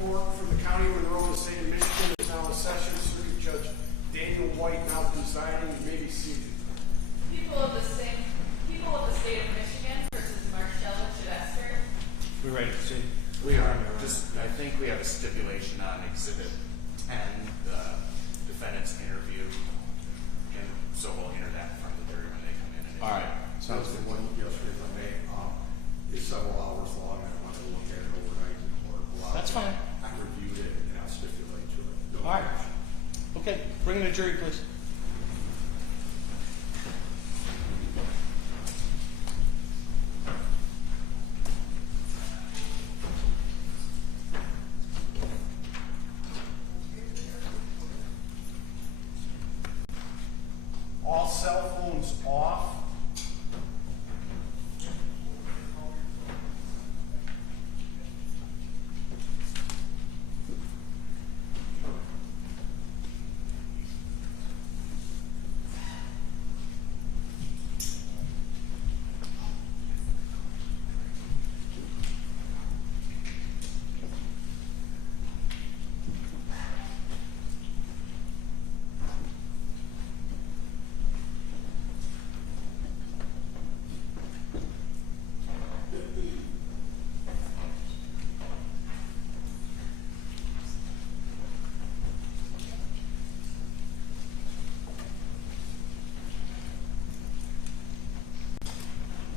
Court for the County of Monroe, the State of Michigan is now in session. Circuit Judge Daniel White now presiding. You may be seated. People of the State of Michigan versus Marshella Chidester. We're ready to proceed. We are. I think we have a stipulation on Exhibit 10, the defendant's interview, and so we'll enter that in front of the jury when they come in. All right. Sounds like one yesterday, if I may. It's several hours long, and I want to look at it overnight in court. That's fine. I reviewed it, and I'll stipulate to it. No All right. objection. Okay, bring in the jury, please. All cell phones off.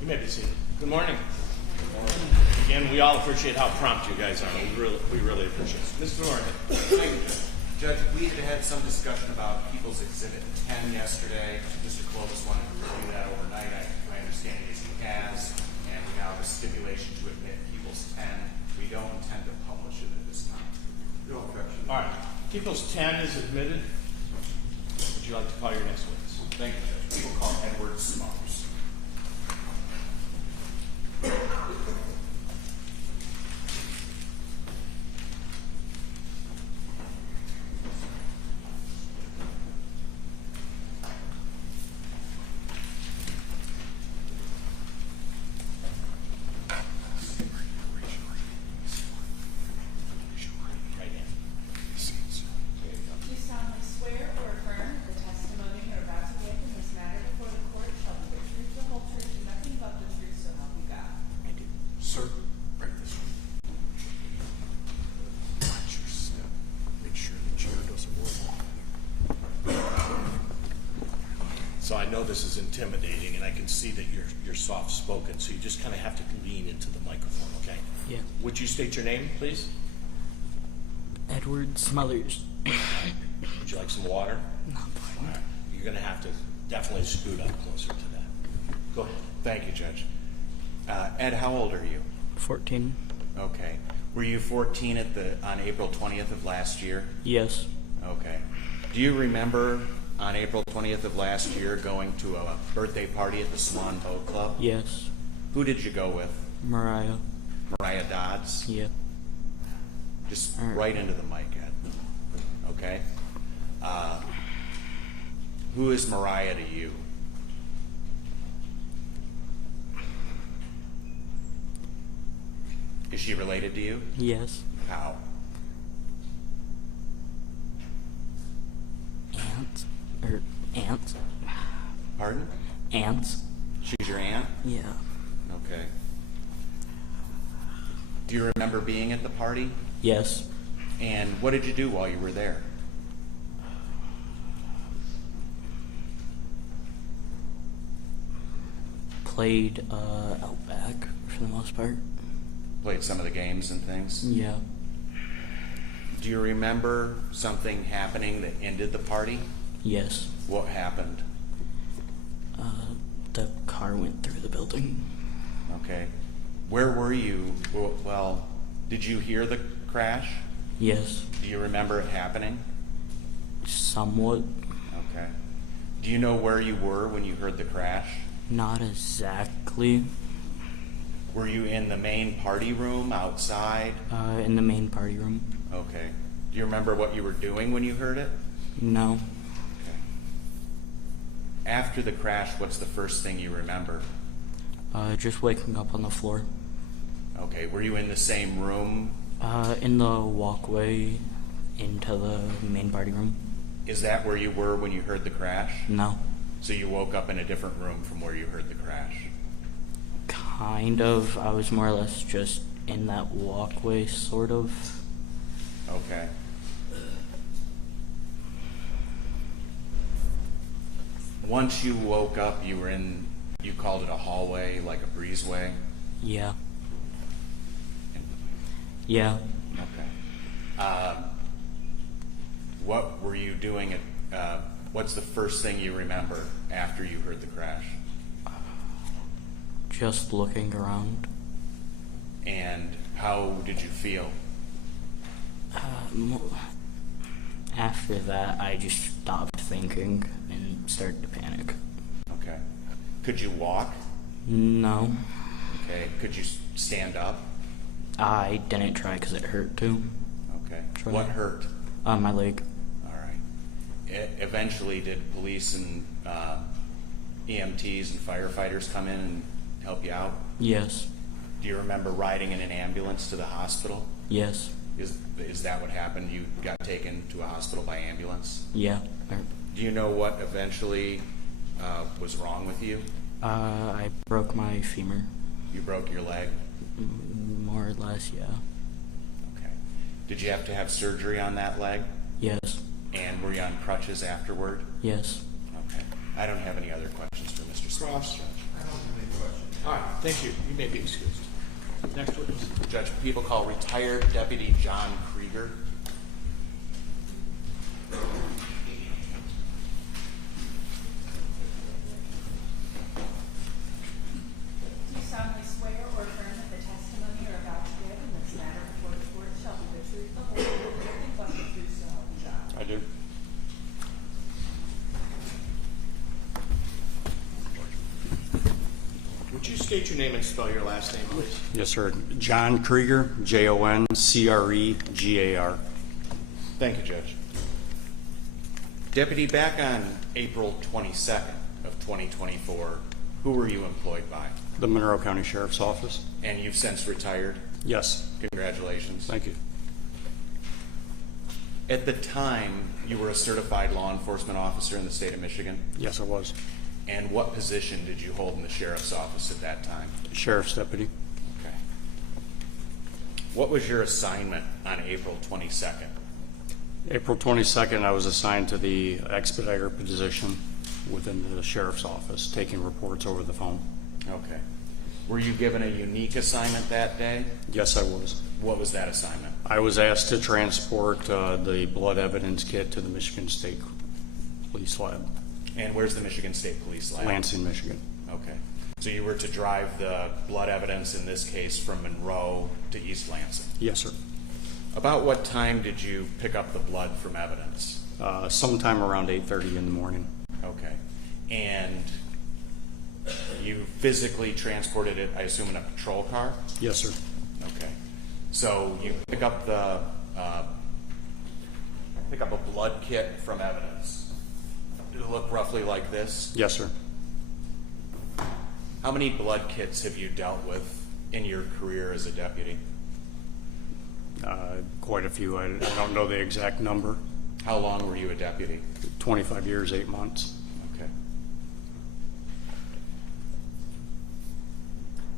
You may be seated. Good morning. Again, we all appreciate how prompt you guys are. We really appreciate it. Mr. Norton. Thank you, Judge. We had some discussion about People's Exhibit 10 yesterday. Mr. Clovis wanted to review that overnight. My understanding is he has, and we now have a stipulation to admit People's 10. We don't intend to publish it at this time. No objection. All right. People's 10 is admitted. Would you like to call your next witness? Thank you, Judge. We will call Edward Smothers. Right hand. Do you solemnly swear or affirm that the testimony you are about to give in this matter before the court shall be the truth, the whole truth, and nothing but the truth, so help you God? I do. Sir, right this way. Watch your step. Make sure the chair doesn't roll off. So I know this is intimidating, and I can see that you're soft-spoken, so you just kind of have to lean into the microphone, okay? Yeah. Would you state your name, please? Edward Smothers. Would you like some water? No, I'm fine. All right. You're going to have to definitely scoot up closer to that. Go ahead. Thank you, Judge. Ed, how old are you? 14. Okay. Were you 14 on April 20th of last year? Yes. Okay. Do you remember on April 20th of last year going to a birthday party at the Swan Boat Club? Yes. Who did you go with? Mariah. Mariah Dodds? Yeah. Just All right. right into the mic, Ed. Okay. Who is Mariah to you? Is she related to you? Yes. How? Aunt. Pardon? Aunts. She's your aunt? Yeah. Okay. Do you remember being at the party? Yes. And what did you do while you were there? Played out back for the most part. Played some of the games and things? Yeah. Do you remember something happening that ended the party? Yes. What happened? The car went through the building. Okay. Where were you? Well, did you hear the crash? Yes. Do you remember it happening? Somewhat. Okay. Do you know where you were when you heard the crash? Not exactly. Were you in the main party room outside? In the main party room. Okay. Do you remember what you were doing when you heard it? No. Okay. After the crash, what's the first thing you remember? Just waking up on the floor. Okay. Were you in the same room In the walkway into the main party room. Is that where you were when you heard the crash? No. So you woke up in a different room from where you heard the crash? Kind of. I was more or less just in that walkway, sort of. Okay. Once you woke up, you called it a hallway, like a breezeway? Yeah. Yeah. Okay. What were you doing what's the first thing you remember after you heard the crash? Just looking around. And how did you feel? After that, I just stopped thinking and started to panic. Okay. Could you walk? No. Okay. Could you stand up? I didn't try because it hurt too. Okay. Try. What hurt? My leg. All right. Eventually, did police and EMTs and firefighters come in and help you out? Yes. Do you remember riding in an ambulance to the hospital? Yes. Is that what happened? You got taken to a hospital by ambulance? Yeah. Do you know what eventually was wrong with you? I broke my femur. You broke your leg? More or less, yeah. Okay. Did you have to have surgery on that leg? Yes. And were you on crutches afterward? Yes. Okay. I don't have any other questions for Mr. Smothers. I don't have any questions. All right, thank you. You may be excused. Next witness. Judge, people call retired Deputy John Creger. Do you solemnly swear or affirm that the testimony you're about to give in this matter before the court shall be the truth, the whole truth, and nothing but the truth, so help you God? I do. Would you state your name and spell your last name, please? Yes, sir. John Creger, Joncregar. Thank you, Judge. Deputy, back on April 22nd of 2024, who were you employed by? The Monroe County Sheriff's Office. And you've since retired? Yes. Congratulations. Thank you. At the time, you were a certified law enforcement officer in the state of Michigan? Yes, I was. And what position did you hold in the sheriff's office at that time? Sheriff's deputy. Okay. What was your assignment on April 22nd? April 22nd, I was assigned to the expediter position within the sheriff's office, taking reports over the phone. Okay. Were you given a unique assignment that day? Yes, I was. What was that assignment? I was asked to transport the blood evidence kit to the Michigan State Police Lab, And where's the Michigan State Police Lab? Lansing, Michigan. Okay. So you were to drive the blood evidence, in this case, from Monroe to East Lansing. Yes, sir. About what time did you pick up the blood from evidence? Sometime around 8:30 in the morning. Okay. And you physically transported it, I assume, in a patrol car? Yes, sir. Okay. So you pick up a blood kit from evidence. It'll look roughly like this. Yes, sir. How many blood kits have you dealt with in your career as a deputy? Quite a few. I don't know the exact number. How long were you a deputy? 25 years, 8 months. Okay.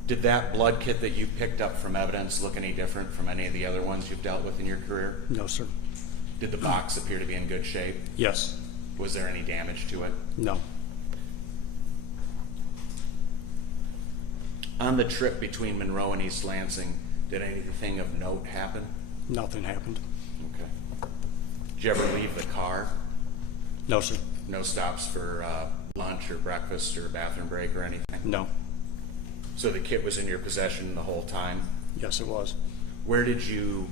Did that blood kit that you picked up from evidence look any different from any of the other ones you've dealt with in your career? No, sir. Did the box appear to be in good shape? Yes. Was there any damage to it? No. On the trip between Monroe and East Lansing, did anything of note happen? Nothing happened. Okay. Did you ever leave the car? No, sir. No stops for lunch or breakfast or bathroom break or anything? No. So the kit was in your possession the whole time? Yes, it was. Where did you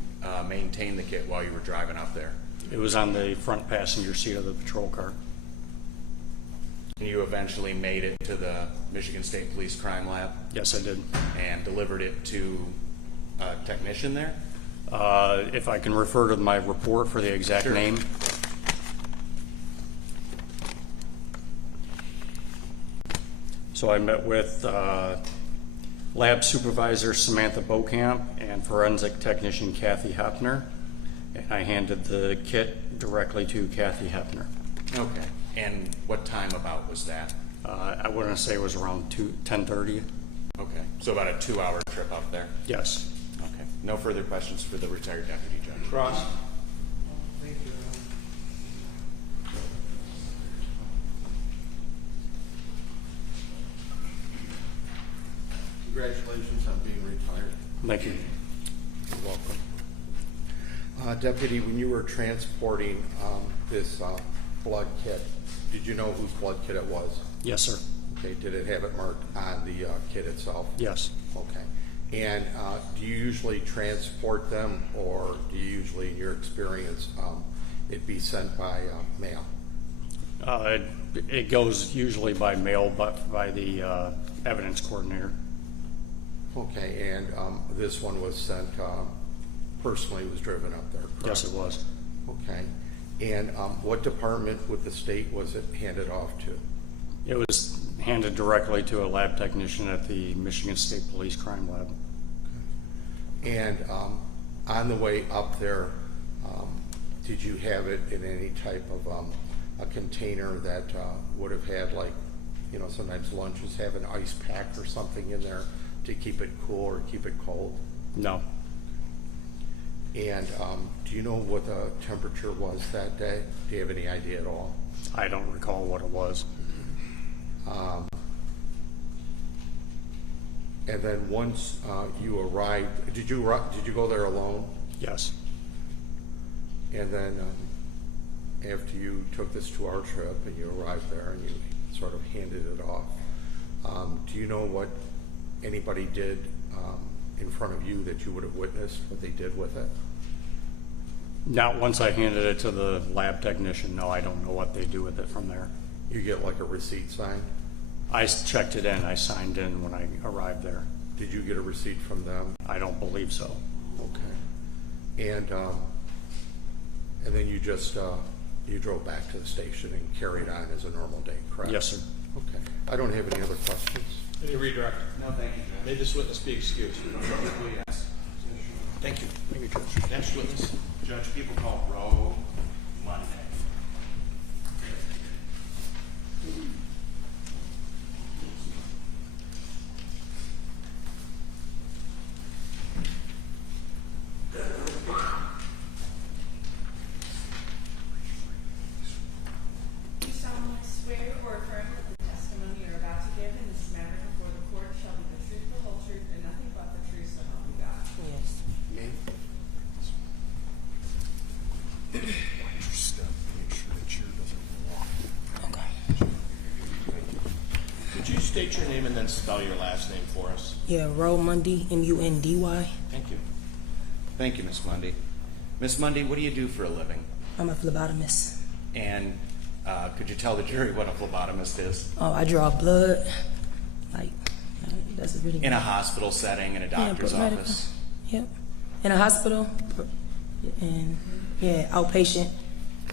maintain the kit while you were driving up there? It was on the front passenger seat of the patrol car. And you eventually made it to the Michigan State Police Crime Lab Yes, I did. and delivered it to a technician there? If I can refer to my report for the exact Sure. name. So I met with Lab Supervisor Samantha and Forensic Technician Kathy Hepner. And I handed the kit directly to Kathy Hepner. Okay. And what time about was that? I want to say it was around 10:30. Okay. So about a 2-hour trip up there? Yes. Okay. No further questions for the retired deputy judge? Cross. Congratulations on being retired. Thank you. You're welcome. Deputy, when you were transporting this blood kit, did you know whose blood kit it was? Yes, sir. Okay, did it have it marked on the kit itself? Yes. Okay. And do you usually transport them, or do you usually, in your experience, it be sent by mail? It goes usually by mail, but by the evidence coordinator. Okay, and this one was sent personally, was driven up there, correct? Yes, it was. Okay. And what department with the state was it handed off to? It was handed directly to a lab technician at the Michigan State Police Crime Lab. And on the way up there, did you have it in any type of a container that would have had, like, you know, sometimes lunches have an ice pack or something in there to keep it cool or keep it cold? No. And do you know what the temperature was that day? Do you have any idea at all? I don't recall what it was. And then once you arrived, did you go there alone? Yes. And then after you took this 2-hour trip and you arrived there and you sort of handed it off, do you know what anybody did in front of you that you would have witnessed what they did with it? Not once I handed it to the lab technician. No, I don't know what they do with it from there. You get like a receipt signed? I checked it in. I signed in when I arrived there. Did you get a receipt from them? I don't believe so. Okay. And then you just you drove back to the station and carried on as a normal day, correct? Yes, sir. Okay. I don't have any other questions. Any redirect? No, thank you, Judge. May this witness be excused. Yes. Thank you. Thank you, Judge. Next witness. Judge, people call Ro Mundy. Do you solemnly swear or affirm that the testimony you're about to give in this matter before the court shall be the truth, the whole truth, and nothing but the truth, so help you God? Yes. Me? Watch your step. Make sure the chair doesn't walk. Okay. Could you state your name and then spell your last name for us? Yeah, Ro Mundy, M-U-N-D-Y. Thank you. Thank you, Miss Mundy. Miss Mundy, what do you do for a living? I'm a phlebotomist. And could you tell the jury what a phlebotomist is? Oh, I draw blood. Like, that's really In a hospital setting, in a doctor's but medical. office? Yep. In a hospital, and yeah, outpatient,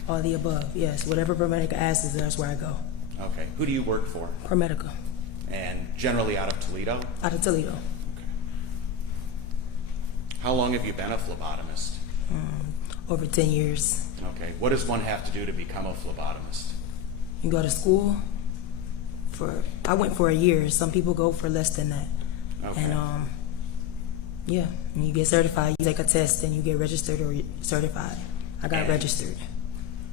all the above. Yes, whatever paramedic asks, that's where I go. Okay. Who do you work for? Paramedical, And generally out of Toledo? out of Toledo. How long have you been a phlebotomist? Over 10 years. Okay. What does one have to do to become a phlebotomist? You go to school I went for a year. Some people go for less than that. Okay. And yeah, and you get certified. You take a test and you get registered or certified. I got And- registered.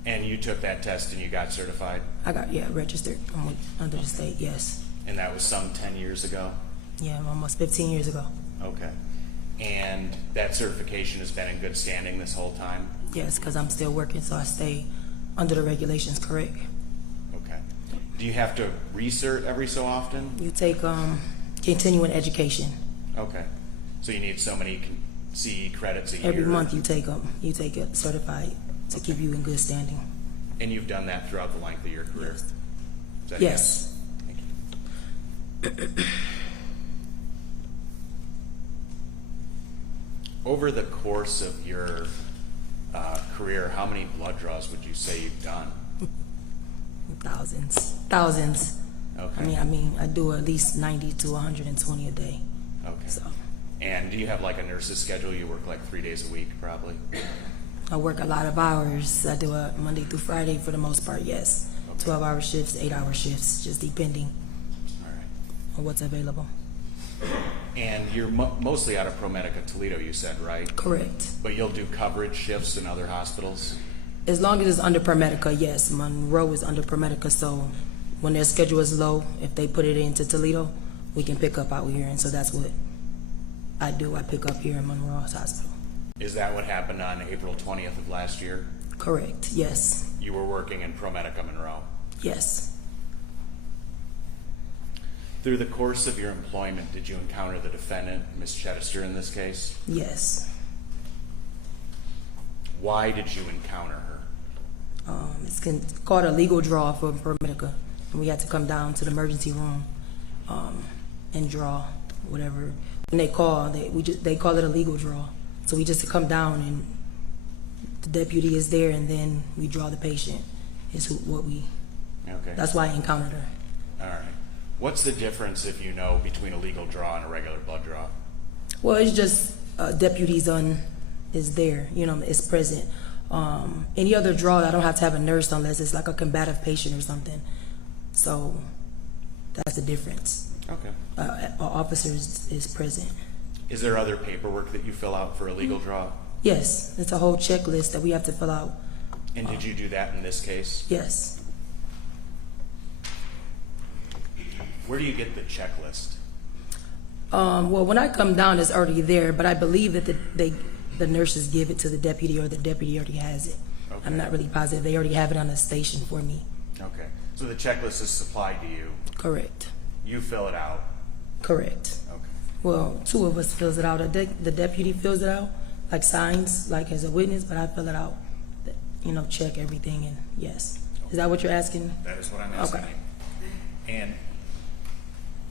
And you took that test and you got certified? I got registered. I'm under the state. Yes. And that was some 10 years ago? Yeah, almost 15 years ago. Okay. And that certification has been in good standing this whole time? Yes, because I'm still working, so I stay under the regulations. Correct. Okay. Do you have to recert every so often? You take continuing education. Okay. So you need so many CE credits a year? Every month you take them. You take it certified to keep you in good standing. And you've done that throughout the length of your career? Yes. Is that Yes. Thank you. Over the course of your career, how many blood draws would you say you've done? Thousands. Okay. I mean, I do at least 90 to 120 a day. Okay. So And do you have like a nurse's schedule? You work like 3 days a week, probably? I work a lot of hours. I do a Monday through Friday for the most part, yes. Okay. 12-hour shifts, 8-hour shifts, just depending All right. on what's available. And you're mostly out of ProMedica Toledo, you said, right? Correct. But you'll do coverage shifts in other hospitals? As long as it's under ProMedica, yes. Monroe is under ProMedica, so when their schedule is low, if they put it into Toledo, we can pick up out here. And so that's what I do. I pick up here in Monroe's hospital. Is that what happened on April 20th of last year? Correct, yes. You were working in ProMedica Monroe. Yes. Through the course of your employment, did you encounter the defendant, Ms. Chidester, in this case? Yes. Why did you encounter her? It's called a legal draw for ProMedica. And we had to come down to the emergency room and draw whatever. When they call, they call it a legal draw. So we just come down and the deputy is there, and then we draw the patient. Okay. That's why I encountered her. All right. What's the difference, if you know, between a legal draw and a regular blood draw? Well, it's just deputies is there, is present. Any other draw, I don't have to have a nurse unless it's like a combative patient or something. So that's the difference. Okay. Our officer is present. Is there other paperwork that you fill out for a legal draw? Yes, it's a whole checklist that we have to fill out. And did you do that in this case? Yes. Where do you get the checklist? Well, when I come down, it's already there, but I believe that the nurses give it to the deputy, or the deputy already has it. Okay. I'm not really positive. They already have it on the station for me. Okay. So the checklist is supplied to you. Correct. You fill it out. Correct. Okay. Well, two of us fills it out. The deputy fills it out, like signs, like as a witness, but I fill it out, check everything, and yes. Is that what you're asking? That is what I'm asking Okay. you. And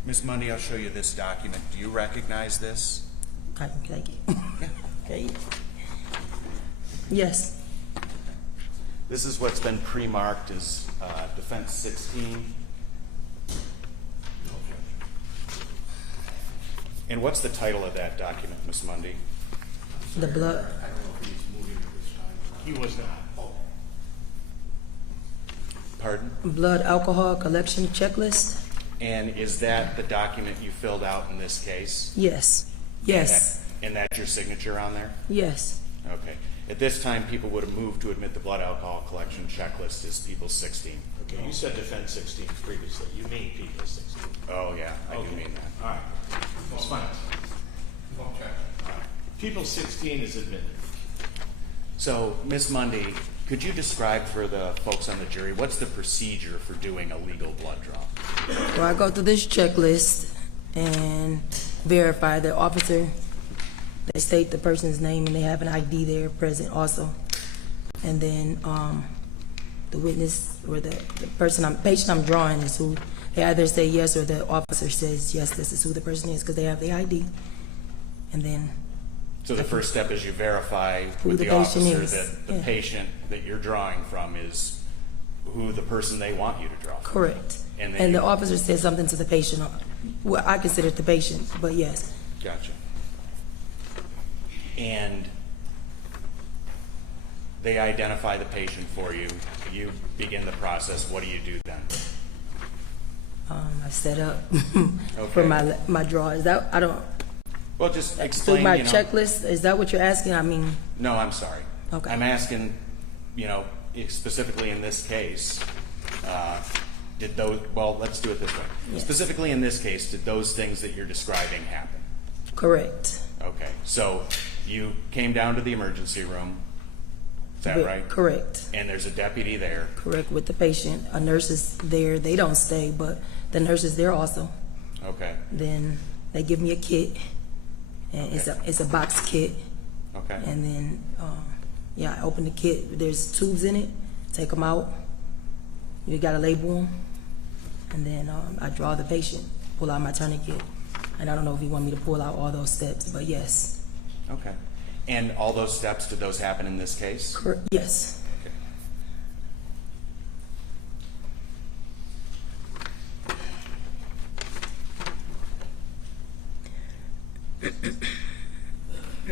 Ms. Mundy, I'll show you this document. Do you recognize this? I can take it. Okay. Yes. This is what's been pre-marked as Defense 16. And what's the title of that document, Ms. Mundy? The blood. I don't know if he's moving at this time. He was not. Oh, Pardon? Blood alcohol collection checklist. And is that the document you filled out in this case? Yes. Yes. And that's your signature on there? Yes. Okay. At this time, people would have moved to admit the blood alcohol collection checklist as People 16. Okay, you said Defense 16 previously. You mean People 16. Oh, yeah, I do Okay. mean that. All right. That's fine. okay. All right. People 16 is admitted. So, Ms. Mundy, could you describe for the folks on the jury, what's the procedure for doing a legal blood draw? Well, I go through this checklist and verify the officer. They state the person's name and they have an ID there present also. And then the witness or the patient I'm drawing is who they either say yes or the officer says yes, this is who the person is because they have the ID. And then So the first step is you verify Who with the the patient officer is, that the yeah. patient that you're drawing from is who the person they want you to draw from. correct. And then And you- the officer says something to the patient. Well, I consider it the patient, but yes. Gotcha. And they identify the patient for you. You begin the process. What do you do then? I set up Okay. for my draw. Is that I don't Well, just through explain, my you know. checklist? Is that what you're asking? I mean, No, I'm sorry. Okay. I'm asking, specifically in this case, let's do it this way. Yes. Specifically in this case, did those things that you're describing happen? correct. Okay, so you came down to the emergency room, is that right? Correct. And there's a deputy there. Correct with the patient. A nurse is there. They don't stay, but the nurse is there also. Okay, Then they give me a kit, and it's a box kit. okay. And then I open the kit. There's tubes in it. Take them out. You got to label them, and then I draw the patient. Pull out my tourniquet, and I don't know if you want me to pull out all those steps, but yes. Okay. And all those steps, did those happen in this case? Yes. Okay.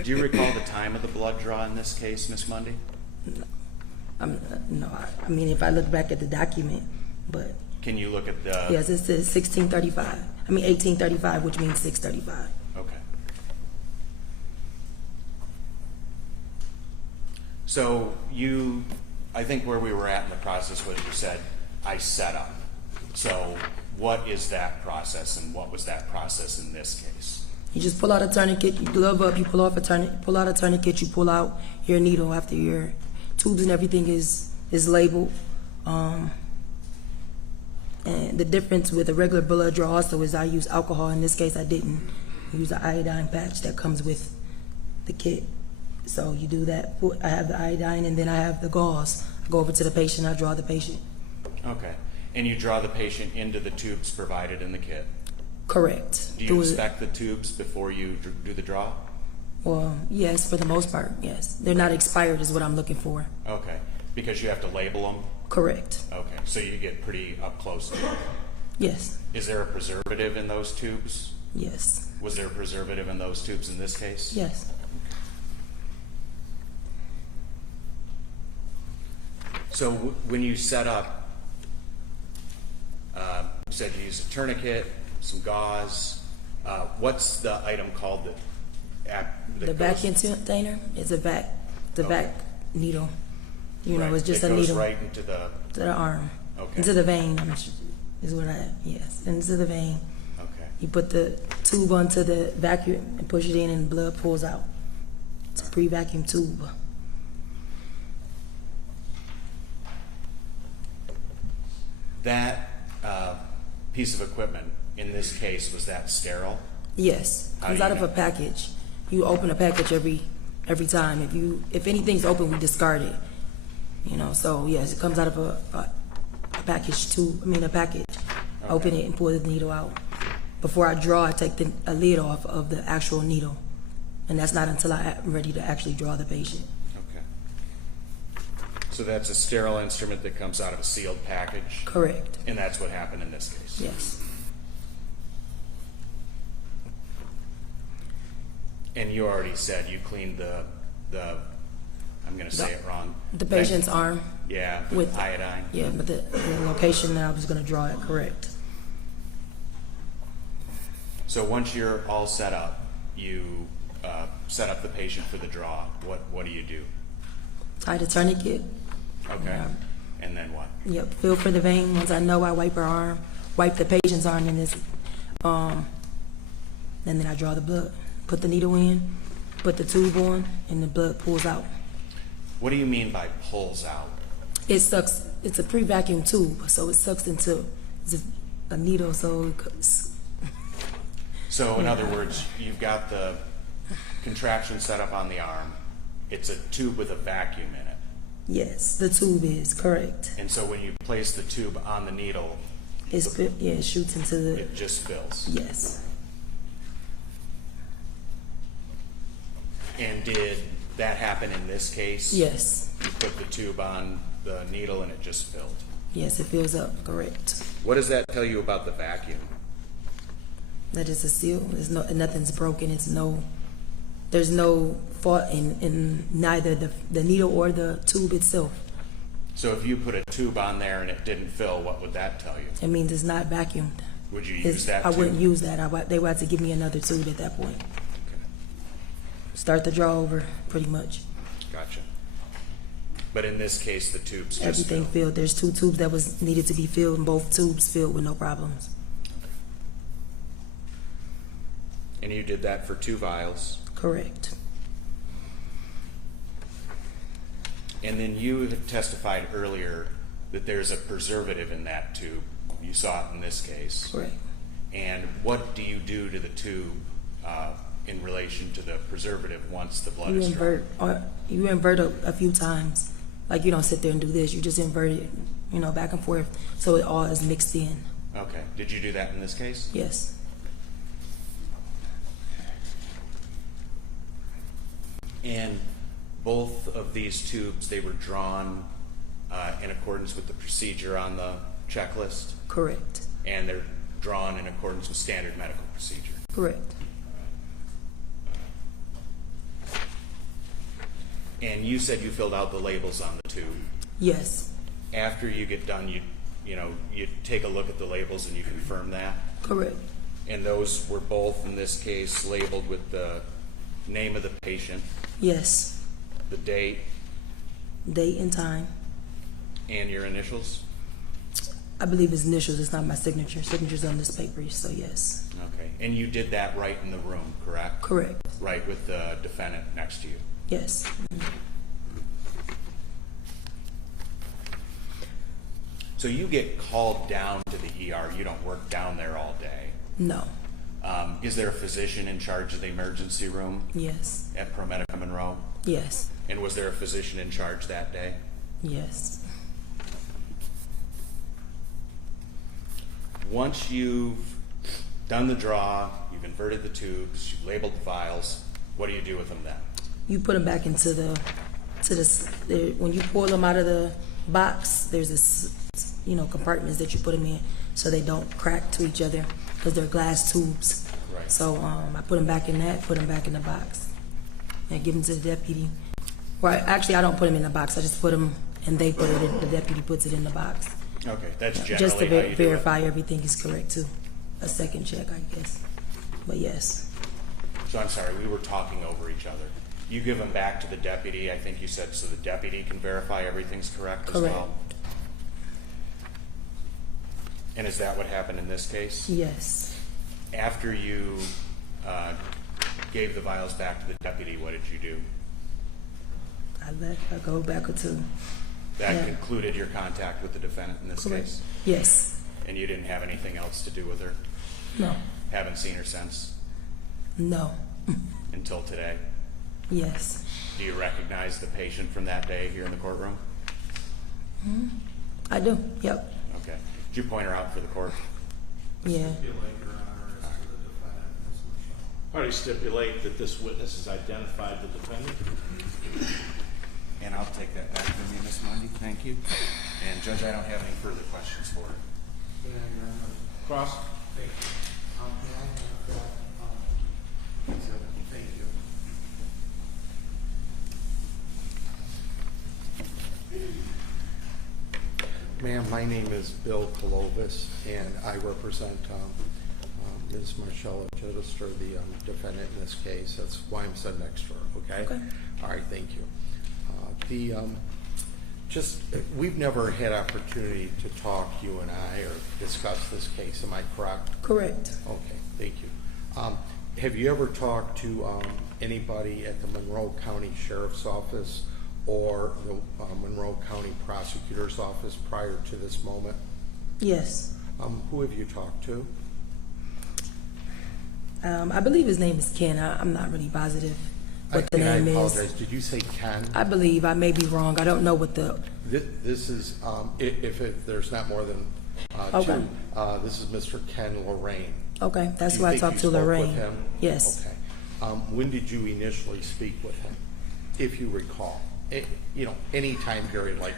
Do you recall the time of the blood draw in this case, Ms. Mundy? No, I mean, if I look back at the document, but Can you look at the? yes, it says 1635. I mean 1835, which means 635. Okay. So I think where we were at in the process was you said, I set up. So what is that process, and what was that process in this case? You just pull out a tourniquet, you glove up, you pull out a tourniquet, you pull out your needle after your tubes and everything is labeled. And the difference with a regular blood draw also is I use alcohol. In this case, I didn't use the iodine patch that comes with the kit. So you do that. I have the iodine, and then I have the gauze. I go over to the patient, I draw the patient. Okay. And you draw the patient into the tubes provided in the kit? Correct. Do you inspect the tubes before you do the draw? Well, yes, for the most part, yes. They're not expired is what I'm looking for. Okay. Because you have to label them? Correct. Okay. So you get pretty up close to them? Yes. Is there a preservative in those tubes? Yes. Was there a preservative in those tubes in this case? Yes. So when you set up, you said you use a tourniquet, some gauze. What's the item called The vacuum container is a vac. The vac needle. You know, Right. it's just It a goes needle right into the. to the arm, Okay. into the vein. Is what I yes, into the vein. Okay. You put the tube onto the vacuum and push it in, and blood pulls out. It's a pre-vacuum tube. That piece of equipment in this case, was that sterile? Yes, How comes do you out of a know? package. You open a package every time. If anything's open, we discard it. You know, so yes, it comes out of a package tube. I mean, a package. Okay. Open it and pull the needle out. Before I draw, I take a lid off of the actual needle, and that's not until I'm ready to actually draw the patient. Okay. So that's a sterile instrument that comes out of a sealed package? Correct. And that's what happened in this case? Yes. And you already said you cleaned the I'm going to say it wrong. The patient's arm. Yeah, with with iodine. Yeah, but the location that I was going to draw it correct. So once you're all set up, you set up the patient for the draw. What do you do? Tie the tourniquet. Okay. Yeah. And then what? Yep, feel for the vein. Once I know, I wipe her arm, wipe the patient's arm in this, and then I draw the blood. Put the needle in, put the tube on, and the blood pulls out. What do you mean by pulls out? It sucks. It's a pre-vacuum tube, so it sucks into a needle. So So in other words, you've got the contraption set up on the arm. It's a tube with a vacuum in it. yes, the tube is correct. And so when you place the tube on the needle, It shoots into the it just fills. yes. And did that happen in this case? Yes, You put the tube on the needle and it just filled. yes, it fills up. Correct. What does that tell you about the vacuum? That is a seal. Nothing's broken. There's no fault in neither the needle or the tube itself. So if you put a tube on there and it didn't fill, what would that tell you? It means it's not vacuumed. Would you use that I tube? wouldn't use that. They would have to give me another tube at that point. Okay. Start the draw over, pretty much. Gotcha. But in this case, the tubes just Everything filled. filled. There's 2 tubes that was needed to be filled, and both tubes filled with no problems. And you did that for 2 vials. Correct. And then you had testified earlier that there's a preservative in that tube. You saw it in this case. Correct. And what do you do to the tube in relation to the preservative once the blood is drawn? You invert a few times. Like, you don't sit there and do this. You just invert it, back and forth, so it all is mixed in. Okay. Did you do that in this case? Yes. And both of these tubes, they were drawn in accordance with the procedure on the checklist, Correct. and they're drawn in accordance with standard medical procedure. Correct. And you said you filled out the labels on the tube. Yes, After you get done, you take a look at the labels and you confirm that? correct. And those were both, in this case, labeled with the name of the patient, Yes, the date, date and time. and your initials? I believe his initials, it's not my signature. Signature's on this paper, so yes. Okay. And you did that right in the room, correct? Correct, Right with the defendant next to you? yes. So you get called down to the ER. You don't work down there all day. No, Is there a physician in charge of the emergency room yes, at ProMedica Monroe? yes, And was there a physician in charge that day? yes. Once you've done the draw, you've inverted the tubes, you've labeled the vials, what do you do with them then? You put them back into when you pull them out of the box, there's this, compartments that you put them in so they don't crack to each other because they're glass tubes. Right. So I put them back in that, put them back in the box, and give them to the deputy. Well, actually, I don't put them in the box. I just put them, and they put it in. The deputy puts it in the box. Okay, that's generally Just to how you do verify everything is correct too. A second check, I guess. But yes, it. So I'm sorry, we were talking over each other. You give them back to the deputy, I think you said, so the deputy can verify everything's correct as correct. well? And is that what happened in this case? Yes. After you gave the vials back to the deputy, what did you do? I left. I go back to. That Yeah. concluded your contact with the defendant in this Correct. case? Yes. And you didn't have anything else to do with her? No. Haven't seen her since No. until today? Yes. Do you recognize the patient from that day here in the courtroom? I do. Yep. Okay. Did you point her out for the court? Yeah. Stipulate, Your Honor, as to the defendant, Ms. Marshella. How do you stipulate that this witness has identified the defendant? And I'll take that back from you, Ms. Mundy. Thank you. And Judge, I don't have any further questions for her. May I, Your Honor? Cross? Thank you. May I have that, exhibit? Thank you. Ma'am, my name is Bill Colovis, and I represent Ms. Marshella Chidester, the defendant in this case. That's why I'm sitting next to her, okay? Okay. All right, thank you. We've never had opportunity to talk, you and I, or discuss this case, am I correct? Correct. Okay, thank you. Have you ever talked to anybody at the Monroe County Sheriff's Office or the Monroe County Prosecutor's Office prior to this moment? Yes. Who have you talked to? I believe his name is Ken. I'm not really positive what the name I is. apologize. Did you say Ken? I believe. I may be wrong. I don't know what the. This is, if there's not more than Okay. two, this is Mr. Ken Lorraine. Okay, that's Do you who I think talked you to, spoke with Lorraine. him? Yes. Okay. When did you initially speak with him, if you recall? Any time period, like,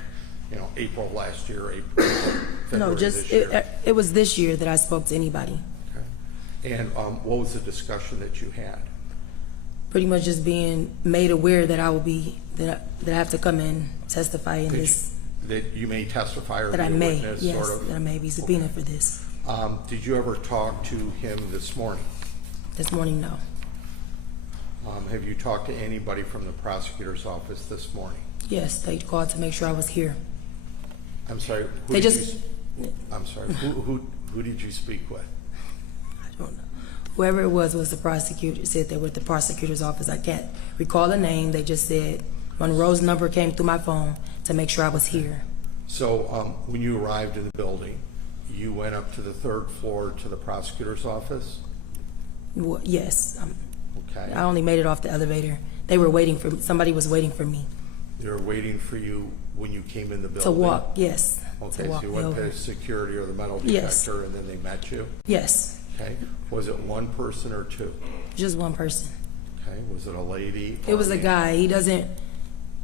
April of last year, April, February No, of just this year? it was this year that I spoke to anybody. Okay. And what was the discussion that you had? Pretty much just being made aware that I will be that I have to come and testify in this. That you may testify or That be I a may, witness, yes, sort of? that I may be subpoenaed for this. Did you ever talk to him this morning? This morning, no. Have you talked to anybody from the prosecutor's office this morning? Yes, they called to make sure I was here. I'm sorry. They just. I'm sorry. Who did you speak with? I don't know. Whoever it was the prosecutor. Said they were at the prosecutor's office. I can't recall the name. They just said Monroe's number came through my phone to make sure I was here. So when you arrived in the building, you went up to the third floor to the prosecutor's office? Well, yes. Okay. I only made it off the elevator. They were waiting for somebody was waiting for me They were waiting for you when you came in the building? to walk. Yes. Okay, to so walk you me went over. to security or the metal detector Yes. and then they met you? Yes, Okay. Was it one person or two? just one person. Okay. Was it a lady? It was a guy.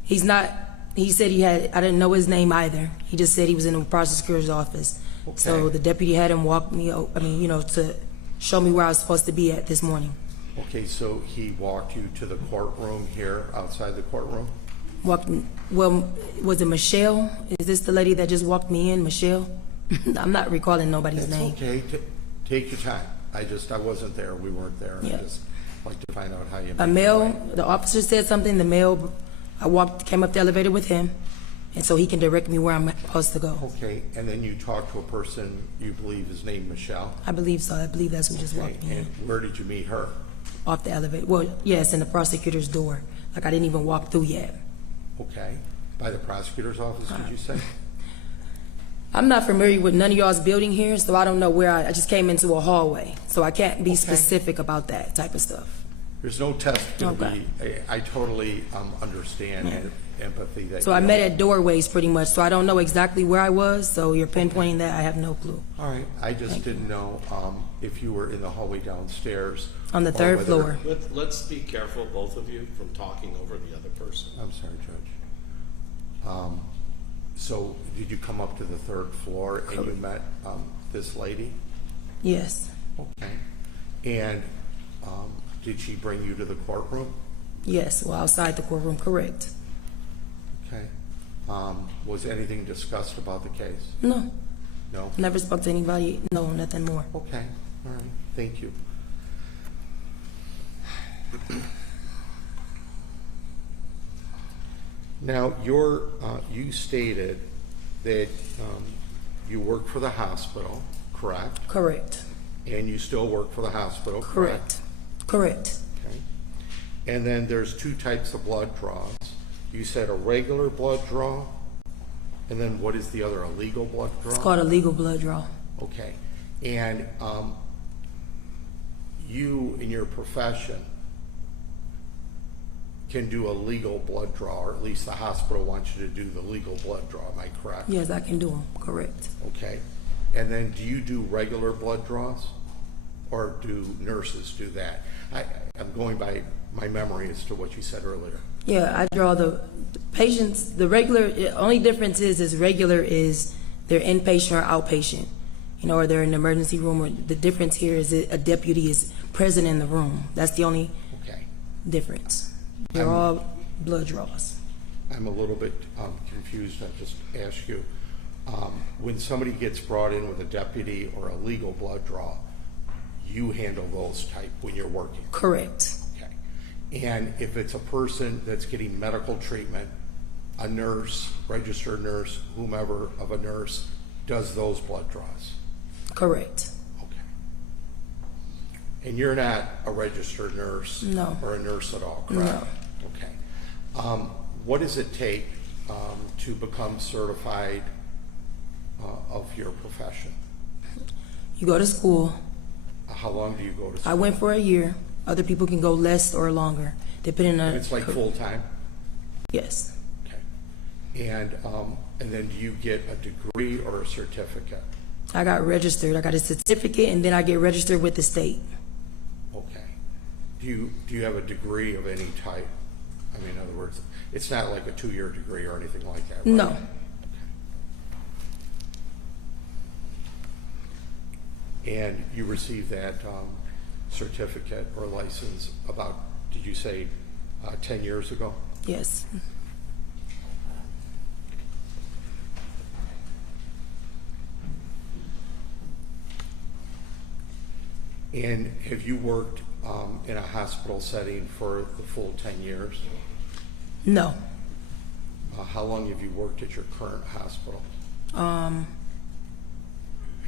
He's not. He said he had. I didn't know his name either. He just said he was in the prosecutor's office. So Okay. the deputy had him walk me. To show me where I was supposed to be at this morning. Okay, so he walked you to the courtroom here, outside the courtroom? walked, well, was it Michelle? Is this the lady that just walked me in, Michelle? I'm not recalling nobody's It's name. okay, take your time. I wasn't there, we weren't there. Yeah. I just like to find out how you. A make male, it right. the officer said something, came up the elevator with him, and so he can direct me where I'm supposed to go. Okay, and then you talked to a person you believe is named Michelle? I believe so. I believe that's who just Okay, walked me and in, where did you meet her? off the elevator. Well, yes, in the prosecutor's door. Like I didn't even walk through yet. Okay, by the prosecutor's office, did you say? I'm not familiar with none of y'all's building here, so I don't know where I just came into a hallway, so I can't be Okay. specific about that type of stuff. There's no test to Okay. be, I totally understand and empathy that. So you I met have. at doorways pretty much, so I don't know exactly where I was, so you're pinpointing that, I have no clue. All right, I just didn't know if you were in the hallway downstairs. On the or third whether- floor. Let's be careful, both of you, from talking over the other person. I'm sorry, Judge. So did you come up to the third floor and you met this lady? Yes, Okay. And did she bring you to the courtroom? yes, well, outside the courtroom, correct. Okay. Was anything discussed about the case? No, No? never spoke to anybody, no, nothing more. Okay, all right, thank you. Now, you stated that you work for the hospital, correct? Correct, And you still work for the hospital, correct? correct, correct. Okay. And then there's two types of blood draws. You said a regular blood draw, and then what is the other, a legal blood draw? It's called a legal blood draw. Okay. And you, in your profession, can do a legal blood draw, or at least the hospital wants you to do the legal blood draw, am I correct? Yes, I can do them, correct. Okay. And then do you do regular blood draws? Or do nurses do that? I'm going by my memory as to what you said earlier. Yeah, I draw the patients, the regular, only difference is regular is they're inpatient or outpatient, you know, or they're in the emergency room, or the difference here is that a deputy is present in the room. That's the only Okay. difference. They're all blood draws. I'm a little bit confused. I'll just ask you. When somebody gets brought in with a deputy or a legal blood draw, you handle those type when you're working? Correct. Okay. And if it's a person that's getting medical treatment, a nurse, registered nurse, whomever of a nurse, does those blood draws? Correct. Okay. And you're not a registered nurse? No. Or a nurse at all, correct? No. Okay. What does it take to become certified of your profession? You go to school. How long do you go to school? I went for a year. Other people can go less or longer, depending on. It's like full-time? Yes. Okay. And then do you get a degree or a certificate? I got registered. I got a certificate, and then I get registered with the state. Okay. Do you have a degree of any type? I mean, in other words, it's not like a 2-year degree or anything like that, right? No. And you received that certificate or license about, did you say, 10 years ago? Yes. And have you worked in a hospital setting for the full 10 years? No. How long have you worked at your current hospital?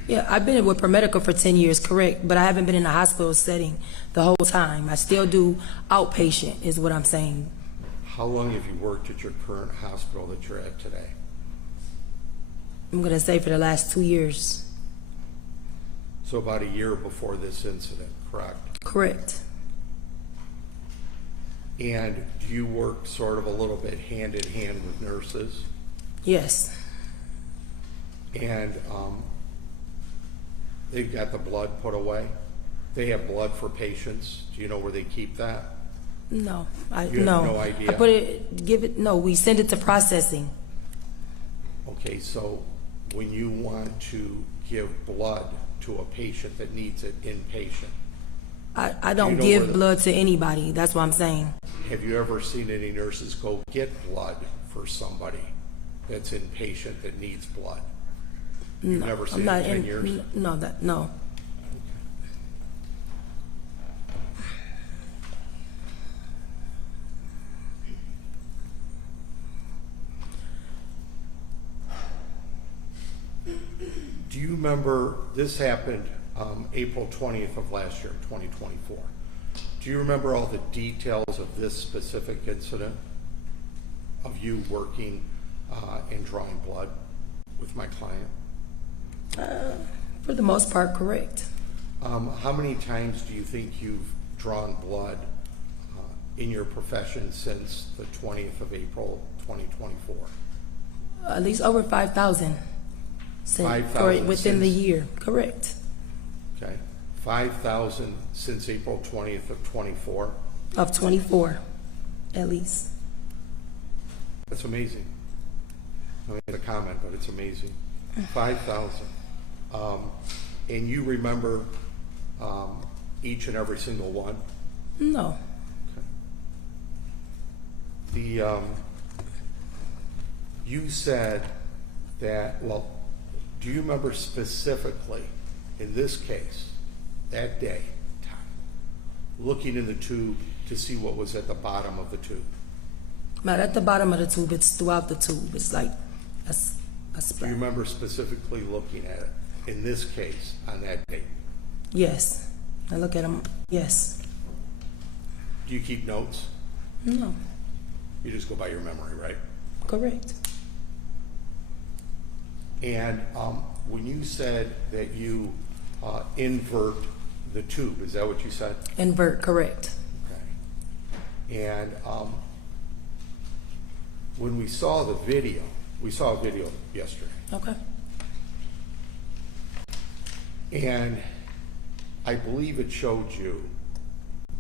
Yeah, I've been with ProMedica for 10 years, correct, but I haven't been in a hospital setting the whole time. I still do outpatient, is what I'm saying. How long have you worked at your current hospital that you're at today? I'm going to say for the last 2 years. So about a year before this incident, correct? Correct. And do you work sort of a little bit hand in hand with nurses? Yes. And they've got the blood put away? They have blood for patients. Do you know where they keep that? No. You have no idea? I put it, no, we send it to processing. Okay, so when you want to give blood to a patient that needs it inpatient, I don't know give where the- blood to anybody. That's what I'm saying. Have you ever seen any nurses go get blood for somebody that's inpatient that needs blood? You've never I'm seen it not in 10 years? No. Do you remember, this happened April 20th of last year, 2024. Do you remember all the details of this specific incident of you working and drawing blood with my client? For the most part, correct. How many times do you think you've drawn blood in your profession since the 20th of April, 2024? At least over 5,000. 5,000 within the since- year, correct. Okay, 5,000 since April 20th of 24. Of 24, at least. That's amazing. I mean, it's a comment, but it's amazing. 5,000. And you remember each and every single one? No. The you said that, well, do you remember specifically in this case, that day, looking in the tube to see what was at the bottom of the tube? Not at the bottom of the tube, it's throughout the tube. It's like a Do you spread. remember specifically looking at it in this case on that date? Yes. I look at them, yes. Do you keep notes? No, You just go by your memory, right? correct. And when you said that you invert the tube, is that what you said? Invert, correct. Okay. And when we saw the video, we saw a video yesterday, Okay. and I believe it showed you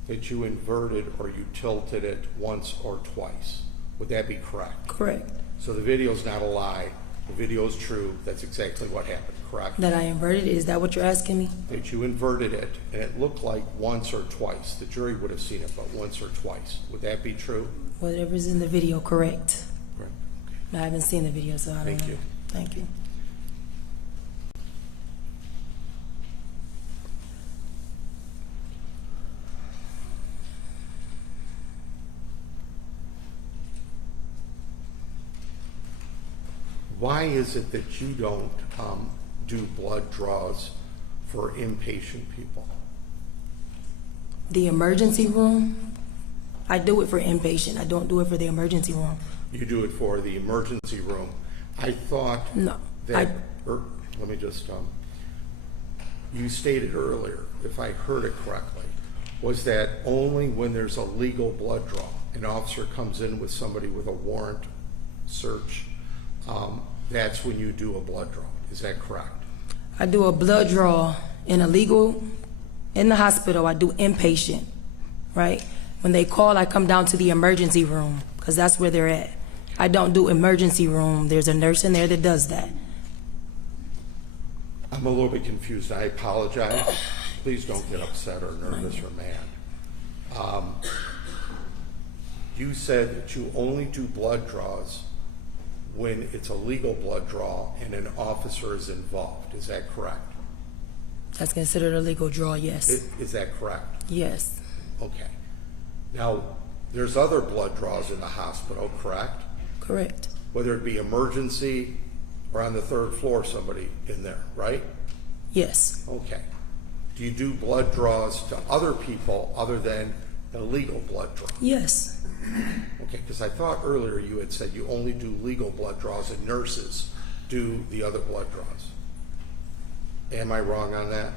that you inverted or you tilted it once or twice. Would that be correct? Correct. So the video's not a lie. The video is true. That's exactly what happened, correct? That I inverted, is that what you're asking me? That you inverted it, and it looked like once or twice. The jury would have seen it, but once or twice. Would that be true? Whatever's in the video, correct. Right. I haven't seen the video, so I don't know. Thank you. Thank you. Why is it that you don't do blood draws for inpatient people? The emergency room, I do it for inpatient. I don't do it for the emergency room. You do it for the emergency room. I thought No, that, let me just, you stated earlier, if I heard it correctly, was that only when there's a legal blood draw, an officer comes in with somebody with a warrant search, that's when you do a blood draw. Is that correct? I do a blood draw in in the hospital. I do inpatient, right? When they call, I come down to the emergency room because that's where they're at. I don't do emergency room. There's a nurse in there that does that. I'm a little bit confused. I apologize. Please don't get upset or nervous or mad. You said that you only do blood draws when it's a legal blood draw and an officer is involved. Is that correct? That's considered a legal draw, yes. Is that correct? Yes, Okay. Now, there's other blood draws in the hospital, correct? correct. Whether it be emergency or on the third floor, somebody in there, right? Yes, Okay. Do you do blood draws to other people other than the legal blood draw? yes. Okay, because I thought earlier you had said you only do legal blood draws and nurses do the other blood draws. Am I wrong on that?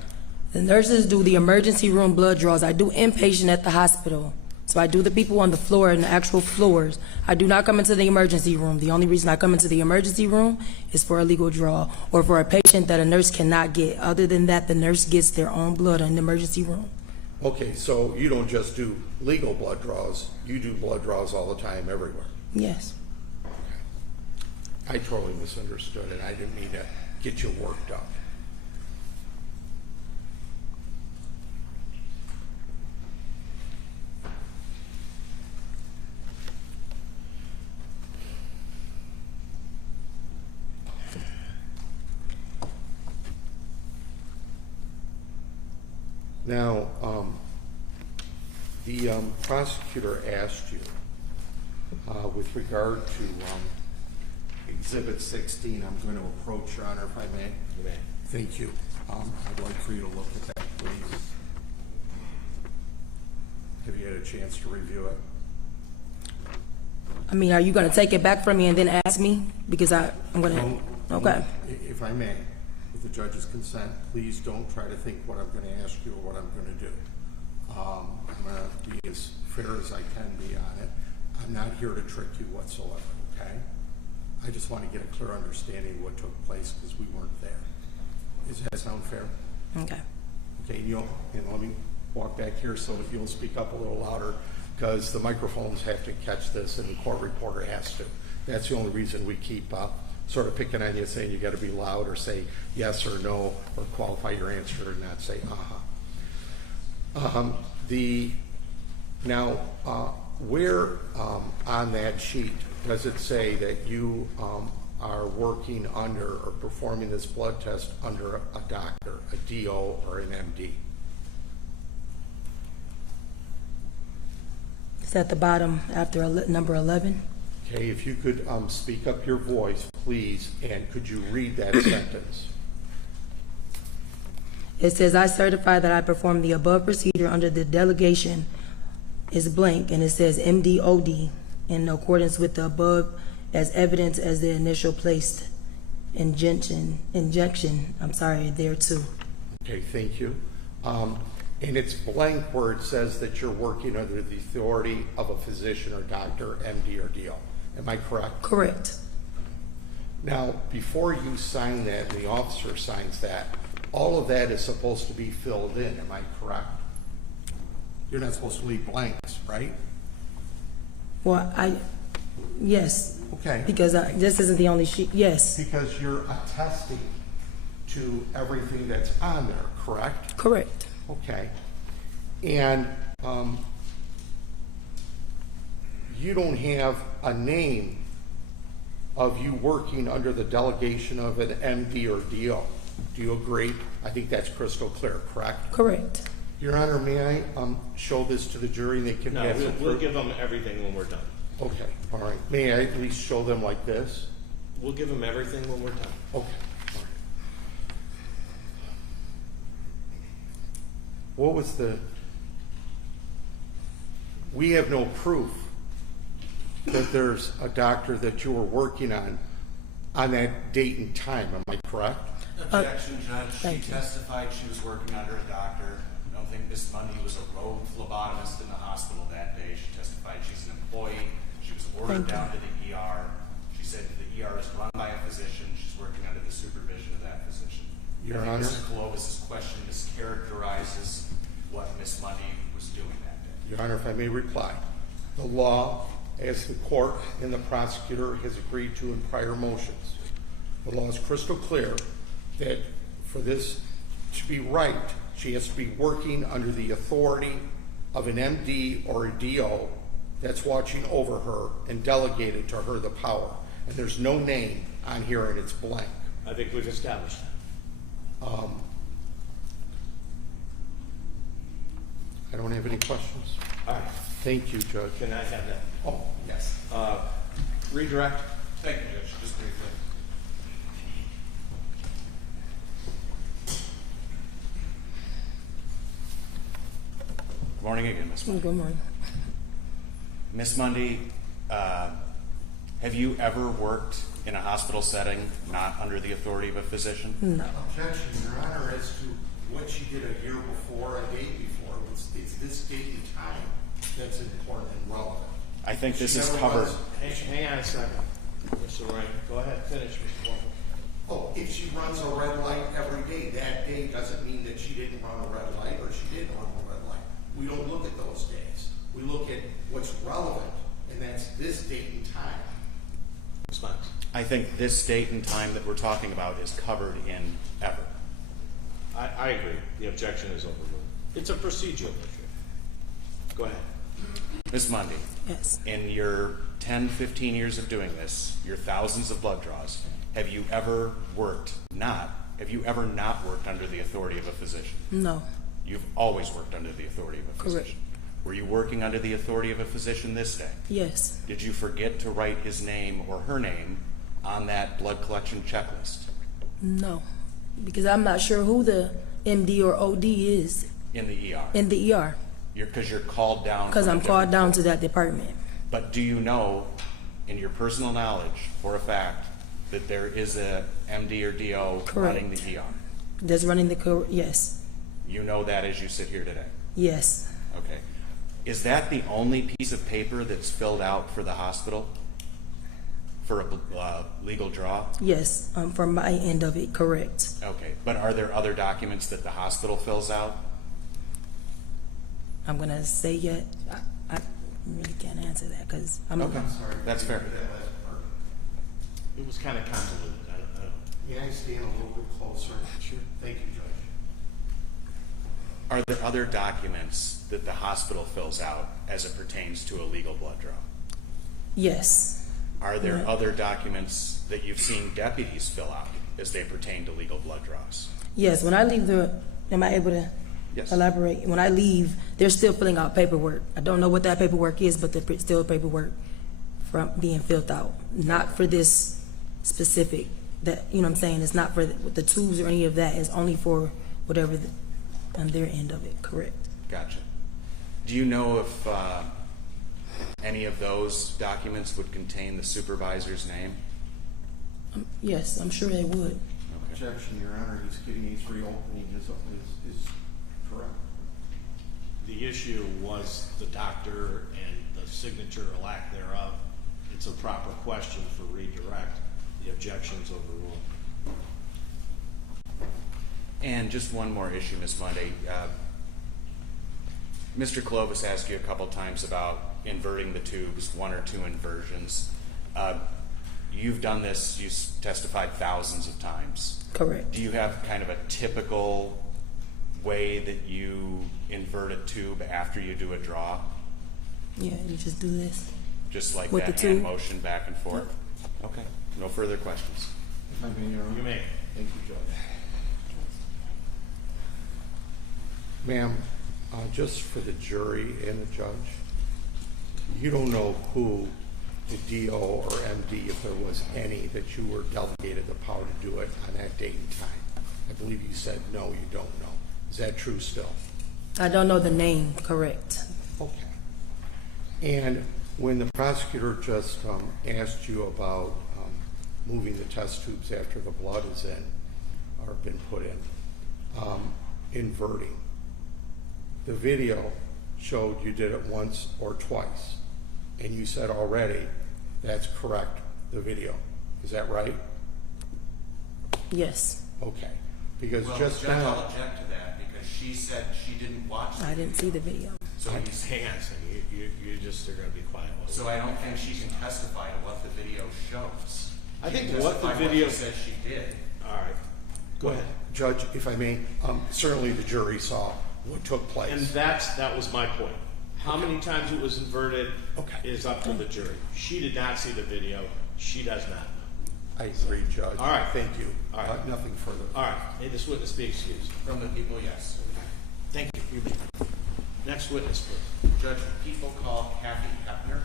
The nurses do the emergency room blood draws. I do inpatient at the hospital. So I do the people on the floor and the actual floors. I do not come into the emergency room. The only reason I come into the emergency room is for a legal draw or for a patient that a nurse cannot get. Other than that, the nurse gets their own blood in the emergency room. Okay, so you don't just do legal blood draws, you do blood draws all the time everywhere. Yes. I totally misunderstood it. I didn't mean to get you worked up. Now, the prosecutor asked you, with regard to Exhibit 16, I'm going to approach, Your Honor, if I may. You may. Thank you. I'd like for you to look at that, please. Have you had a chance to review it? I mean, are you gonna take it back from me and then ask me? Because I'm gonna, okay. If I may, with the judge's consent, please don't try to think what I'm gonna ask you or what I'm gonna do. I'm gonna be as fair as I can be on it. I'm not here to trick you whatsoever, okay? I just want to get a clear understanding of what took place because we weren't there. Does that sound fair? Okay. Okay, and let me walk back here so that you'll speak up a little louder because the microphones have to catch this and the court reporter has to. That's the only reason we keep sort of picking on you, saying you got to be loud or say yes or no or qualify your answer and not say Now, where on that sheet does it say that you are working under or performing this blood test under a doctor, a DO, or an MD? It's at the bottom after number 11. Okay, if you could speak up your voice, please, and could you read that sentence? It says, I certify that I performed the above procedure under the delegation is blank, and it says MDOD in accordance with the above as evidence as the initial placed injection, there too. Okay, thank you. And it's blank where it says that you're working under the authority of a physician or doctor, MD or DO. Am I correct? Correct. Now, before you sign that and the officer signs that, all of that is supposed to be filled in. Am I correct? You're not supposed to leave blanks, right? Well, yes. Okay. Because this isn't the only sheet. Yes. Because you're attesting to everything that's on there, correct? Correct. Okay. And you don't have a name of you working under the delegation of an MD or DO. Do you agree? I think that's crystal clear, correct? Correct. Your Honor, may I show this to the jury and they can No, have some we'll proof? give them everything when we're done. Okay, all right. May I at least show them like this? We'll give them everything when we're done. Okay. All right. What was we have no proof that there's a doctor that you were working on that date and time. Am I correct? Objection, Judge. She thank you. testified she was working under a doctor. I don't think Miss Mundy was a rogue phlebotomist in the hospital that day. She testified she's an employee. She was ordered Thank you. down to the ER. She said the ER is run by a physician. She's working under the supervision of that physician. Your I think Honor? Mr. Clovis's question mischaracterizes what Miss Mundy was doing that day. Your Honor, if I may reply. The law, as the court and the prosecutor has agreed to in prior motions, the law is crystal clear that for this to be right, she has to be working under the authority of an MD or a DO that's watching over her and delegated to her the power. And there's no name on here and it's blank. I think we've established that. I don't have any questions. All right. Thank you, Judge. Can I have that? Oh, yes. Redirect. Thank you, Judge. Just briefly. Good morning again, Miss Mundy. Good morning. Miss Mundy, have you ever worked in a hospital setting not under the authority of a physician? No. Objection, Your Honor, as to what she did a year before, a day before. It's this date and time that's important and relevant. I think this She is never covered. was- Hang on a second. Mr. Ryan, go ahead, finish, Mr. Walker. Oh, if she runs a red light every day, that day doesn't mean that she didn't run a red light or she did run a red light. We don't look at those days. We look at what's relevant, and that's this date and time. Response. I think this date and time that we're talking about is covered in ever. I agree. The objection is overruled. It's a procedural issue. Go ahead. Miss Mundy, Yes. in your 10, 15 years of doing this, your thousands of blood draws, have you ever not worked under the authority of a physician? No. You've always worked under the authority of a physician. Correct. Were you working under the authority of a physician this day? Yes. Did you forget to write his name or her name on that blood collection checklist No, because I'm not sure who the MD or OD is in the ER? in the ER, Because you're called down. because from a I'm called different down floor. to that department. But do you know, in your personal knowledge, for a fact, that there is a MD or DO running the ER? That's running the yes, You know that as you sit here today? yes, Okay. Is that the only piece of paper that's filled out for the hospital? For a legal draw? yes, from my end of it, correct. Okay. But are there other documents that the hospital fills out? I'm gonna say yet, I really can't answer that, because I'm. Okay. Sorry. That's fair. That last part. It was kind of convoluted. I don't. May I stand a little bit closer? Sure. Thank you, Judge. Are there other documents that the hospital fills out as it pertains to a legal blood draw? Yes, Are there Yeah. other documents that you've seen deputies fill out as they pertain to legal blood draws? yes, when I leave am I able to Yes. elaborate? When I leave, they're still filling out paperwork. I don't know what that paperwork is, but there's still paperwork from being filled out, not for this specific, that, you know what I'm saying, it's not for the tubes or any of that, it's only for whatever on their end of it, correct? Gotcha. Do you know if any of those documents would contain the supervisor's name? Yes, I'm sure they would. Okay. Objection, Your Honor, he's getting a reopening is correct. The issue was the doctor and the signature or lack thereof. It's a proper question for redirect. The objection's overruled. And just one more issue, Ms. Mundy. Mr. Clovis asked you a couple times about inverting the tubes, 1 or 2 inversions. You've done this, you testified thousands of times. Correct. Do you have kind of a typical way that you invert a tube after you do a draw? Yeah, you just do this. Just like With that the hand tube? motion back and forth? Okay, no further questions. If I may, Your Honor. You may. Thank you, Judge. Ma'am, just for the jury and the judge, you don't know who the DO or MD, if there was any, that you were delegated the power to do it on that date and time. I believe you said no, you don't know. Is that true still? I don't know the name, correct. Okay. And when the prosecutor just asked you about moving the test tubes after the blood is in or been put in, inverting, the video showed you did it once or twice, and you said already that's correct, the video. Is that right? Yes, Okay. Because Well, just Judge, I'll now, object to that because she said she didn't watch the I didn't see the video. So he's Hang on a second. You just are going to be quiet. So I don't think she can testify to what the video shows. I She think can what the testify video she said she did. All right. Go ahead. Judge, if I may, certainly the jury saw what took place. And that was my point. How many times it was inverted Okay. is up to the jury. She did not see the video. She does not know. I agree, Judge. All right. Thank you. All right. Nothing further. All right. May this witness be excused. From the people, yes. Thank you. You may. Next witness, please. Judge, people call Kathy Hepner.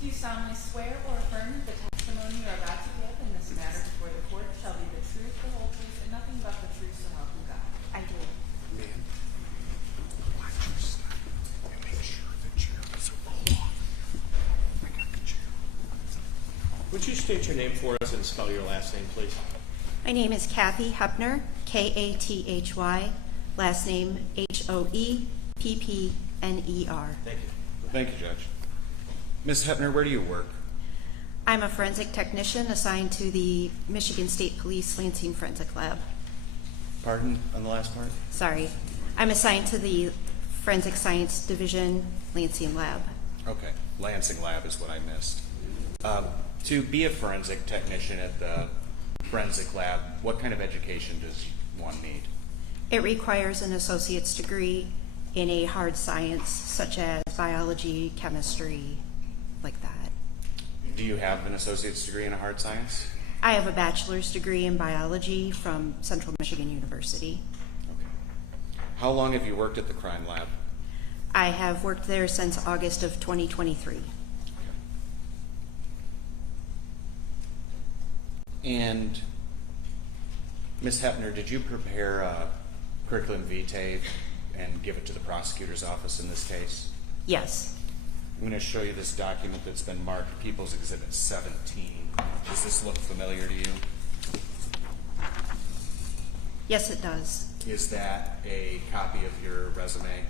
Do you solemnly swear or affirm the testimony you are about to give in this matter before the court shall be the truth, the whole truth, and nothing but the truth, so help you God? I do. Ma'am, why don't you stop and make sure the chair doesn't roll off? I got the chair. Would you state your name for us and spell your last name, please? My name is Kathy Hepner, K-A-T-H-Y, last name H-O-E-P-P-N-E-R. Thank you. Thank you, Judge. Ms. Hepner, where do you work? I'm a forensic technician assigned to the Michigan State Police Lansing Forensic Lab. Pardon on the last part? Sorry. I'm assigned to the Forensic Science Division Lansing Lab. Okay, Lansing Lab is what I missed. To be a forensic technician at the forensic lab, what kind of education does one need? It requires an associate's degree in a hard science such as biology, chemistry, like that. Do you have an associate's degree in a hard science? I have a bachelor's degree in biology from Central Michigan University. Okay. How long have you worked at the crime lab? I have worked there since August of 2023. And Ms. Hepner, did you prepare a curriculum vitae and give it to the prosecutor's office in this case? Yes. I'm going to show you this document that's been marked People's Exhibit 17. Does this look familiar to you? Yes, it does. Is that a copy of your resume?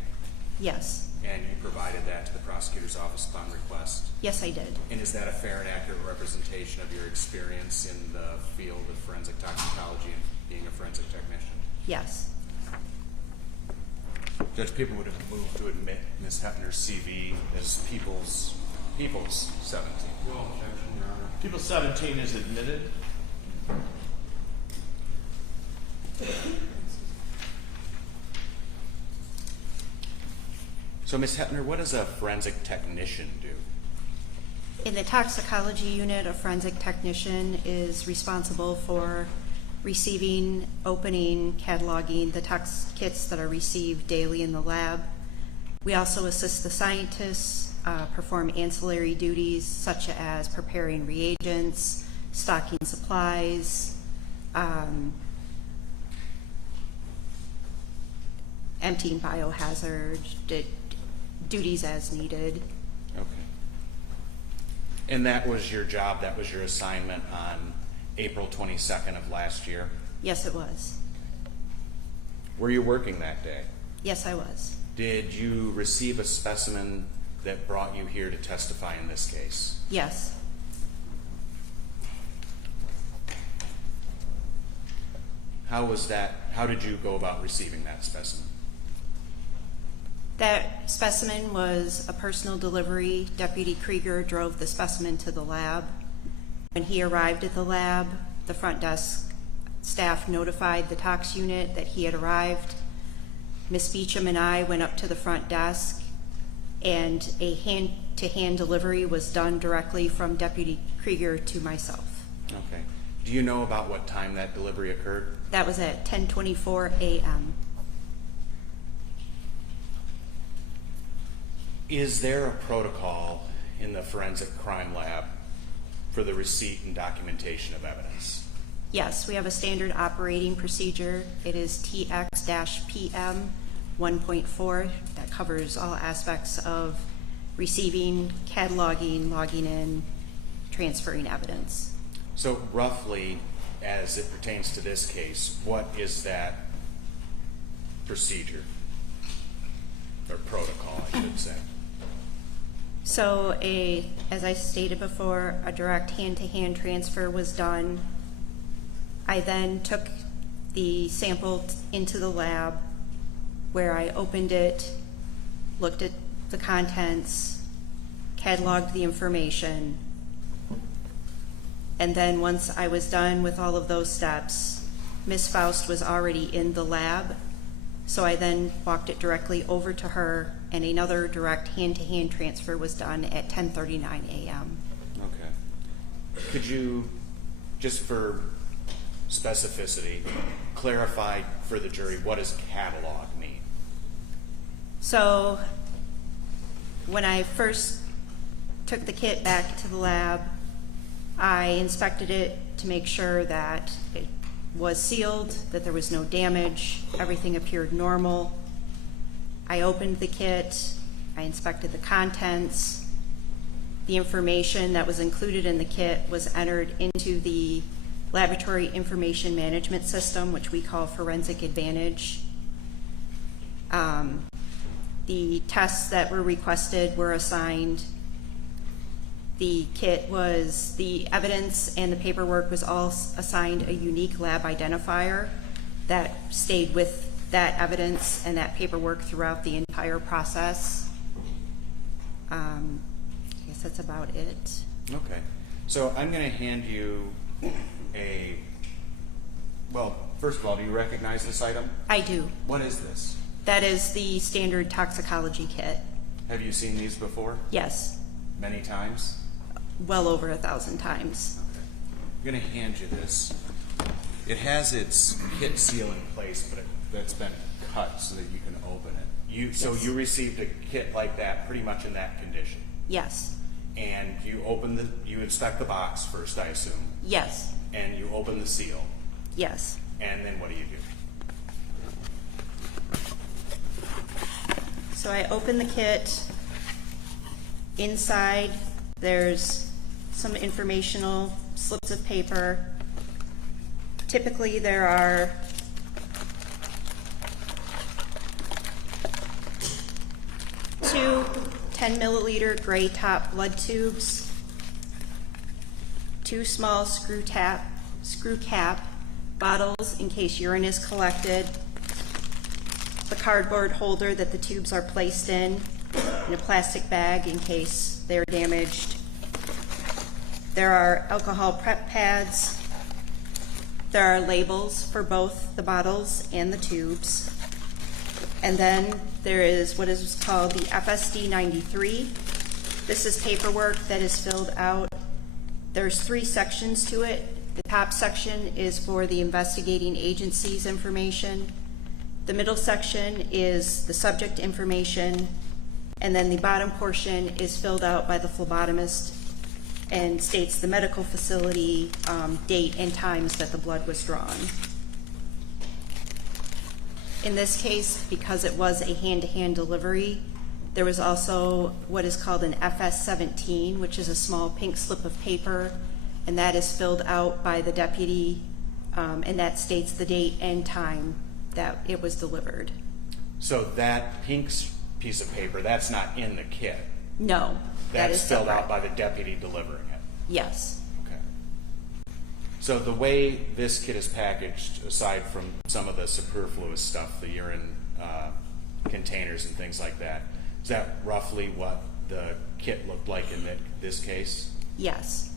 Yes. And you provided that to the prosecutor's office upon request? Yes, I did. And is that a fair and accurate representation of your experience in the field of forensic toxicology and being a forensic technician? Yes. Judge, people would have moved to admit Ms. Hepner's CV as People's 17. No objection, Your Honor. People 17 is admitted. So, Ms. Hepner, what does a forensic technician do? In the toxicology unit, a forensic technician is responsible for receiving, opening, cataloging the tox kits that are received daily in the lab. We also assist the scientists, perform ancillary duties such as preparing reagents, stocking supplies, emptying biohazard duties as needed. Okay. And that was your job, that was your assignment on April 22nd of last year? Yes, it was. Were you working that day? Yes, I was. Did you receive a specimen that brought you here to testify in this case? Yes. How was that? How did you go about receiving that specimen? That specimen was a personal delivery. Deputy Creger drove the specimen to the lab. When he arrived at the lab, the front desk staff notified the tox unit that he had arrived. Ms. Beaum and I went up to the front desk, and a hand-to-hand delivery was done directly from Deputy Creger to myself. Okay. Do you know about what time that delivery occurred? That was at 10:24 a.m. Is there a protocol in the forensic crime lab for the receipt and documentation of evidence? Yes, we have a standard operating procedure. It is TX-PM 1.4 that covers all aspects of receiving, cataloging, logging in, transferring evidence. So roughly, as it pertains to this case, what is that procedure? Or protocol, I should say. So as I stated before, a direct hand-to-hand transfer was done. I then took the sample into the lab where I opened it, looked at the contents, cataloged the information, and then once I was done with all of those steps, Ms. Faust was already in the lab, so I then walked it directly over to her, and another direct hand-to-hand transfer was done at 10:39 a.m. Okay. Could you, just for specificity, clarify for the jury, what does catalog mean? So when I first took the kit back to the lab, I inspected it to make sure that it was sealed, that there was no damage, everything appeared normal. I opened the kit, I inspected the contents. The information that was included in the kit was entered into the laboratory information management system, which we call Forensic Advantage. The tests that were requested were assigned. The evidence and the paperwork was all assigned a unique lab identifier that stayed with that evidence and that paperwork throughout the entire process. I guess that's about it. Okay. So I'm going to hand you a Well, first of all, do you recognize this item? I do. What is this? That is the standard toxicology kit. Have you seen these before? Yes, Many times? well over 1,000 times. I'm going to hand you this. It has its kit seal in place, but that's been cut so that you can open it. So Yes. you received a kit like that, pretty much in that condition. Yes, And you inspect the box first, I assume, yes, and you open the seal. yes. And then what do you do? So I open the kit. Inside, there's some informational slips of paper. Typically, there are two 10-milliliter gray top blood tubes, two small screw cap bottles in case urine is collected, the cardboard holder that the tubes are placed in a plastic bag in case they're damaged. There are alcohol prep pads. There are labels for both the bottles and the tubes. And then there is what is called the FSD 93. This is paperwork that is filled out. There's 3 sections to it. The top section is for the investigating agency's information. The middle section is the subject information, and then the bottom portion is filled out by the phlebotomist and states the medical facility, date and times that the blood was drawn. In this case, because it was a hand-to-hand delivery, there was also what is called an FS-17, which is a small pink slip of paper, and that is filled out by the deputy, and that states the date and time that it was delivered. So that pink piece of paper, that's not in the kit. No, that is That's filled separate. out by the deputy delivering it. Yes. Okay. So the way this kit is packaged, aside from some of the superfluous stuff, the urine containers and things like that, is that roughly what the kit looked like in this case? Yes.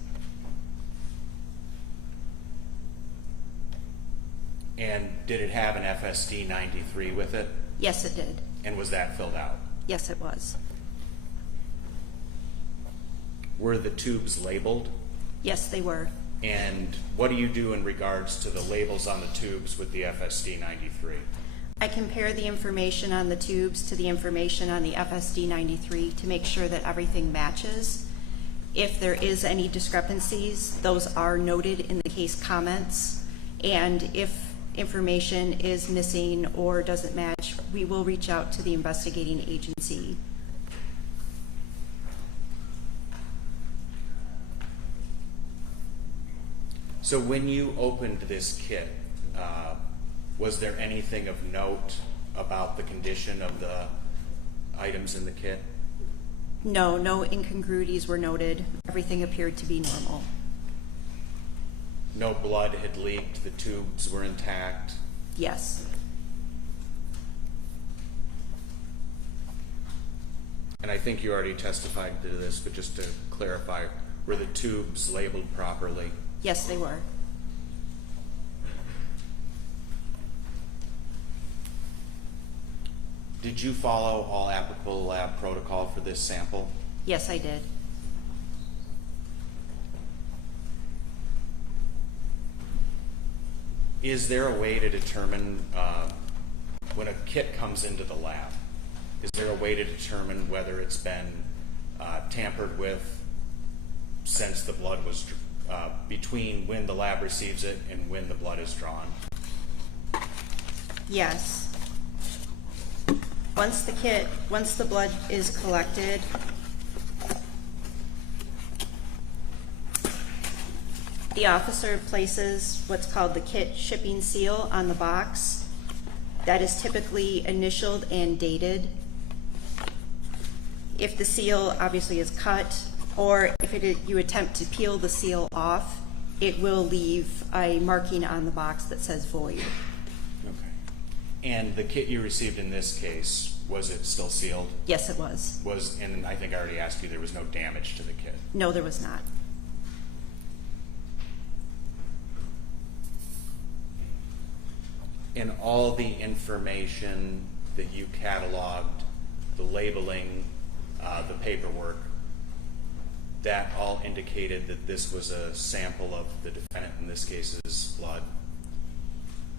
And did it have an FSD 93 with it? Yes, it did. And was that filled out? Yes, it was. Were the tubes labeled? Yes, they were. And what do you do in regards to the labels on the tubes with the FSD 93? I compare the information on the tubes to the information on the FSD 93 to make sure that everything matches. If there is any discrepancies, those are noted in the case comments. And if information is missing or doesn't match, we will reach out to the investigating agency. So when you opened this kit, was there anything of note about the condition of the items in the kit? No, no incongruities were noted. Everything appeared to be normal. No blood had leaked, the tubes were intact. Yes. And I think you already testified to this, but just to clarify, were the tubes labeled properly? Yes, they were. Did you follow all applicable lab protocol for this sample? Yes, I did. Is there a way to determine, when a kit comes into the lab, is there a way to determine whether it's been tampered with since the blood was, between when the lab receives it and when the blood is drawn? Yes. Once the blood is collected, the officer places what's called the kit shipping seal on the box. That is typically initialed and dated. If the seal obviously is cut, or if you attempt to peel the seal off, it will leave a marking on the box that says void. Okay. And the kit you received in this case, was it still sealed? Yes, it was. And I think I already asked you, there was no damage to the kit. No, there was not. And all the information that you cataloged, the labeling, the paperwork, that all indicated that this was a sample of the defendant, in this case's blood?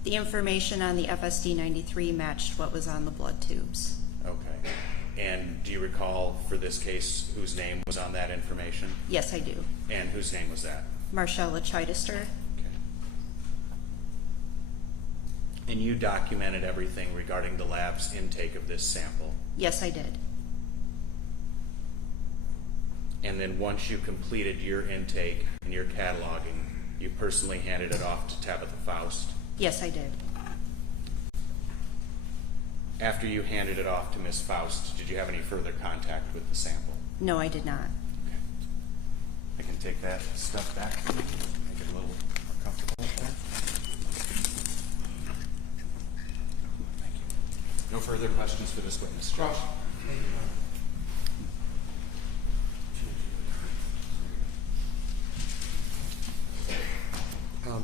The information on the FSD 93 matched what was on the blood tubes. Okay. And do you recall, for this case, whose name was on that information? Yes, I do. And whose name was that? Marshella Chidester. Okay. And you documented everything regarding the lab's intake of this sample? Yes, I did. And then once you completed your intake and your cataloging, you personally handed it off to Tabitha Faust? Yes, I did. After you handed it off to Ms. Faust, did you have any further contact with the sample? No, I did not. Okay. I can take that stuff back for you, make it a little more comfortable with that. Thank you. No further questions for this witness, Judge?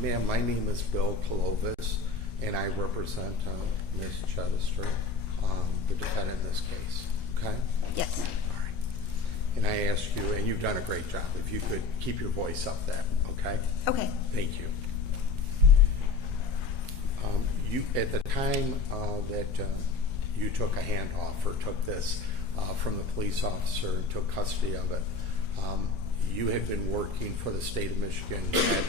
Ma'am, my name is Bill Clovis, and I represent Ms. Chidester, the defendant in this case. Okay? Yes. All right. And I ask you, and you've done a great job, if you could keep your voice up there, okay? Okay. Thank you. You at the time that you took a handoff or took this from the police officer and took custody of it, you had been working for the state of Michigan at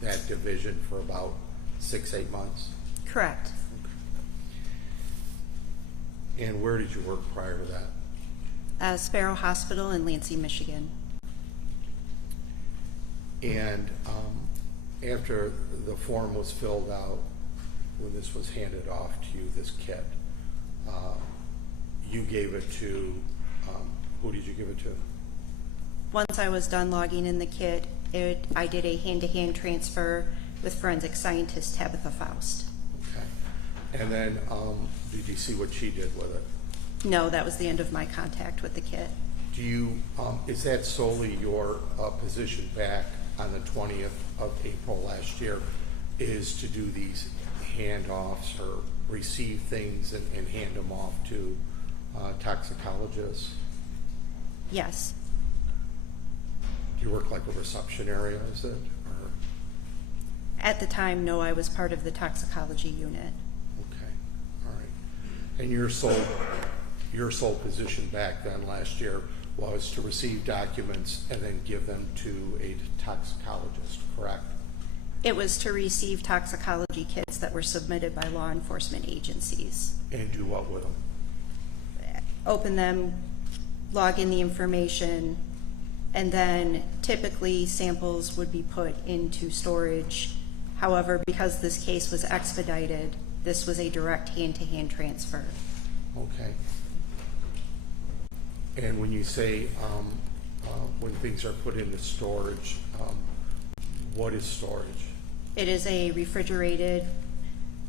that division for about 6-8 months? Correct. Okay. And where did you work prior to that? Sparrow Hospital in Lansing, Michigan. And after the form was filled out, when this was handed off to you, this kit, you gave it to, who did you give it to? Once I was done logging in the kit, I did a hand-to-hand transfer with forensic scientist Tabitha Faust. Okay. And then did you see what she did with it? No, that was the end of my contact with the kit. Do you, is that solely your position back on the 20th of April last year, is to do these handoffs or receive things and hand them off to toxicologists? Yes. Do you work like a reception area, is it? Or? At the time, no, I was part of the toxicology unit. Okay, all right. And your sole position back then last year was to receive documents and then give them to a toxicologist, correct? It was to receive toxicology kits that were submitted by law enforcement agencies. And do what with them? Open them, log in the information, and then typically samples would be put into storage. However, because this case was expedited, this was a direct hand-to-hand transfer. Okay. And when you say when things are put into storage, what is storage? It is a refrigerated,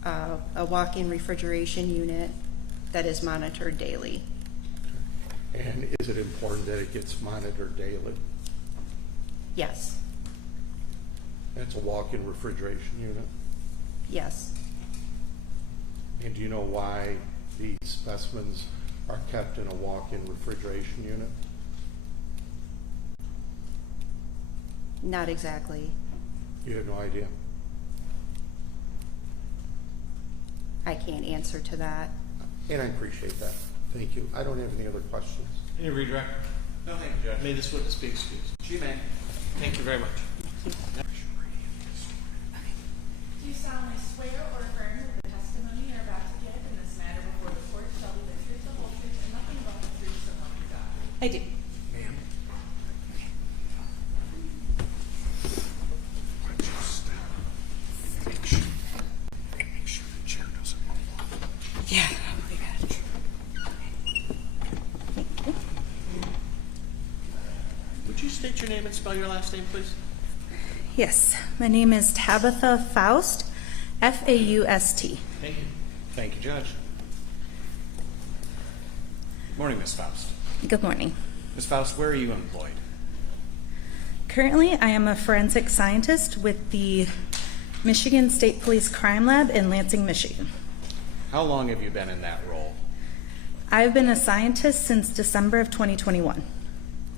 a walk-in refrigeration unit that is monitored daily. Okay. And is it important that it gets monitored daily? Yes. It's a walk-in refrigeration unit? Yes. And do you know why these specimens are kept in a walk-in refrigeration unit? Not exactly. You have no idea? I can't answer to that. And I appreciate that. Thank you. I don't have any other questions. Any redirect? No, thank you, Judge. May this witness be excused. She may. Thank you very much. Do you solemnly swear or affirm that the testimony you're about to give in this matter before the court shall be the truth, the whole truth, and nothing but the truth, so help you God? I do. Ma'am? Make sure the chair doesn't move off. Yeah, we got it. Would you state your name and spell your last name, please? Yes, my name is Tabitha Faust, F-A-U-S-T. Thank you. Thank you, Judge. Morning, Ms. Faust. Good morning. Ms. Faust, where are you employed? Currently, I am a forensic scientist with the Michigan State Police Crime Lab in Lansing, Michigan. How long have you been in that role? I've been a scientist since December of 2021.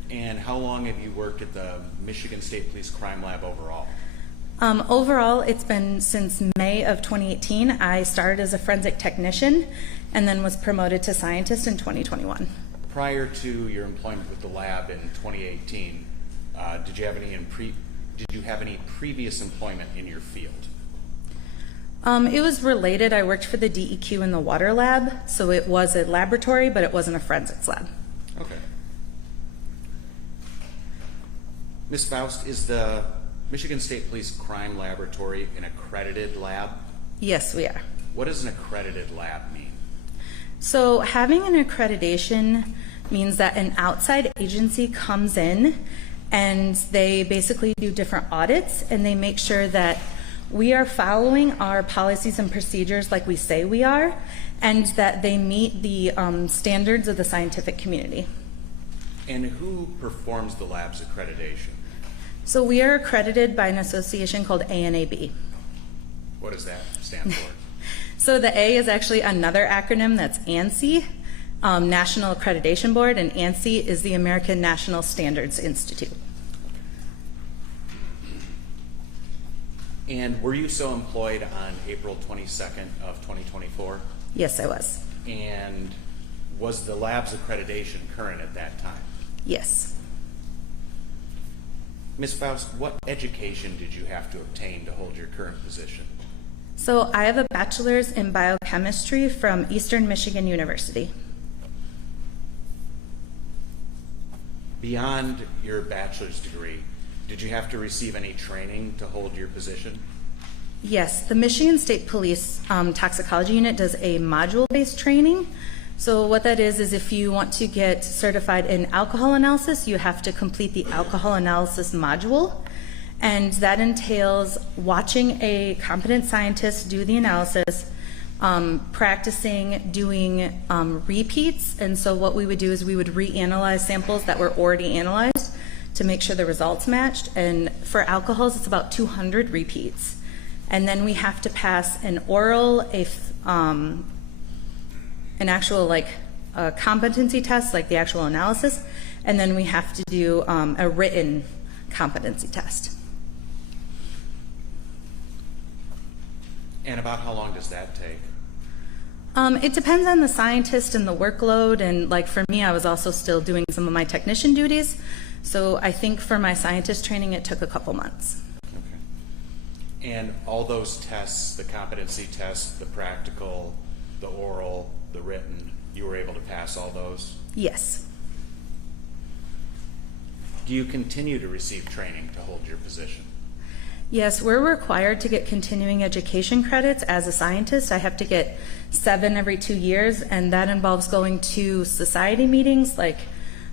And how long have you worked at the Michigan State Police Crime Lab overall? Overall, it's been since May of 2018. I started as a forensic technician and then was promoted to scientist in 2021. Prior to your employment with the lab in 2018, did you have any previous employment in your field? It was related. I worked for the DEQ in the water lab, so it was a laboratory, but it wasn't a forensics lab. Okay. Ms. Faust, is the Michigan State Police Crime Laboratory an accredited lab? Yes, we are. What does an accredited lab mean? So having an accreditation means that an outside agency comes in and they basically do different audits and they make sure that we are following our policies and procedures like we say we are, and that they meet the standards of the scientific community. And who performs the lab's accreditation? So we are accredited by an association called ANAB. What does that stand for? So the A is actually another acronym, that's ANSI, National Accreditation Board, and ANSI is the American National Standards Institute. And were you so employed on April 22nd of 2024? Yes, I was. And was the lab's accreditation current at that time? Yes. Ms. Faust, what education did you have to obtain to hold your current position? So I have a bachelor's in biochemistry from Eastern Michigan University. Beyond your bachelor's degree, did you have to receive any training to hold your position? Yes, the Michigan State Police Toxicology Unit does a module-based training. So what that is if you want to get certified in alcohol analysis, you have to complete the alcohol analysis module. And that entails watching a competent scientist do the analysis, practicing doing repeats. And so what we would do is we would reanalyze samples that were already analyzed to make sure the results matched. And for alcohols, it's about 200 repeats. And then we have to pass an oral, an actual a competency test, like the actual analysis, and then we have to do a written competency test. And about how long does that take? It depends on the scientist and the workload, and like for me, I was also still doing some of my technician duties, so I think for my scientist training, it took a couple months. Okay. And all those tests, the competency test, the practical, the oral, the written, you were able to pass all those? Yes. Do you continue to receive training to hold your position? Yes, we're required to get continuing education credits as a scientist. I have to get 7 every 2 years, and that involves going to society meetings. Like,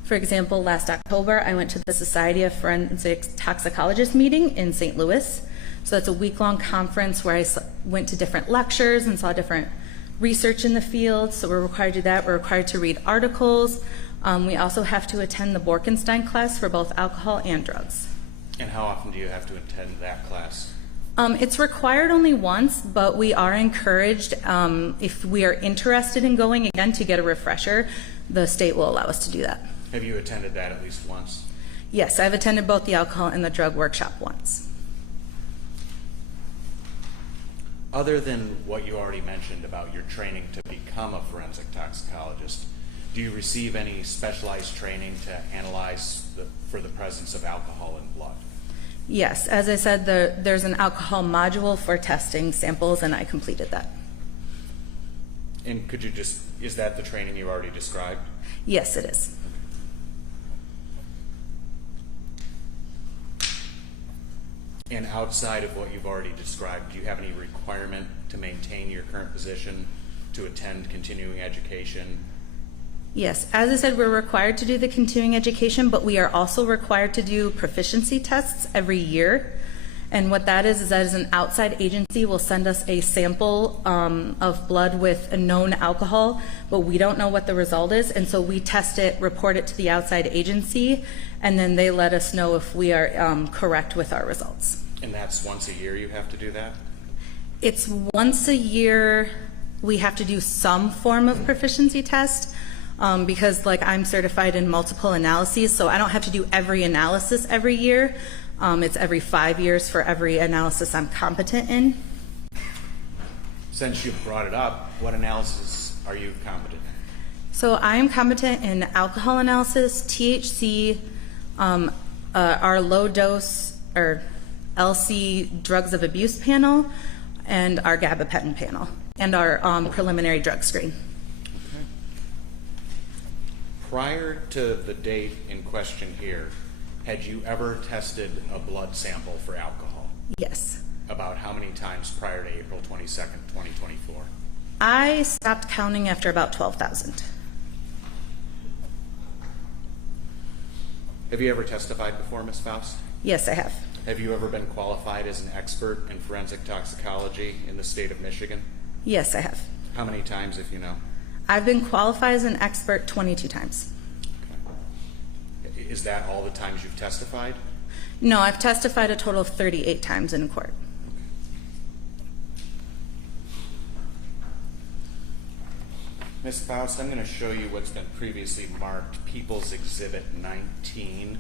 for example, last October, I went to the Society of Forensic Toxicologists meeting in St. Louis. So that's a week-long conference where I went to different lectures and saw different research in the field. So we're required to do that. We're required to read articles. We also have to attend the Borkenstein class for both alcohol and drugs. And how often do you have to attend that class? It's required only once, but we are encouraged, if we are interested in going again to get a refresher, the state will allow us to do that. Have you attended that at least once? Yes, I've attended both the alcohol and the drug workshop once. Other than what you already mentioned about your training to become a forensic toxicologist, do you receive any specialized training to analyze for the presence of alcohol in blood? Yes, as I said, there's an alcohol module for testing samples, and I completed that. And could you is that the training you already described? Yes, it is. And outside of what you've already described, do you have any requirement to maintain your current position, to attend continuing education? Yes, as I said, we're required to do the continuing education, but we are also required to do proficiency tests every year. And what that is that an outside agency will send us a sample of blood with a known alcohol, but we don't know what the result is. And so we test it, report it to the outside agency, and then they let us know if we are correct with our results. And that's once a year you have to do that? It's once a year we have to do some form of proficiency test because like I'm certified in multiple analyses, so I don't have to do every analysis every year. It's every 5 years for every analysis I'm competent in. Since you brought it up, what analysis are you competent in? So I am competent in alcohol analysis, THC, our low dose or LC drugs of abuse panel, and our gabapentin panel, and our preliminary drug screen. Okay. Prior to the date in question here, had you ever tested a blood sample for alcohol? Yes. About how many times prior to April 22nd, 2024? I stopped counting after about 12,000. Have you ever testified before, Ms. Faust? Yes, I have. Have you ever been qualified as an expert in forensic toxicology in the state of Michigan? Yes, I have. How many times, if you know? I've been qualified as an expert 22 times. Okay. Is that all the times you've testified? No, I've testified a total of 38 times in court. Ms. Faust, I'm going to show you what's been previously marked People's Exhibit 19.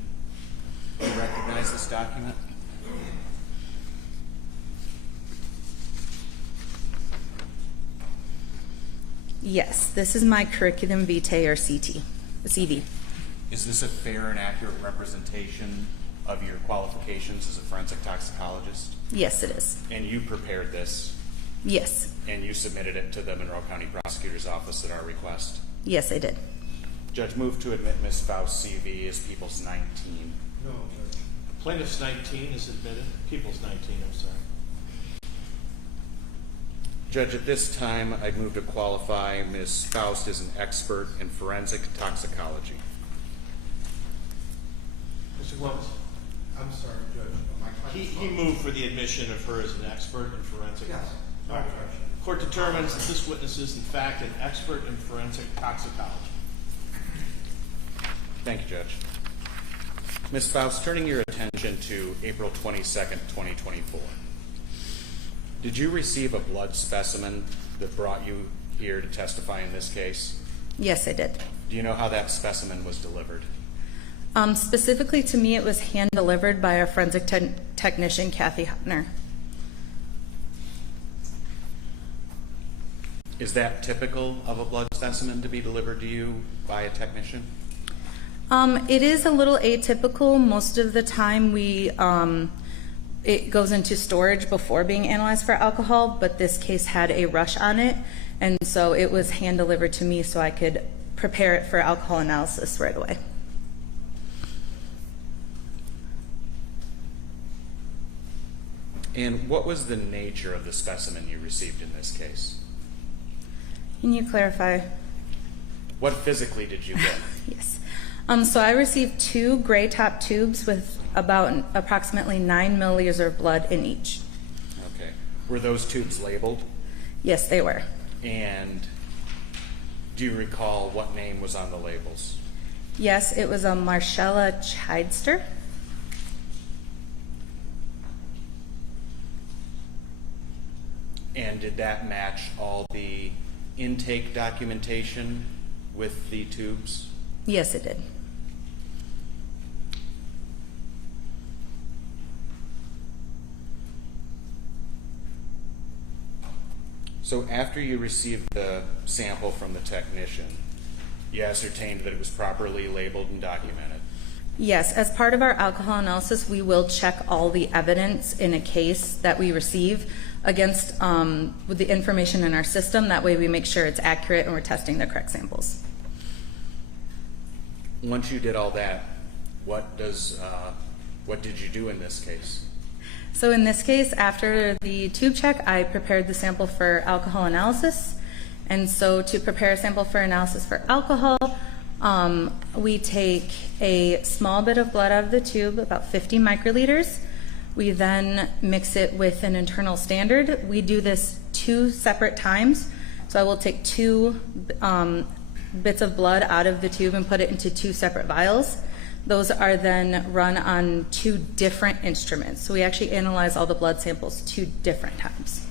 Do you recognize this document? Yes, this is my curriculum vitae or CV. Is this a fair and accurate representation of your qualifications as a forensic toxicologist? Yes, it is. And you prepared this? Yes. And you submitted it to the Monroe County Prosecutor's Office at our request? Yes, I did. Judge, move to admit Ms. Faust's CV as People's 19. No, Judge. Plaintiff's 19 is admitted. People's 19, I'm sorry. Judge, at this time, I'd move to qualify Ms. Faust as an expert in forensic toxicology. Mr. Clemens? I'm sorry, Judge. My client's He moved for the admission of her as an expert in forensic. Yes. All right. Court determines that this witness is in fact an expert in forensic toxicology. Thank you, Judge. Ms. Faust, turning your attention to April 22nd, 2024. Did you receive a blood specimen that brought you here to testify in this case? Yes, I did. Do you know how that specimen was delivered? Specifically to me, it was hand-delivered by our forensic technician, Kathy Hepner. Is that typical of a blood specimen to be delivered to you by a technician? It is a little atypical. Most of the time it goes into storage before being analyzed for alcohol, but this case had a rush on it, and so it was hand-delivered to me so I could prepare it for alcohol analysis right away. And what was the nature of the specimen you received in this case? Can you clarify? What physically did you get? Yes. So I received 2 gray top tubes with about approximately 9 milliliters of blood in each. Okay. Were those tubes labeled? Yes, they were. And do you recall what name was on the labels? Yes, it was a Marshella Chidester. And did that match all the intake documentation with the tubes? Yes, it did. So after you received the sample from the technician, you ascertained that it was properly labeled and documented? Yes, as part of our alcohol analysis, we will check all the evidence in a case that we receive against with the information in our system. That way we make sure it's accurate and we're testing the correct samples. Once you did all that, what did you do in this case? So in this case, after the tube check, I prepared the sample for alcohol analysis. And so to prepare a sample for analysis for alcohol, we take a small bit of blood out of the tube, about 50 microliters. We then mix it with an internal standard. We do this 2 separate times. So I will take 2 bits of blood out of the tube and put it into 2 separate vials. Those are then run on 2 different instruments. So we actually analyze all the blood samples 2 different times.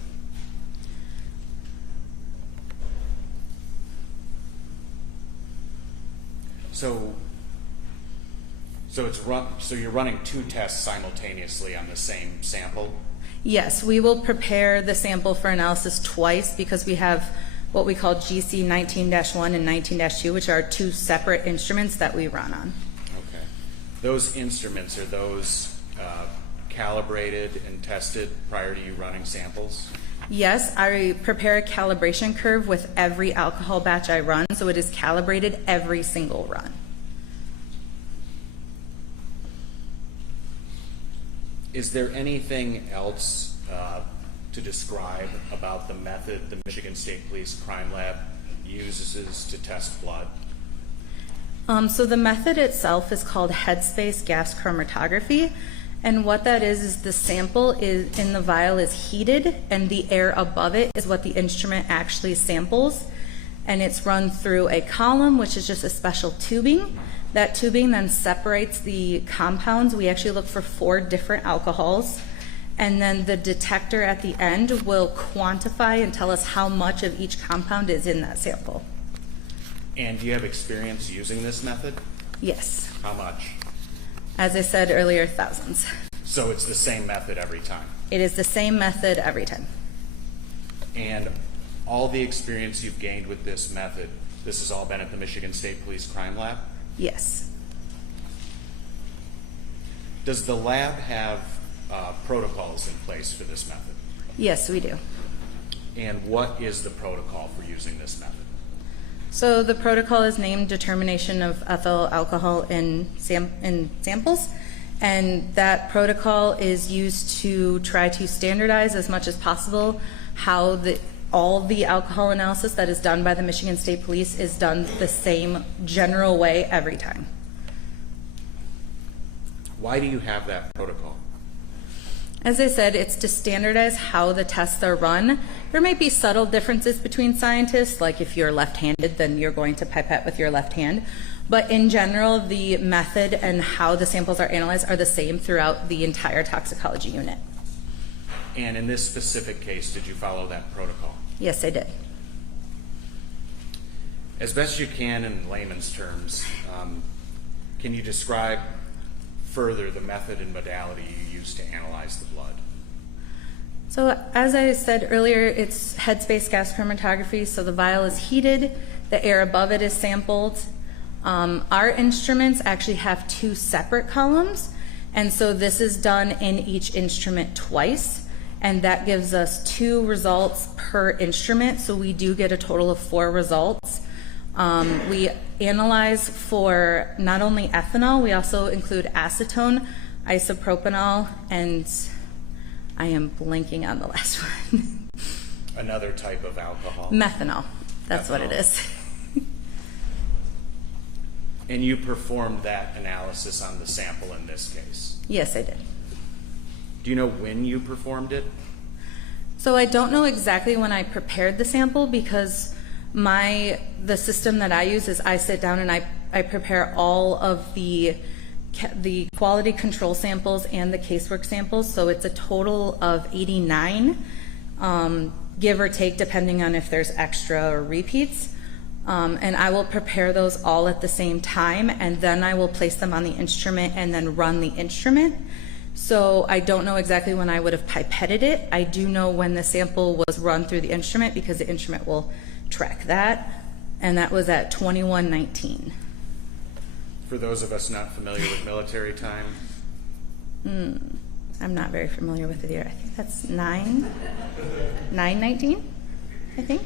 So you're running 2 tests simultaneously on the same sample? Yes, we will prepare the sample for analysis twice because we have what we call GC 19-1 and 19-2, which are 2 separate instruments that we run on. Okay. Those instruments, are those calibrated and tested prior to you running samples? Yes, I prepare a calibration curve with every alcohol batch I run, so it is calibrated every single run. Is there anything else to describe about the method the Michigan State Police Crime Lab uses to test blood? So the method itself is called headspace gas chromatography, and what that is the sample is in the vial is heated, and the air above it is what the instrument actually samples, and it's run through a column, which is just a special tubing. That tubing then separates the compounds. We actually look for 4 different alcohols, and then the detector at the end will quantify and tell us how much of each compound is in that sample. And do you have experience using this method? Yes. How much? As I said earlier, thousands. So it's the same method every time? It is the same method every time. And all the experience you've gained with this method, this has all been at the Michigan State Police Crime Lab? Yes. Does the lab have protocols in place for this method? Yes, we do. And what is the protocol for using this method? So the protocol is named determination of ethyl alcohol in samples, and that protocol is used to try to standardize as much as possible how all the alcohol analysis that is done by the Michigan State Police is done the same general way every time. Why do you have that protocol? As I said, it's to standardize how the tests are run. There may be subtle differences between scientists, like if you're left-handed, then you're going to pipette with your left hand. But in general, the method and how the samples are analyzed are the same throughout the entire toxicology unit. And in this specific case, did you follow that protocol? Yes, I did. As best you can in layman's terms, can you describe further the method and modality you use to analyze the blood? So as I said earlier, it's headspace gas chromatography. So the vial is heated, the air above it is sampled. Our instruments actually have 2 separate columns, and so this is done in each instrument twice, and that gives us 2 results per instrument, so we do get a total of 4 results. We analyze for not only ethanol, we also include acetone, isopropanol, and I am blanking on the last one. Another type of alcohol? Methanol, that's what it is. And you performed that analysis on the sample in this case? Yes, I did. Do you know when you performed it? So I don't know exactly when I prepared the sample because the system that I use is I sit down and I prepare all of the quality control samples and the casework samples, so it's a total of 89, give or take depending on if there's extra or repeats. And I will prepare those all at the same time, and then I will place them on the instrument and then run the instrument. So I don't know exactly when I would have pipetted it. I do know when the sample was run through the instrument because the instrument will track that, and that was at 21:19. For those of us not familiar with military time? I'm not very familiar with the year. I think that's 9:19, I think.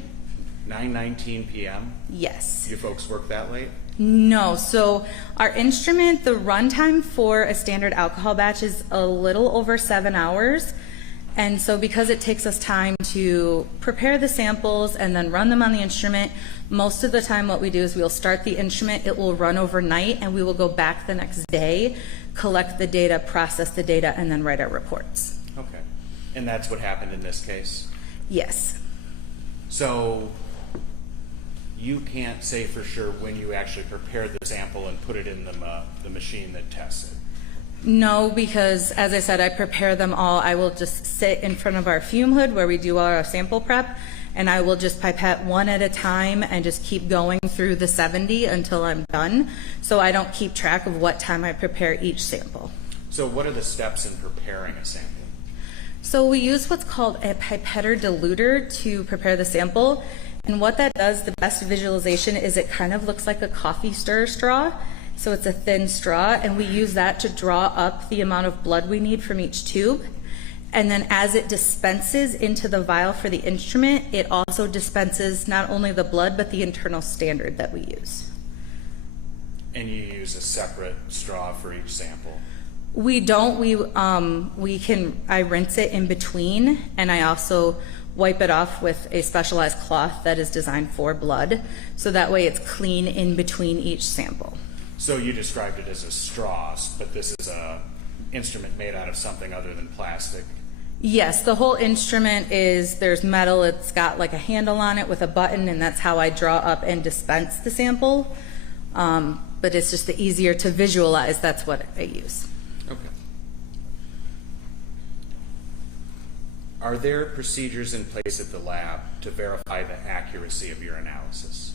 9:19 p.m.? Yes. You folks work that late? No, so our instrument, the runtime for a standard alcohol batch is a little over 7 hours. And so because it takes us time to prepare the samples and then run them on the instrument, most of the time what we do is we'll start the instrument, it will run overnight, and we will go back the next day, collect the data, process the data, and then write our reports. Okay. And that's what happened in this case? Yes. So you can't say for sure when you actually prepared the sample and put it in the machine that tests it. No, because as I said, I prepare them all. I will just sit in front of our fume hood where we do all our sample prep, and I will just pipette one at a time and just keep going through the 70 until I'm done. So I don't keep track of what time I prepare each sample. So what are the steps in preparing a sample? So we use what's called a pipetter diluter to prepare the sample. And what that does, the best visualization is it kind of looks like a coffee stirrer straw. So it's a thin straw, and we use that to draw up the amount of blood we need from each tube. And then as it dispenses into the vial for the instrument, it also dispenses not only the blood, but the internal standard that we use. And you use a separate straw for each sample? We don't. I rinse it in between, and I also wipe it off with a specialized cloth that is designed for blood, so that way it's clean in between each sample. So you described it as a straw, but this is a instrument made out of something other than plastic? Yes, the whole instrument there's metal, it's got like a handle on it with a button, and that's how I draw up and dispense the sample. But it's just the easier to visualize, that's what I use. Okay. Are there procedures in place at the lab to verify the accuracy of your analysis?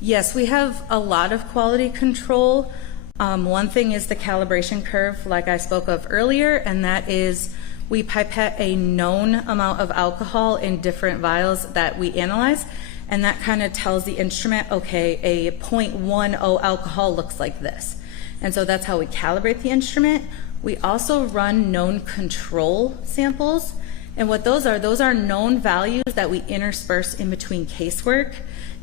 Yes, we have a lot of quality control. One thing is the calibration curve, like I spoke of earlier, and that is we pipette a known amount of alcohol in different vials that we analyze, and that kind of tells the instrument, okay, a 0.10 alcohol looks like this. And so that's how we calibrate the instrument. We also run known control samples, and what those are known values that we intersperse in between casework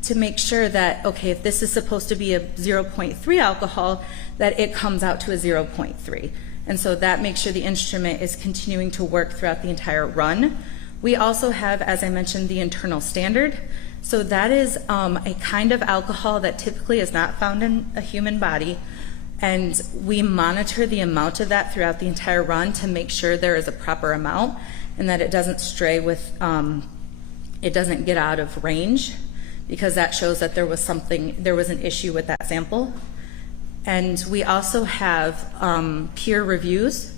to make sure that, okay, if this is supposed to be a 0.3 alcohol, that it comes out to a 0.3. And so that makes sure the instrument is continuing to work throughout the entire run. We also have, as I mentioned, the internal standard. So that is a kind of alcohol that typically is not found in a human body. And we monitor the amount of that throughout the entire run to make sure there is a proper amount and that it doesn't stray with, it doesn't get out of range, because that shows that there was an issue with that sample. And we also have peer reviews.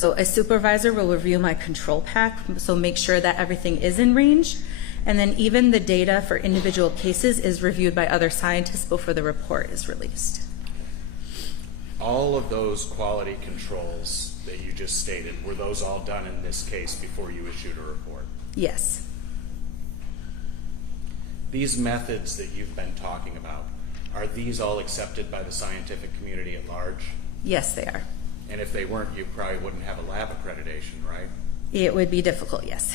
So a supervisor will review my control pack, so make sure that everything is in range. And then even the data for individual cases is reviewed by other scientists before the report is released. All of those quality controls that you just stated, were those all done in this case before you issued a report? Yes. These methods that you've been talking about, are these all accepted by the scientific community at large? Yes, they are. And if they weren't, you probably wouldn't have a lab accreditation, right? It would be difficult, yes.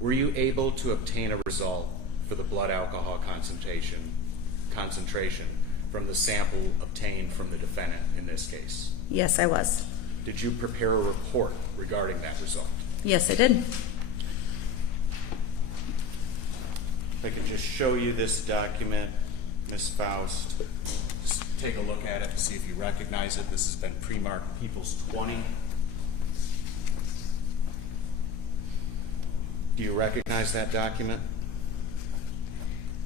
Were you able to obtain a result for the blood alcohol concentration from the sample obtained from the defendant in this case? Yes, I was. Did you prepare a report regarding that result? Yes, I did. If I could just show you this document, Ms. Faust, just take a look at it to see if you recognize it. This has been pre-marked People's 20. Do you recognize that document?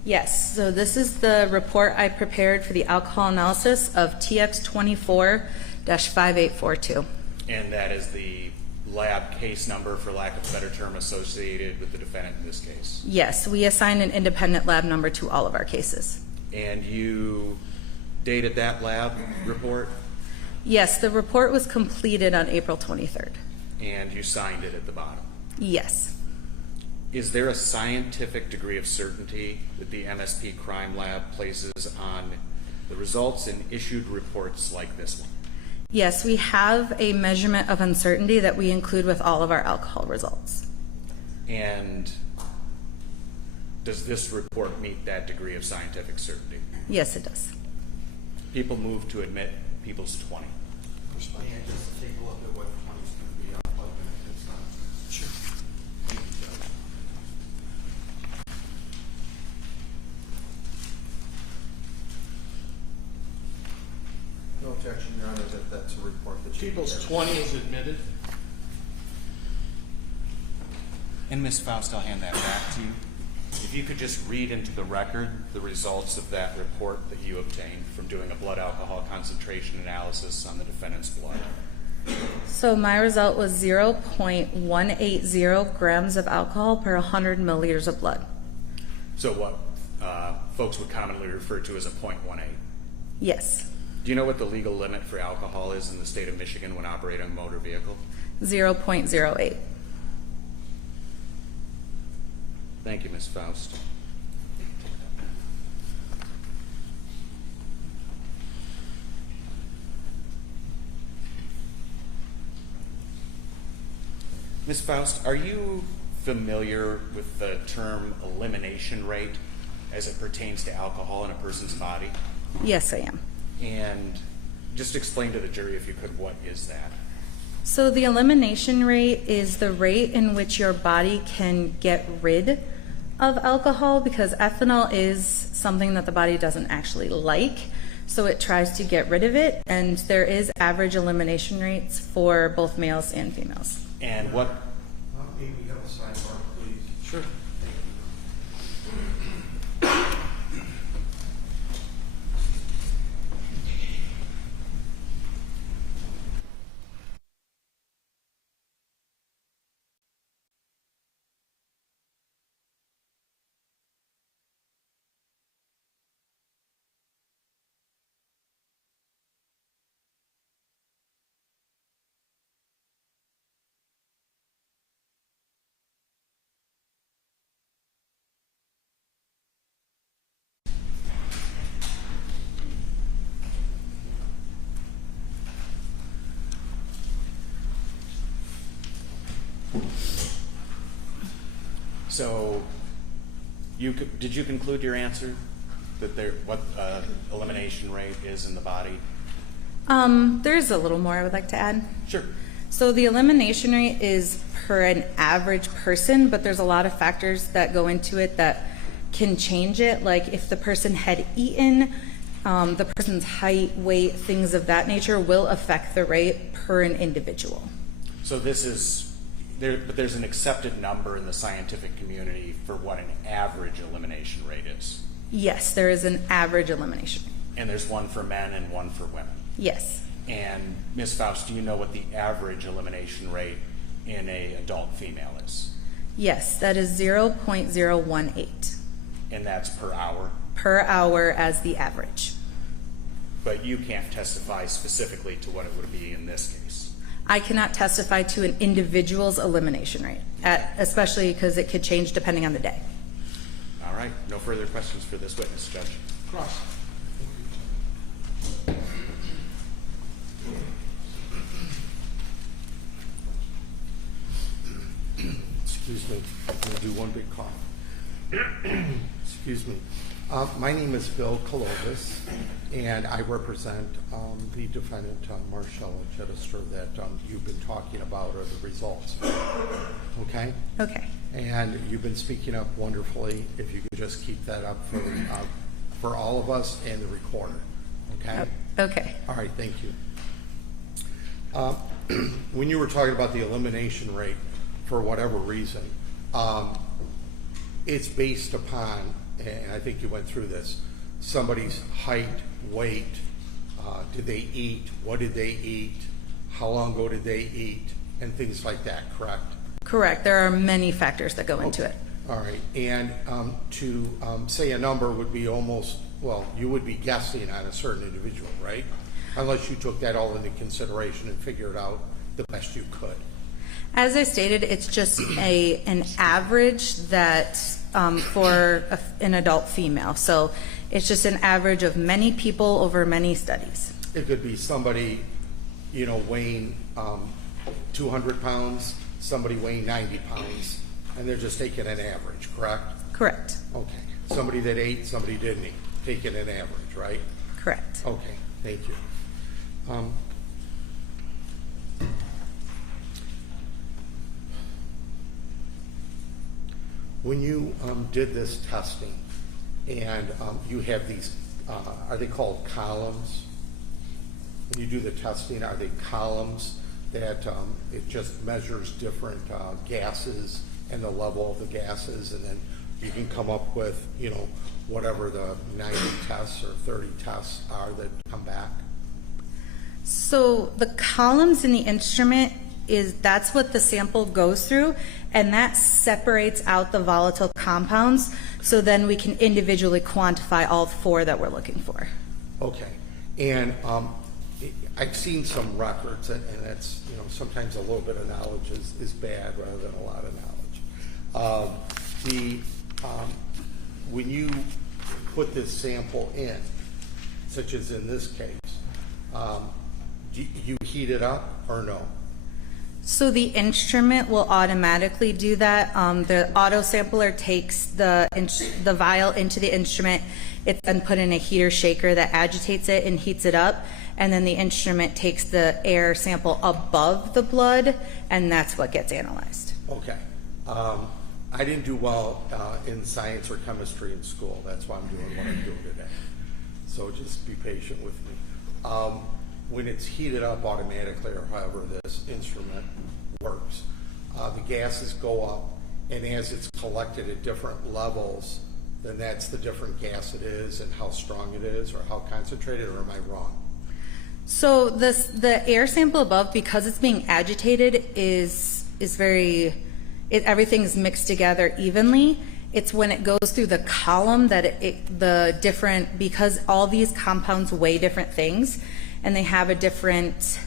Yes, so this is the report I prepared for the alcohol analysis of TX24-5842. And that is the lab case number, for lack of a better term, associated with the defendant in this case? Yes, we assign an independent lab number to all of our cases. And you dated that lab report? Yes, the report was completed on April 23rd. And you signed it at the bottom? Yes. Is there a scientific degree of certainty that the MSP Crime Lab places on the results in issued reports like this one? Yes, we have a measurement of uncertainty that we include with all of our alcohol results. And does this report meet that degree of scientific certainty? Yes, it does. People move to admit People's 20. May I just take a look at what 20 is going to be up like in it's not? Sure. Thank you, Judge. No objection, Your Honor, that's a report that you People's 20 is admitted. And Ms. Faust, I'll hand that back to you. If you could just read into the record the results of that report that you obtained from doing a blood alcohol concentration analysis on the defendant's blood. So my result was 0.180 grams of alcohol per 100 milliliters of blood. So what folks would commonly refer to as a 0.18. Yes. Do you know what the legal limit for alcohol is in the state of Michigan when operating a motor vehicle? 0.08. Thank you, Ms. Faust. Ms. Faust, are you familiar with the term elimination rate as it pertains to alcohol in a person's body? Yes, I am. And just explain to the jury, if you could, what is that? So the elimination rate is the rate in which your body can get rid of alcohol, because ethanol is something that the body doesn't actually like, so it tries to get rid of it, and there is average elimination rates for both males and females. And what? Maybe you have a sidebar, please. Sure. So, did you conclude your answer that what elimination rate is in the body? There's a little more I would like to add. Sure. So the elimination rate is per an average person, but there's a lot of factors that go into it that can change it. Like if the person had eaten, the person's height, weight, things of that nature will affect the rate per an individual. So this is, but there's an accepted number in the scientific community for what an average elimination rate is. Yes, there is an average elimination rate. And there's one for men and one for women. Yes. And Ms. Faust, do you know what the average elimination rate in an adult female is? Yes, that is 0.018 And that's per hour? per hour as the average. But you can't testify specifically to what it would be in this case. I cannot testify to an individual's elimination rate, especially because it could change depending on the day. All right. No further questions for this witness, Judge. Cross. Excuse me, I'm going to do one big cough. Excuse me. My name is Bill Kalovis, and I represent the defendant, Marshella Chidester, that you've been talking about, or the results. Okay? Okay. And you've been speaking up wonderfully. If you could just keep that up for all of us and the recorder. Okay? Okay. All right, thank you. When you were talking about the elimination rate, for whatever reason, it's based upon, and I think you went through this, somebody's height, weight, did they eat, what did they eat, how long ago did they eat, and things like that, correct? Correct. There are many factors that go into it. All right, and to say a number would be almost, well, you would be guessing on a certain individual, right? Unless you took that all into consideration and figured out the best you could. As I stated, it's just an average that for an adult female. So it's just an average of many people over many studies. It could be somebody, weighing 200 pounds, somebody weighing 90 pounds, and they're just taking an average, correct? Correct. Okay. Somebody that ate, somebody didn't eat, taking an average, right? Correct. Okay, thank you. When you did this testing, and you have these, are they called columns? When you do the testing, are they columns that it just measures different gases and the level of the gases, and then you can come up with, you know, whatever the 90 tests or 30 tests are that come back? So the columns in the instrument that's what the sample goes through, and that separates out the volatile compounds, so then we can individually quantify all 4 that we're looking for. Okay, and I've seen some records, and that's, you know, sometimes a little bit of knowledge is bad rather than a lot of knowledge. When you put this sample in, such as in this case, do you heat it up or no? So the instrument will automatically do that. The auto sampler takes the vial into the instrument. It's then put in a heater shaker that agitates it and heats it up. And then the instrument takes the air sample above the blood, and that's what gets analyzed. Okay. I didn't do well in science or chemistry in school. That's why I'm doing what I'm doing today. So just be patient with me. When it's heated up automatically, or however this instrument works, the gases go up, and as it's collected at different levels, then that's the different gas it is and how strong it is or how concentrated, or am I wrong? So the air sample above, because it's being agitated, is very, everything's mixed together evenly. It's when it goes through the column that because all these compounds weigh different things, and they have a different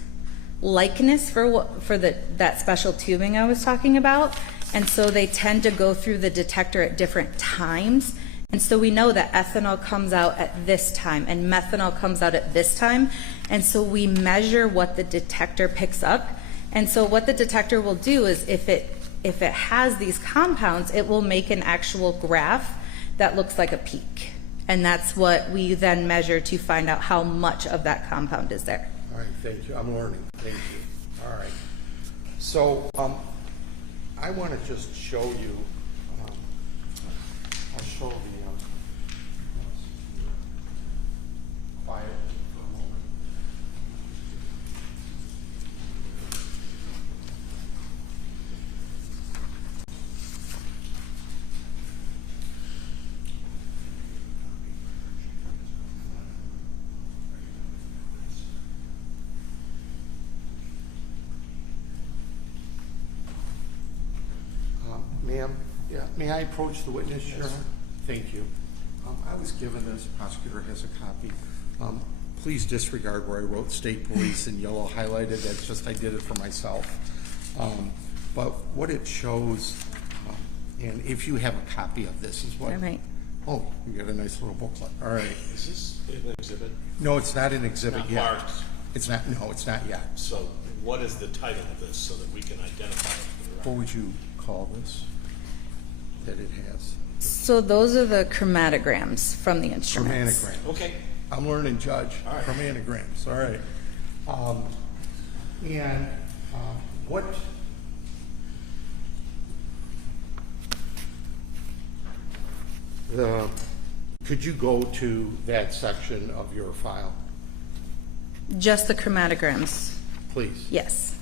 likeness for that special tubing I was talking about, and so they tend to go through the detector at different times. And so we know that ethanol comes out at this time and methanol comes out at this time, and so we measure what the detector picks up. And so what the detector will do is if it has these compounds, it will make an actual graph that looks like a peak. And that's what we then measure to find out how much of that compound is there. All right, thank you. I'm learning. Thank you. All right. So I want to just show you, I'll show the quiet for a moment. Ma'am, may I approach the witness? Yes. Sure. Thank you. I was given this. Prosecutor has a copy. Please disregard where I wrote state police in yellow highlighted. That's just I did it for myself. But what it shows, and if you have a copy of this, is what. All right. Oh, you got a nice little booklet. All right. Is this an exhibit? No, it's not an exhibit Not yet. marked. It's not. No, it's not yet. So what is the title of this so that we can identify it for the record? What would you call this that it has? So those are the chromatograms from the instruments. Chromatograms. Okay. I'm learning, Judge. All right. Chromatograms. All right. What? Could you go to that section of your file, Just the chromatograms. please? Yes.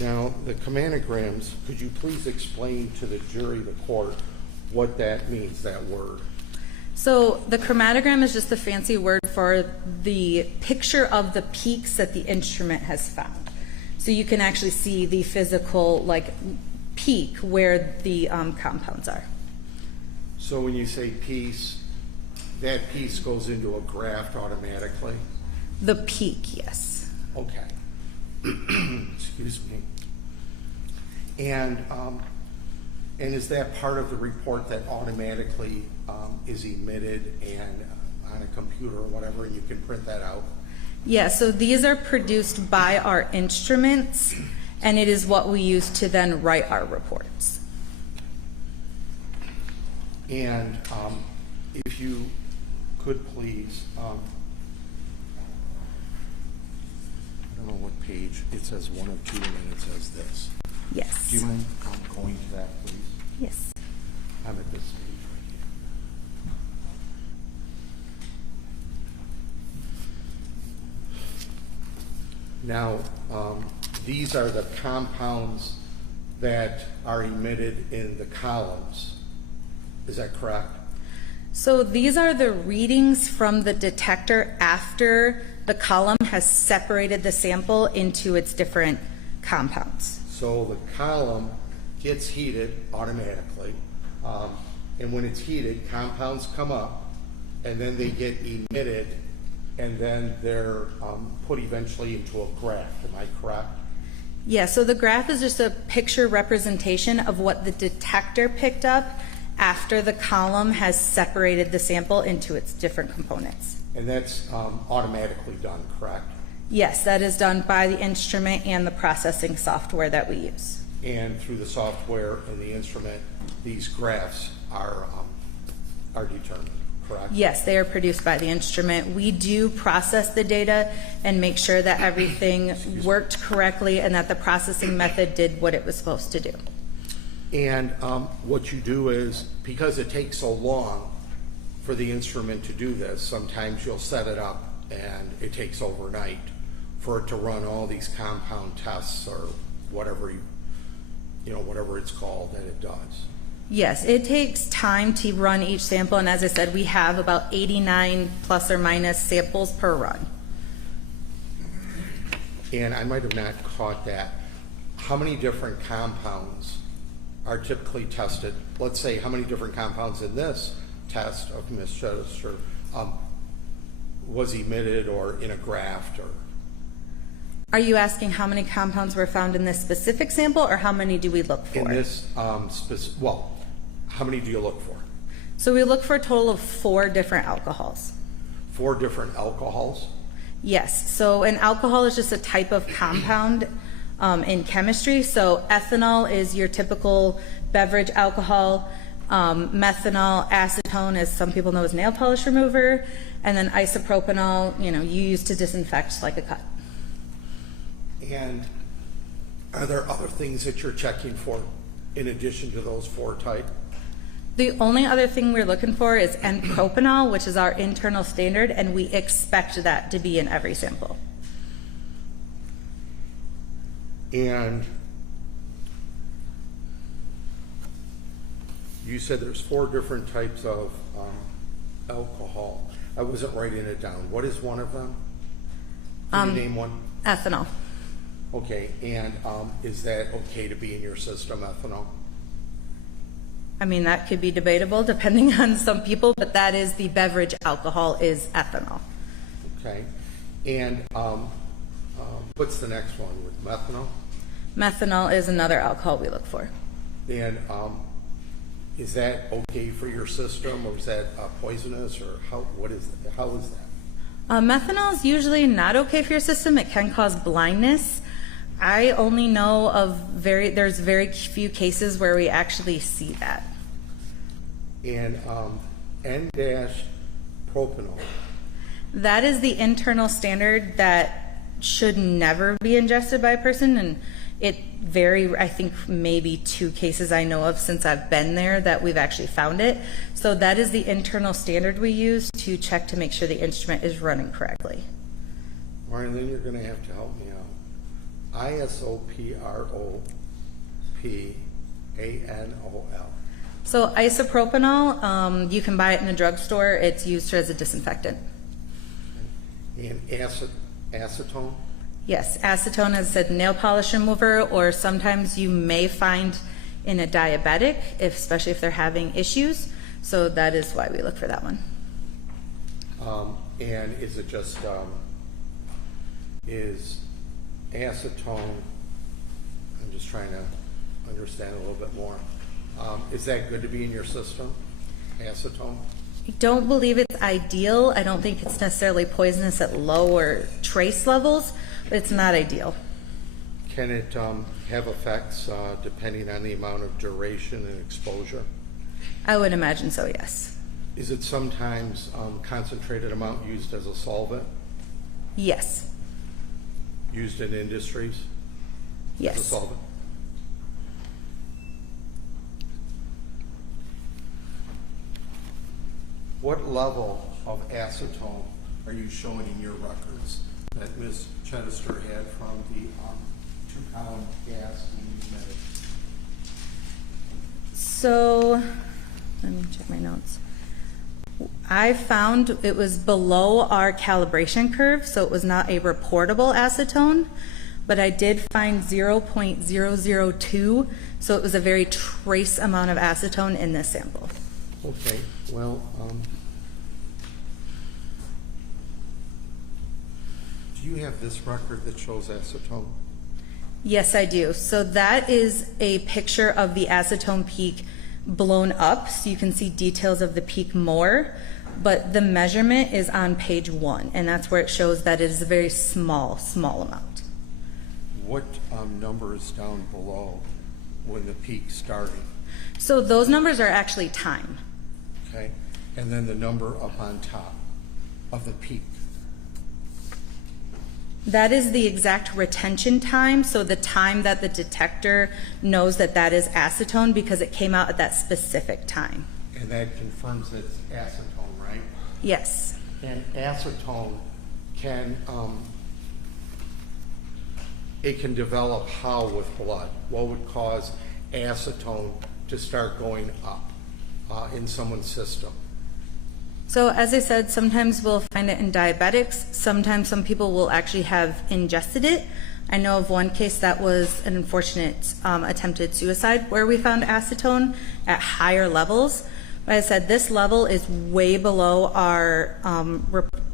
Now, the chromatograms, could you please explain to the jury, the court, what that means, that word? So the chromatogram is just a fancy word for the picture of the peaks that the instrument has found. So you can actually see the physical peak where the compounds are. So when you say piece, that piece goes into a graph automatically? The peak, yes. Okay. Excuse me. And is that part of the report that automatically is emitted and on a computer or whatever, and you can print that out? Yeah, so these are produced by our instruments, and it is what we use to then write our reports. And if you could please, I don't know what page, it says 1 of 2 and then it says this. Yes. Do you mind going to that, please? Yes. I'm at this page right here. Now, these are the compounds that are emitted in the columns. Is that correct? So these are the readings from the detector after the column has separated the sample into its different compounds. So the column gets heated automatically, and when it's heated, compounds come up, and then they get emitted, and then they're put eventually into a graph. Am I correct? Yeah, so the graph is just a picture representation of what the detector picked up after the column has separated the sample into its different components. And that's automatically done, correct? Yes, that is done by the instrument and the processing software that we use. And through the software and the instrument, these graphs are determined, correct? Yes, they are produced by the instrument. We do process the data and make sure that everything worked correctly and that the processing method did what it was supposed to do. And what you do is, because it takes so long for the instrument to do this, sometimes you'll set it up and it takes overnight for it to run all these compound tests or whatever whatever it's called that it does. Yes, it takes time to run each sample, and as I said, we have about 89 plus or minus samples per run. And I might have not caught that. How many different compounds are typically tested? Let's say how many different compounds in this test of Ms. Chidester was emitted or in a graft? Or Are you asking how many compounds were found in this specific sample, or how many do we look for? in this how many do you look for? So we look for a total of 4 different alcohols. 4 different alcohols? Yes, so an alcohol is just a type of compound in chemistry. So ethanol is your typical beverage alcohol. Methanol, acetone, as some people know as nail polish remover, and then isopropanol, you use to disinfect like a cut. And are there other things that you're checking for in addition to those 4 types? The only other thing we're looking for is N-propanol, which is our internal standard, and we expect that to be in every sample. And you said there's 4 different types of alcohol. I wasn't writing it down. What is one of them? Can you name one? Ethanol. Okay, and is that okay to be in your system, ethanol? I mean, that could be debatable depending on some people, but that is the beverage alcohol is ethanol. Okay, and what's the next one with methanol? Methanol is another alcohol we look for. And is that okay for your system, or is that poisonous, or how is that? Methanol is usually not okay for your system. It can cause blindness. I only know of there's very few cases where we actually see that. And N-propanol. That is the internal standard that should never be ingested by a person, and I think maybe 2 cases I know of since I've been there that we've actually found it. So that is the internal standard we use to check to make sure the instrument is running correctly. Martin, then you're going to have to help me out. Isopropanol. So isopropanol, you can buy it in a drugstore. It's used as a disinfectant. And acetone? Yes, acetone is a nail polish remover, or sometimes you may find in a diabetic, especially if they're having issues. So that is why we look for that one. And is it just, is acetone, I'm just trying to understand a little bit more. Is that good to be in your system, acetone? I don't believe it's ideal. I don't think it's necessarily poisonous at low or trace levels, but it's not ideal. Can it have effects depending on the amount of duration and exposure? I would imagine so, yes. Is it sometimes concentrated amount used as a solvent? Yes. Used in industries? Yes. As a solvent? What level of acetone are you showing in your records that Ms. Chidester had from the 2-pound gas being emitted? So let me check my notes. I found it was below our calibration curve, so it was not a reportable acetone, but I did find 0.002, so it was a very trace amount of acetone in this sample. Okay, well, do you have this record that shows acetone? Yes, I do. So that is a picture of the acetone peak blown up, so you can see details of the peak more, but the measurement is on page 1, and that's where it shows that it is a very small amount. What number is down below when the peak started? So those numbers are actually time. Okay, and then the number up on top of the peak. That is the exact retention time, so the time that the detector knows that that is acetone because it came out at that specific time. And that confirms it's acetone, right? Yes. And acetone can, it can develop how with blood? What would cause acetone to start going up in someone's system? So as I said, sometimes we'll find it in diabetics. Sometimes some people will actually have ingested it. I know of one case that was an unfortunate attempted suicide where we found acetone at higher levels. But as I said, this level is way below our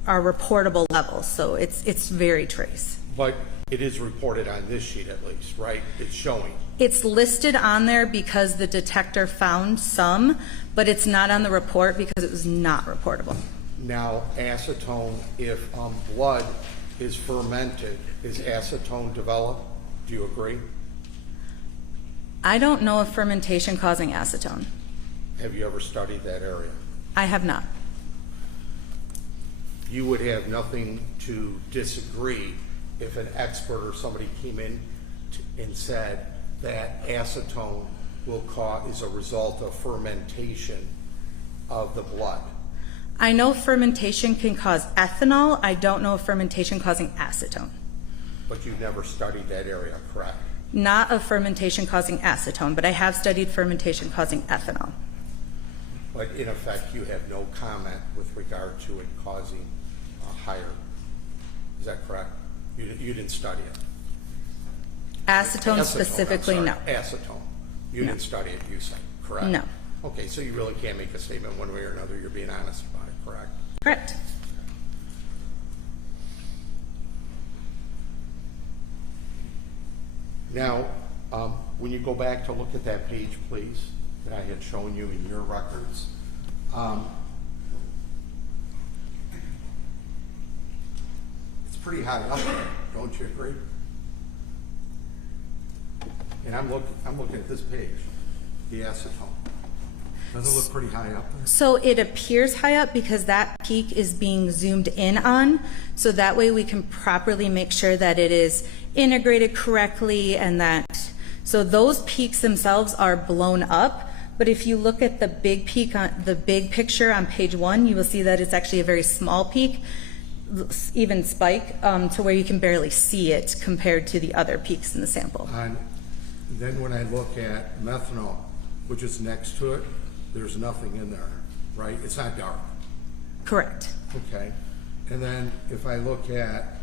reportable level, so it's very trace. But it is reported on this sheet at least, right? It's showing. It's listed on there because the detector found some, but it's not on the report because it was not reportable. Now, acetone, if blood is fermented, is acetone developed? Do you agree? I don't know of fermentation causing acetone. Have you ever studied that area? I have not. You would have nothing to disagree if an expert or somebody came in and said that acetone will cause is a result of fermentation of the blood. I know fermentation can cause ethanol. I don't know of fermentation causing acetone. But you've never studied that area, correct? Not of fermentation causing acetone, but I have studied fermentation causing ethanol. But in effect, you have no comment with regard to it causing higher. Is that correct? You didn't study it. Acetone specifically, no. Acetone. You didn't study it, you said, correct? No. Okay, so you really can't make a statement one way or another. You're being honest about it, correct? Correct. Now, when you go back to look at that page, please, that I had shown you in your records, it's pretty high up there, don't you agree? And I'm looking at this page, the acetone. Does it look pretty high up there? So it appears high up because that peak is being zoomed in on, so that way we can properly make sure that it is integrated correctly and that, so those peaks themselves are blown up, but if you look at the big peak on the big picture on page 1, you will see that it's actually a very small peak, even spike, to where you can barely see it compared to the other peaks in the sample. And then when I look at methanol, which is next to it, there's nothing in there, right? It's not dark. Correct. Okay. And then if I look at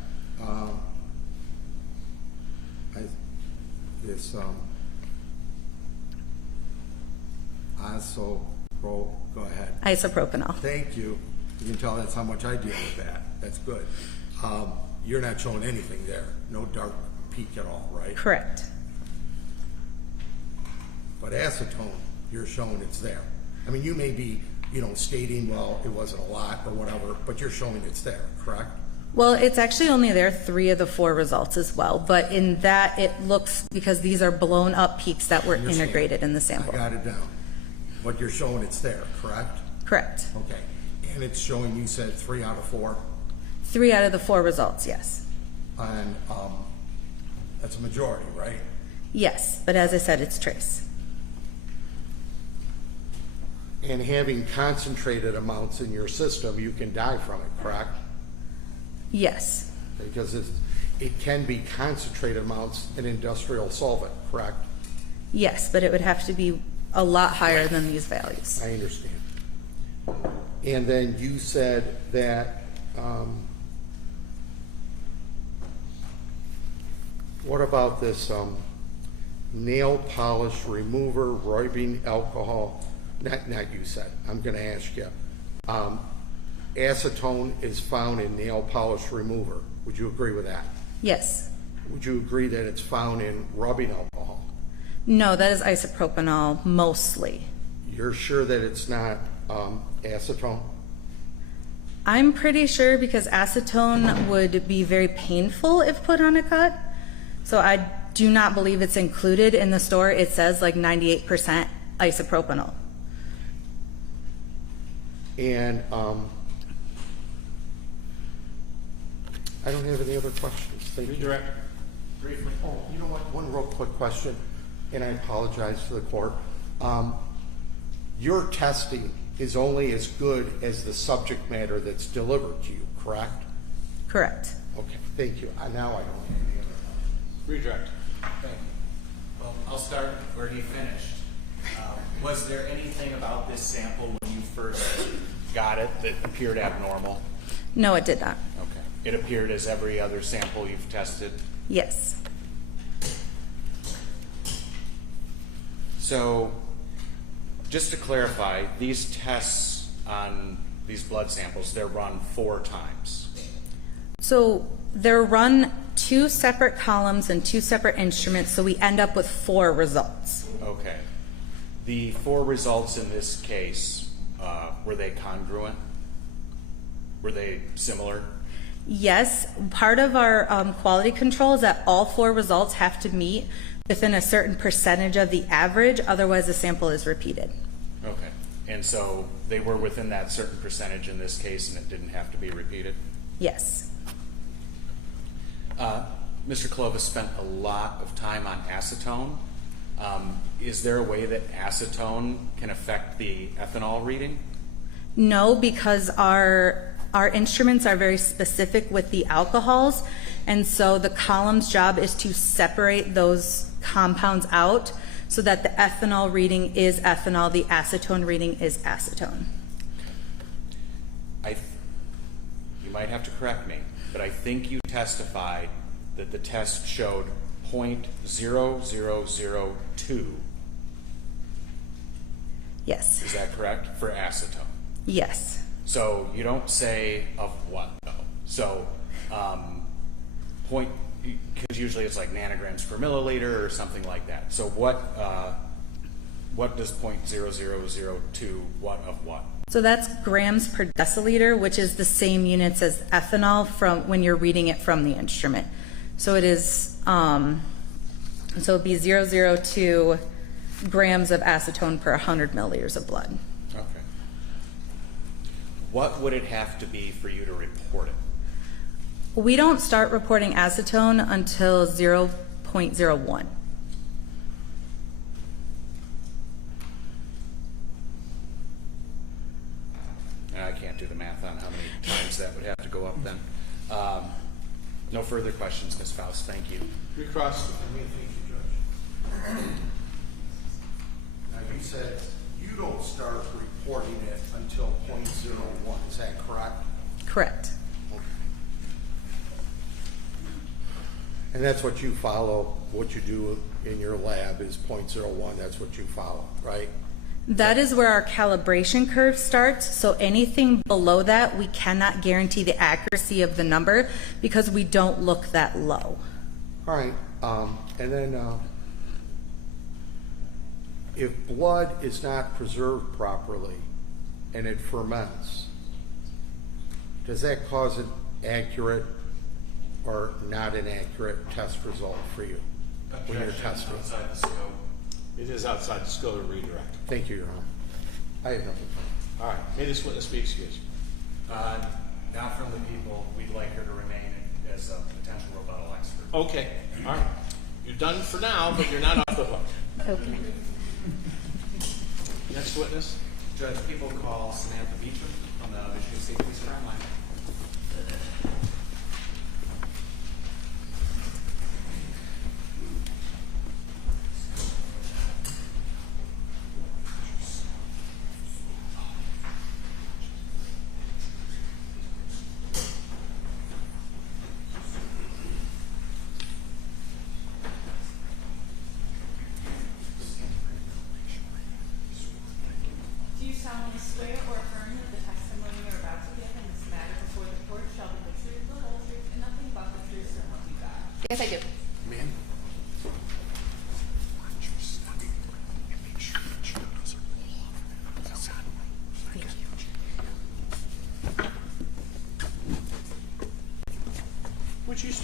this go ahead. Isopropanol. Thank you. You can tell that's how much I deal with that. That's good. You're not showing anything there. No dark peak at all, right? Correct. But acetone, you're showing it's there. I mean, you may be, stating, well, it wasn't a lot or whatever, but you're showing it's there, correct? Well, it's actually only there 3 of the 4 results as well, but in that it looks, because these are blown up peaks that were integrated in the sample. I got it down. But you're showing it's there, correct? Correct. Okay. And it's showing, you said 3 out of 4? 3 out of the 4 results, yes. And that's a majority, right? Yes, but as I said, it's trace. And having concentrated amounts in your system, you can die from it, correct? Yes. Because it can be concentrated amounts in industrial solvent, correct? Yes, but it would have to be a lot higher than these values. I understand. And then you said that, what about this nail polish remover, rubbing alcohol? Not you said. I'm going to ask you. Acetone is found in nail polish remover. Would you agree with that? Yes. Would you agree that it's found in rubbing alcohol? No, that is isopropanol mostly. You're sure that it's not acetone? I'm pretty sure because acetone would be very painful if put on a cut. So I do not believe it's included in the store. It says like 98% isopropanol. And I don't have any other questions. Thank you. Redirect. Briefly. Oh, you know what? One real quick question, and I apologize to the court. Your testing is only as good as the subject matter that's delivered to you, correct? Correct. Okay, thank you. Now I don't have any other questions. Redirect. Thank you. Well, I'll start where he finished. Was there anything about this sample when you first got it that appeared abnormal? No, it did not. Okay. It appeared as every other sample you've tested? Yes. So, just to clarify, these tests on these blood samples, they're run 4 times. So they're run 2 separate columns and 2 separate instruments, so we end up with 4 results. Okay. The 4 results in this case, were they congruent? Were they similar? Yes, part of our quality control is that all 4 results have to meet within a certain percentage of the average, otherwise the sample is repeated. Okay. And so they were within that certain percentage in this case and it didn't have to be repeated? Yes. Mr. Clovis spent a lot of time on acetone. Is there a way that acetone can affect the ethanol reading? No, because our instruments are very specific with the alcohols, and so the column's job is to separate those compounds out so that the ethanol reading is ethanol, the acetone reading is acetone. You might have to correct me, but I think you testified that the test showed 0.0002. Yes. Is that correct? For acetone. Yes. So you don't say of what though. So because usually it's like nanograms per milliliter or something like that. So what does 0.0002 what of what? So that's grams per deciliter, which is the same units as ethanol from when you're reading it from the instrument. So it is, so it'd be 0.002 grams of acetone per 100 milliliters of blood. Okay. What would it have to be for you to report it? We don't start reporting acetone until 0.01. I can't do the math on how many times that would have to go up then. No further questions, Ms. Faust. Thank you. Recross. Thank you, Judge. Now, you said you don't start reporting it until 0.01. Is that correct? Correct. Okay. And that's what you follow. What you do in your lab is 0.01. That's what you follow, right? That is where our calibration curve starts. So anything below that, we cannot guarantee the accuracy of the number because we don't look that low. All right. And then if blood is not preserved properly and it ferments, does that cause an accurate or not an accurate test result for you when you're testing? Outside the scope. It is outside the scope of redirect. Thank you, Your Honor. I have nothing. All right. May this witness be excused. Now from the people, we'd like her to remain as a potential rebuttal expert. Okay. All right. You're done for now, but you're not off the hook. Okay. Next witness. Judge, people call Samantha Beaum from the Michigan State Police Crime Line.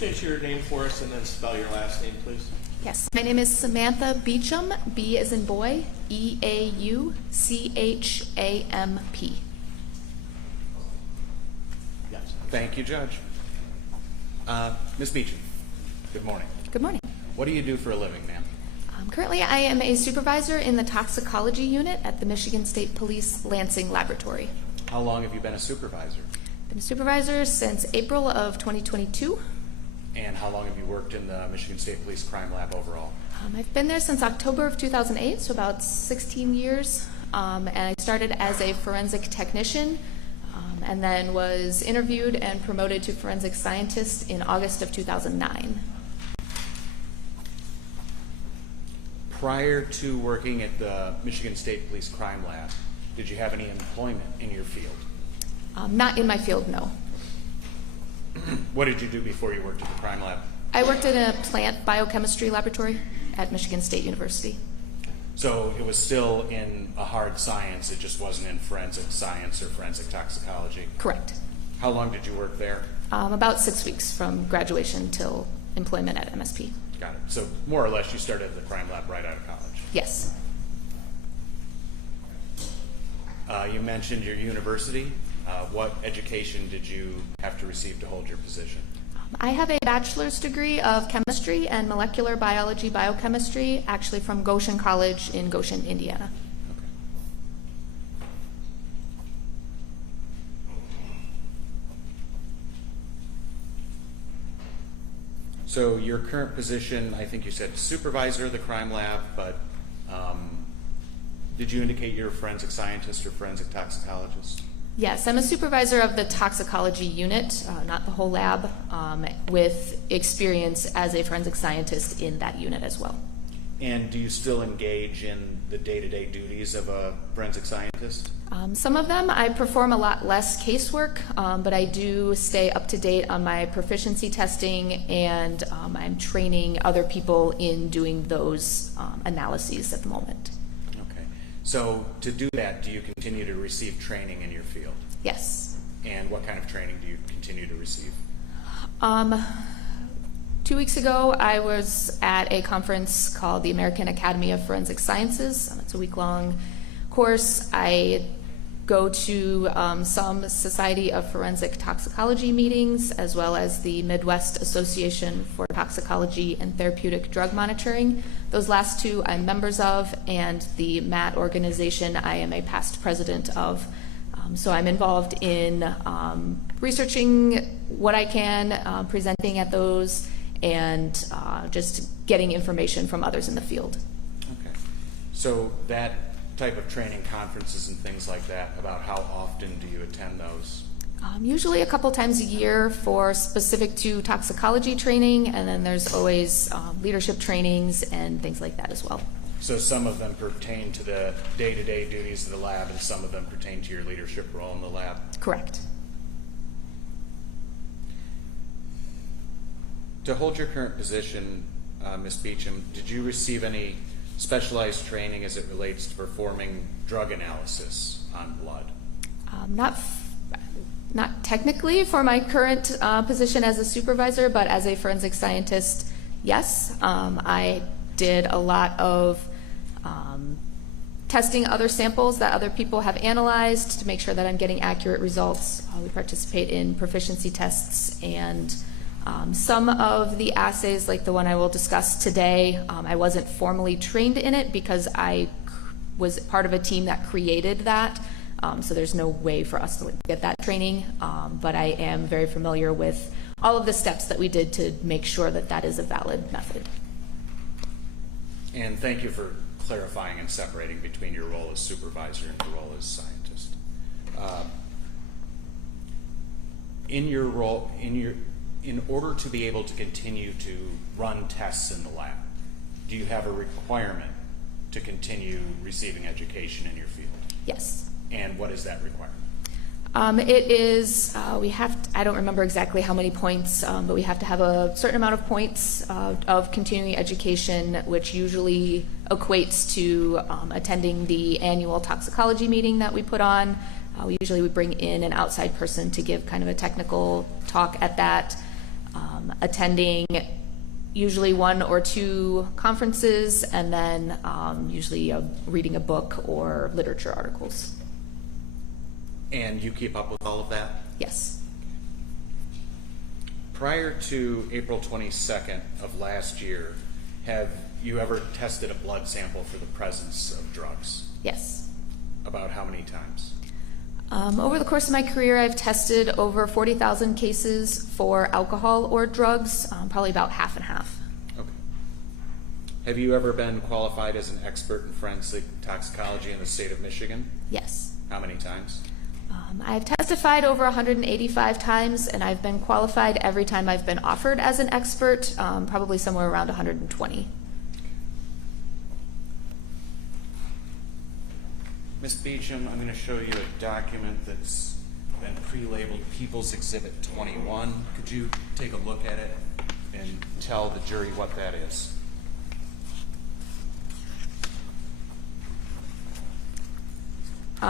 state your name for us and then spell your last name, please? Yes, my name is Samantha Beaum, B as in boy, E-A-U-C-H-A-M-P. Yes. Thank you, Judge. Ms. Beaum, good morning. Good morning. What do you do for a living, ma'am? Currently, I am a supervisor in the toxicology unit at the Michigan State Police Lansing Laboratory. How long have you been a supervisor? Been a supervisor since April of 2022. And how long have you worked in the Michigan State Police Crime Lab overall? I've been there since October of 2008, so about 16 years. And I started as a forensic technician and then was interviewed and promoted to forensic scientist in August of 2009. Prior to working at the Michigan State Police Crime Lab, did you have any employment in your field? Not in my field, no. What did you do before you worked at the crime lab? I worked in a plant biochemistry laboratory at Michigan State University. So it was still in a hard science, it just wasn't in forensic science or forensic toxicology? Correct. How long did you work there? About 6 weeks from graduation till employment at MSP. Got it. So more or less you started at the crime lab right out of college? Yes. You mentioned your university. What education did you have to receive to hold your position? I have a bachelor's degree of chemistry and molecular biology biochemistry, actually from Goshen College in Goshen, Indiana. Okay. So your current position, I think you said supervisor of the crime lab, but did you indicate you're a forensic scientist or forensic toxicologist? Yes, I'm a supervisor of the toxicology unit, not the whole lab, with experience as a forensic scientist in that unit as well. And do you still engage in the day-to-day duties of a forensic scientist? Some of them I perform a lot less casework, but I do stay up to date on my proficiency testing, and I'm training other people in doing those analyses at the moment. Okay. So to do that, do you continue to receive training in your field? Yes. And what kind of training do you continue to receive? 2 weeks ago, I was at a conference called the American Academy of Forensic Sciences. It's a week-long course. I go to some Society of Forensic Toxicology meetings, as well as the Midwest Association for Toxicology and Therapeutic Drug Monitoring. Those last two I'm members of, and the MAT organization I am a past president of. So I'm involved in researching what I can, presenting at those, and just getting information from others in the field. Okay. So that type of training, conferences and things like that, about how often do you attend those? Usually a couple times a year for specific to toxicology training, and then there's always leadership trainings and things like that as well. So some of them pertain to the day-to-day duties of the lab, and some of them pertain to your leadership role in the lab? Correct. To hold your current position, Ms. Beaum, did you receive any specialized training as it relates to performing drug analysis on blood? Not technically for my current position as a supervisor, but as a forensic scientist, yes. I did a lot of testing other samples that other people have analyzed to make sure that I'm getting accurate results. We participate in proficiency tests, and some of the assays, like the one I will discuss today, I wasn't formally trained in it because I was part of a team that created that. So there's no way for us to get that training, but I am very familiar with all of the steps that we did to make sure that that is a valid method. And thank you for clarifying and separating between your role as supervisor and your role as scientist. In order to be able to continue to run tests in the lab, do you have a requirement to continue receiving education in your field? Yes. And what is that requirement? It is, I don't remember exactly how many points, but we have to have a certain amount of points of continuing education, which usually equates to attending the annual toxicology meeting that we put on. We bring in an outside person to give kind of a technical talk at that. attending usually 1 or 2 conferences, and then usually reading a book or literature articles. And you keep up with all of that? Yes. Prior to April 22nd of last year, have you ever tested a blood sample for the presence of drugs? Yes. About how many times? Over the course of my career, I've tested over 40,000 cases for alcohol or drugs, probably about half and half. Okay. Have you ever been qualified as an expert in forensic toxicology in the state of Michigan? Yes. How many times? I've testified over 185 times, and I've been qualified every time I've been offered as an expert, probably somewhere around 120. Ms. Beaum, I'm going to show you a document that's been pre-labeled People's Exhibit 21. Could you take a look at it and tell the jury what that is?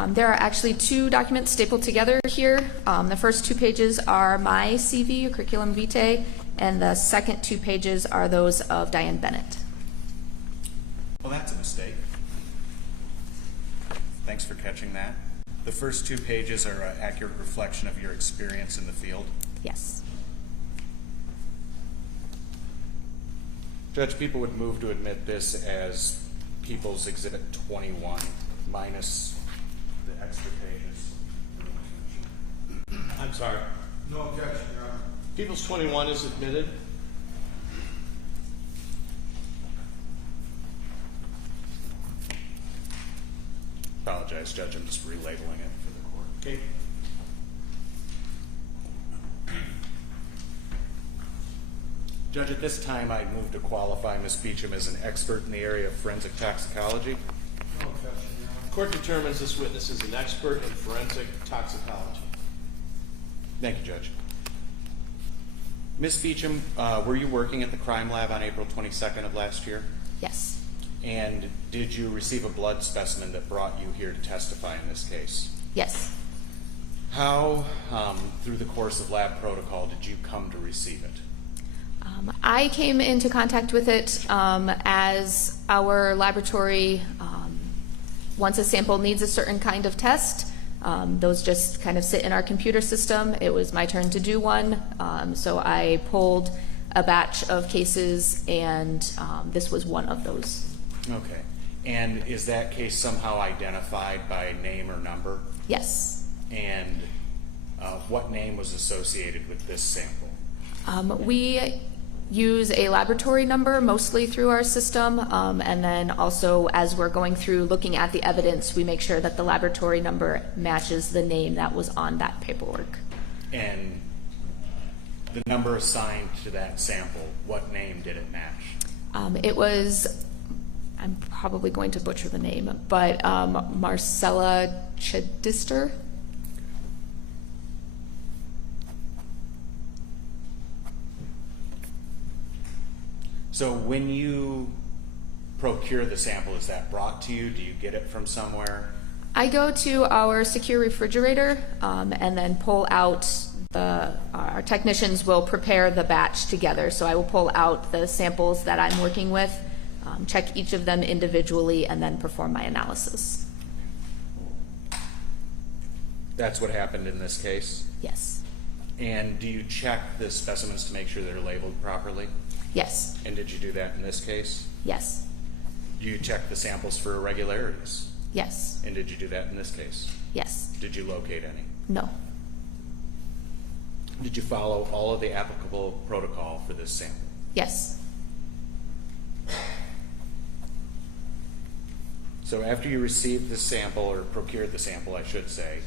There are actually 2 documents stapled together here. The first 2 pages are my CV, or curriculum vitae, and the second 2 pages are those of Diane Bennett. Well, that's a mistake. Thanks for catching that. The first 2 pages are an accurate reflection of your experience in the field. Yes. Judge, people would move to admit this as People's Exhibit 21 minus the extra pages. I'm sorry. No objection, Your Honor. People's 21 is admitted. Apologize, Judge, I'm just relabeling it for the court. Okay. Judge, at this time, I move to qualify Ms. Beaum as an expert in the area of forensic toxicology. No objection, Your Honor. Court determines this witness is an expert in forensic toxicology. Thank you, Judge. Ms. Beaum, were you working at the crime lab on April 22nd of last year? Yes. And did you receive a blood specimen that brought you here to testify in this case? Yes. How, through the course of lab protocol, did you come to receive it? I came into contact with it as our laboratory, once a sample needs a certain kind of test, those just kind of sit in our computer system. It was my turn to do one, so I pulled a batch of cases, and this was one of those. Okay. And is that case somehow identified by name or number? Yes. And what name was associated with this sample? We use a laboratory number mostly through our system, and then also as we're going through looking at the evidence, we make sure that the laboratory number matches the name that was on that paperwork. And the number assigned to that sample, what name did it match? It was, I'm probably going to butcher the name, but Marshella Chidester. So when you procure the sample, is that brought to you? Do you get it from somewhere? I go to our secure refrigerator and then pull out our technicians will prepare the batch together. So I will pull out the samples that I'm working with, check each of them individually, and then perform my analysis. That's what happened in this case? Yes. And do you check the specimens to make sure they're labeled properly? Yes. And did you do that in this case? Yes. Do you check the samples for irregularities? Yes. And did you do that in this case? Yes. Did you locate any? No. Did you follow all of the applicable protocol for this sample? Yes. So after you received the sample, or procured the sample, I should say,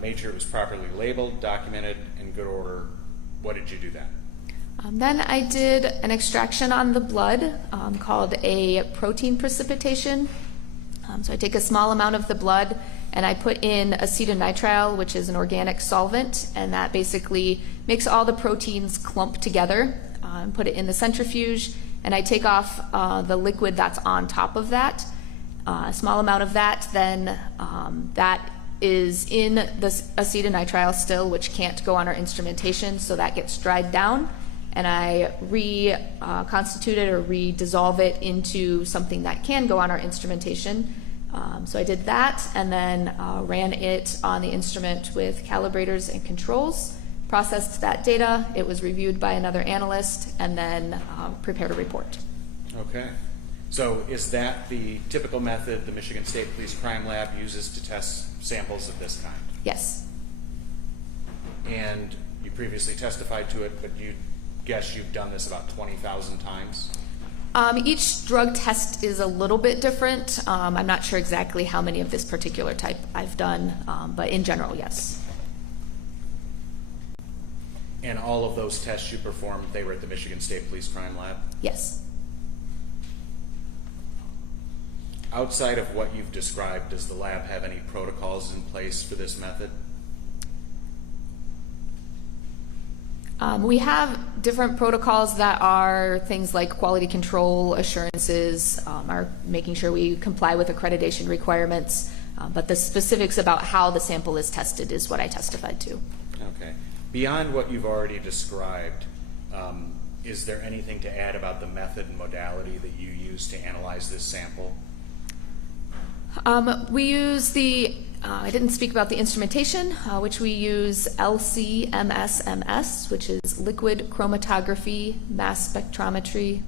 made sure it was properly labeled, documented, in good order, what did you do then? Then I did an extraction on the blood called a protein precipitation. So I take a small amount of the blood and I put in acetonitrile, which is an organic solvent, and that basically makes all the proteins clump together. Put it in the centrifuge, and I take off the liquid that's on top of that. A small amount of that, then that is in the acetonitrile still, which can't go on our instrumentation, so that gets dried down. and I reconstitute it or re-dissolve it into something that can go on our instrumentation. So I did that, and then ran it on the instrument with calibrators and controls, processed that data. It was reviewed by another analyst, and then prepared a report. Okay. So is that the typical method the Michigan State Police Crime Lab uses to test samples of this kind? Yes. And you previously testified to it, but you guess you've done this about 20,000 times? Each drug test is a little bit different. I'm not sure exactly how many of this particular type I've done, but in general, yes. And all of those tests you performed, they were at the Michigan State Police Crime Lab? Yes. Outside of what you've described, does the lab have any protocols in place for this method? We have different protocols that are things like quality control assurances, are making sure we comply with accreditation requirements, but the specifics about how the sample is tested is what I testified to. Okay. Beyond what you've already described, is there anything to add about the method and modality that you use to analyze this sample? We use I didn't speak about the instrumentation, which we use LC-MS-MS, which is liquid chromatography, mass spectrometry.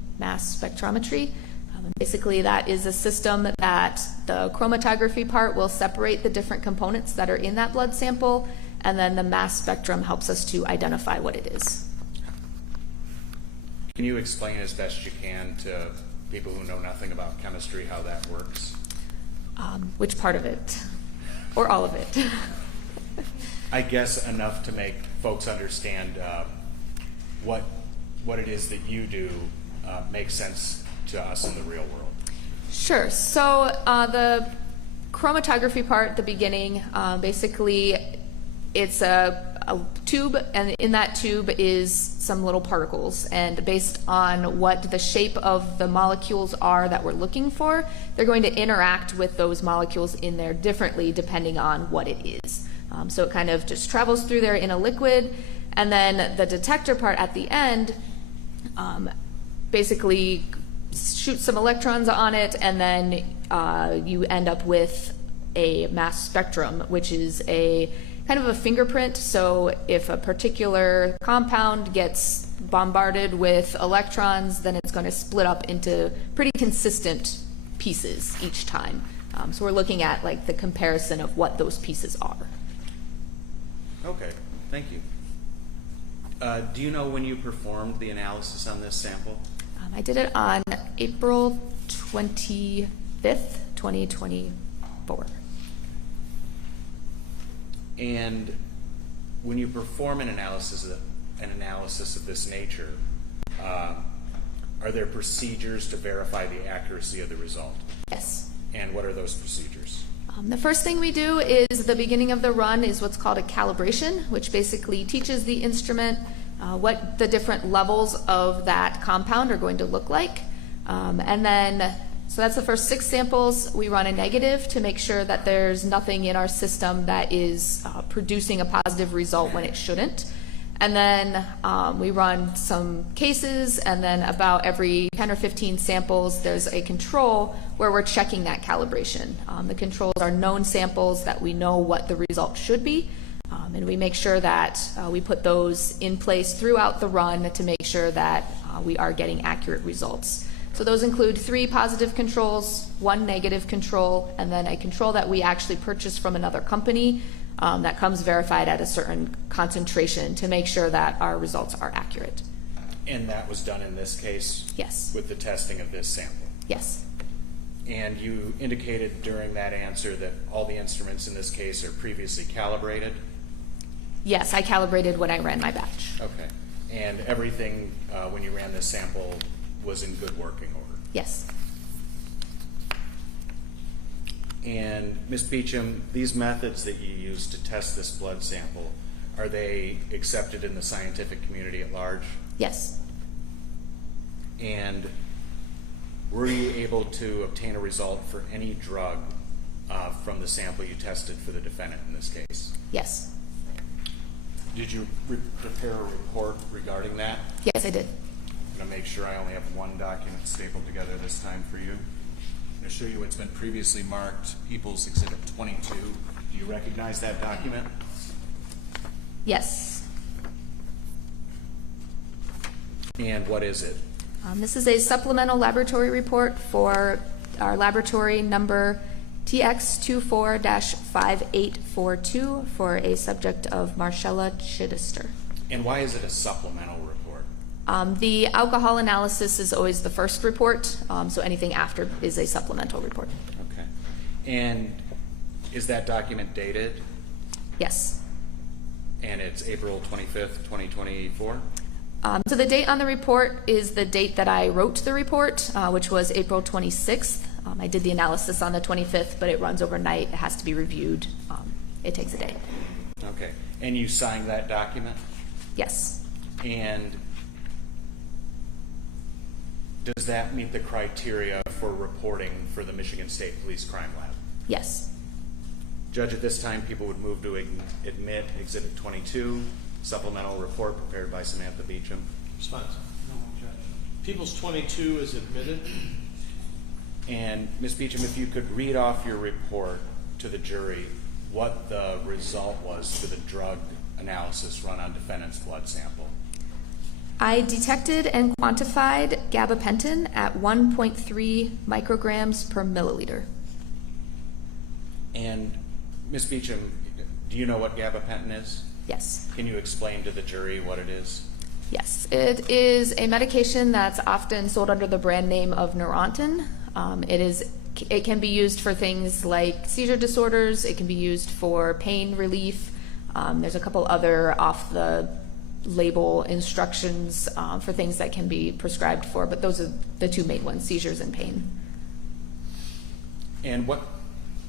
Basically, that is a system that the chromatography part will separate the different components that are in that blood sample, and then the mass spectrum helps us to identify what it is. Can you explain as best you can to people who know nothing about chemistry how that works? Which part of it? Or all of it? I guess enough to make folks understand what it is that you do makes sense to us in the real world. Sure. So the chromatography part, the beginning, basically it's a tube, and in that tube is some little particles, and based on what the shape of the molecules are that we're looking for, they're going to interact with those molecules in there differently depending on what it is. So it kind of just travels through there in a liquid, and then the detector part at the end basically shoots some electrons on it, and then you end up with a mass spectrum, which is a kind of a fingerprint. So if a particular compound gets bombarded with electrons, then it's going to split up into pretty consistent pieces each time. So we're looking at like the comparison of what those pieces are. Okay, thank you. Do you know when you performed the analysis on this sample? I did it on April 25th, 2024. And when you perform an analysis of this nature, are there procedures to verify the accuracy of the result? Yes. And what are those procedures? The first thing we do is the beginning of the run is what's called a calibration, which basically teaches the instrument what the different levels of that compound are going to look like. And then, so that's the first 6 samples. We run a negative to make sure that there's nothing in our system that is producing a positive result when it shouldn't. And then we run some cases, and then about every 10 or 15 samples, there's a control where we're checking that calibration. The controls are known samples that we know what the result should be, and we make sure that we put those in place throughout the run to make sure that we are getting accurate results. So those include 3 positive controls, 1 negative control, and then a control that we actually purchased from another company that comes verified at a certain concentration to make sure that our results are accurate. And that was done in this case? Yes. With the testing of this sample? Yes. And you indicated during that answer that all the instruments in this case are previously calibrated? Yes, I calibrated when I ran my batch. Okay. And everything when you ran this sample was in good working order? Yes. And Ms. Beaum, these methods that you use to test this blood sample, are they accepted in the scientific community at large? Yes. And were you able to obtain a result for any drug from the sample you tested for the defendant in this case? Yes. Did you prepare a report regarding that? Yes, I did. I'm going to make sure I only have one document stapled together this time for you. I'm going to show you what's been previously marked People's Exhibit 22. Do you recognize that document? Yes. And what is it? This is a supplemental laboratory report for our laboratory number TX24-5842 for a subject of Marshella Chidester. And why is it a supplemental report? The alcohol analysis is always the first report, so anything after is a supplemental report. Okay. And is that document dated? Yes. And it's April 25th, 2024? So the date on the report is the date that I wrote the report, which was April 26th. I did the analysis on the 25th, but it runs overnight. It has to be reviewed. It takes a day. Okay. And you signed that document? Yes. And does that meet the criteria for reporting for the Michigan State Police Crime Lab? Yes. Judge, at this time, people would move to admit Exhibit 22, supplemental report prepared by Samantha Beaum. Response. No, Judge. People's 22 is admitted. And Ms. Beaum, if you could read off your report to the jury what the result was for the drug analysis run on defendant's blood sample. I detected and quantified gabapentin at 1.3 micrograms per milliliter. And Ms. Beaum, do you know what gabapentin is? Yes. Can you explain to the jury what it is? Yes. It is a medication that's often sold under the brand name of Neurontin. It can be used for things like seizure disorders. It can be used for pain relief. There's a couple other off-the-label instructions for things that can be prescribed for, but those are the two main ones, seizures and pain. And what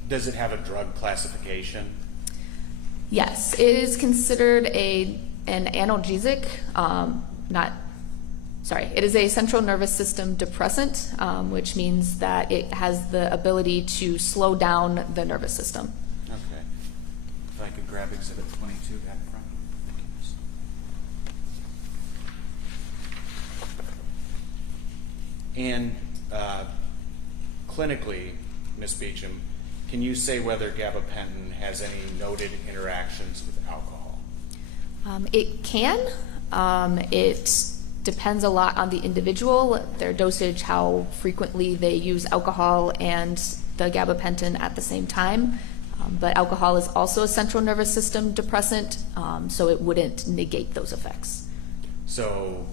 does it have a drug classification? Yes, it is considered an analgesic, it is a central nervous system depressant, which means that it has the ability to slow down the nervous system. Okay. If I could grab Exhibit 22 back from you. And clinically, Ms. Beaum, can you say whether gabapentin has any noted interactions with alcohol? It can. It depends a lot on the individual, their dosage, how frequently they use alcohol and the gabapentin at the same time. But alcohol is also a central nervous system depressant, so it wouldn't negate those effects. So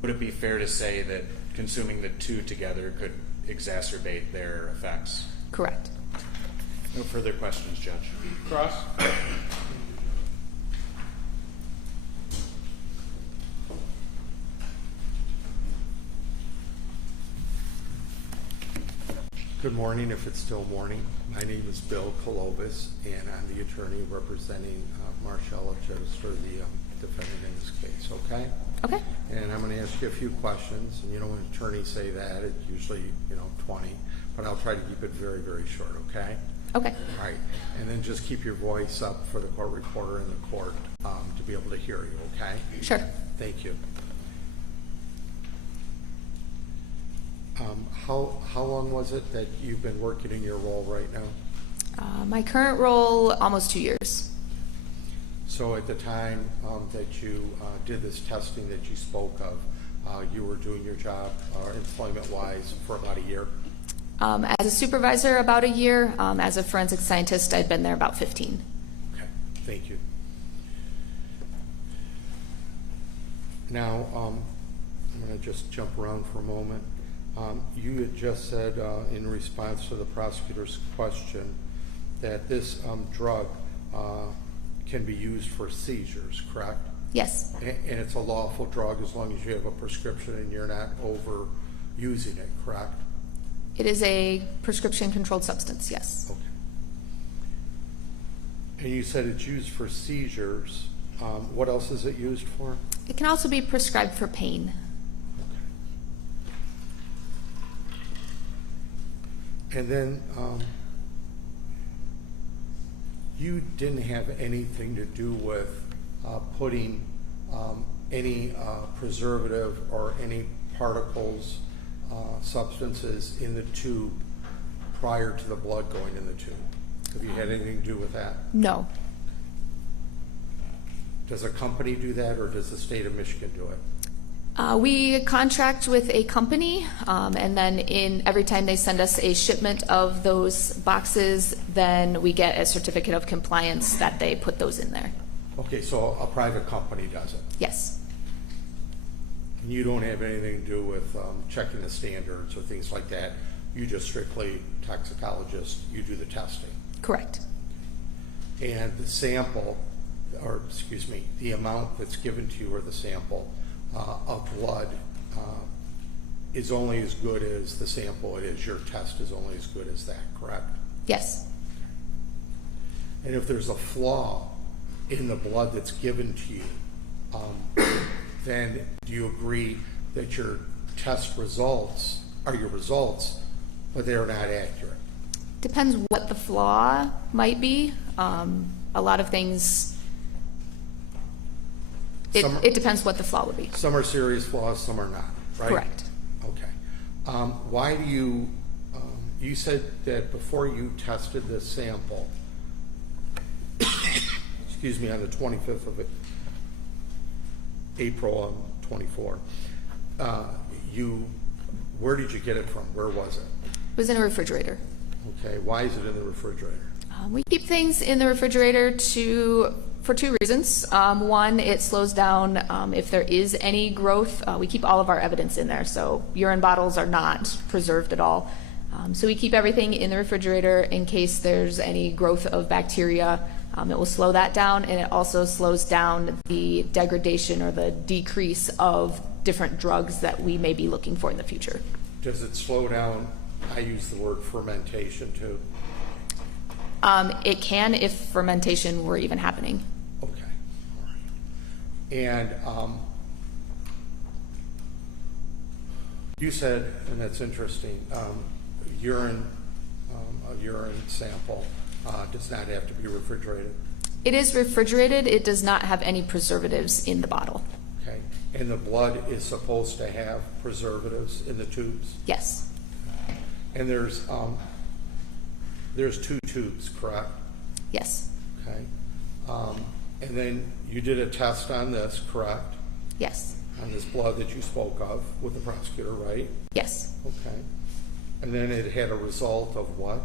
would it be fair to say that consuming the two together could exacerbate their effects? Correct. No further questions, Judge. Cross. Good morning, if it's still morning. My name is Bill Kolobis, and I'm the attorney representing Marshella Chidester, the defendant in this case, okay? Okay. And I'm going to ask you a few questions, and when attorneys say that, it's usually, 20, but I'll try to keep it very, very short, okay? Okay. All right, and then just keep your voice up for the court reporter in the court to be able to hear you, okay? Sure. Thank you. How long was it that you've been working in your role right now? My current role, almost 2 years. So at the time that you did this testing that you spoke of, you were doing your job employment-wise for about a year? As a supervisor, about a year. As a forensic scientist, I'd been there about 15. Okay, thank you. Now, I'm going to just jump around for a moment. You had just said in response to the prosecutor's question that this drug can be used for seizures, correct? Yes. And it's a lawful drug as long as you have a prescription and you're not overusing it, correct? It is a prescription-controlled substance, yes. Okay. And you said it's used for seizures. What else is it used for? It can also be prescribed for pain. And then you didn't have anything to do with putting any preservative or any particles, substances in the tube prior to the blood going in the tube? Have you had anything to do with that? No. Does a company do that, or does the state of Michigan do it? We contract with a company, and then every time they send us a shipment of those boxes, then we get a certificate of compliance that they put those in there. Okay, so a private company does it. Yes. And you don't have anything to do with checking the standards or things like that. You just strictly toxicologist, you do the testing. Correct. And the sample, or excuse me, the amount that's given to you, or the sample of blood is only as good as the sample it is. Your test is only as good as that, correct? Yes. And if there's a flaw in the blood that's given to you, then do you agree that your test results are your results, but they're not accurate? Depends what the flaw might be. A lot of things, it depends what the flaw would be. Some are serious flaws, some are not, right? Correct. Okay. Why do you, you said that before you tested this sample, excuse me, on the 25th of April 24, where did you get it from? Where was it? It was in a refrigerator. Okay, why is it in the refrigerator? We keep things in the refrigerator for two reasons. One, it slows down if there is any growth. We keep all of our evidence in there, so urine bottles are not preserved at all. So we keep everything in the refrigerator in case there's any growth of bacteria. It will slow that down, and it also slows down the degradation or the decrease of different drugs that we may be looking for in the future. Does it slow down, I use the word fermentation too? It can if fermentation were even happening. Okay, all right. And you said, and that's interesting, a urine sample does not have to be refrigerated. It is refrigerated. It does not have any preservatives in the bottle. Okay, and the blood is supposed to have preservatives in the tubes? Yes. And there's two tubes, correct? Yes. Okay. And then you did a test on this, correct? Yes. On this blood that you spoke of with the prosecutor, right? Yes. Okay. And then it had a result of what?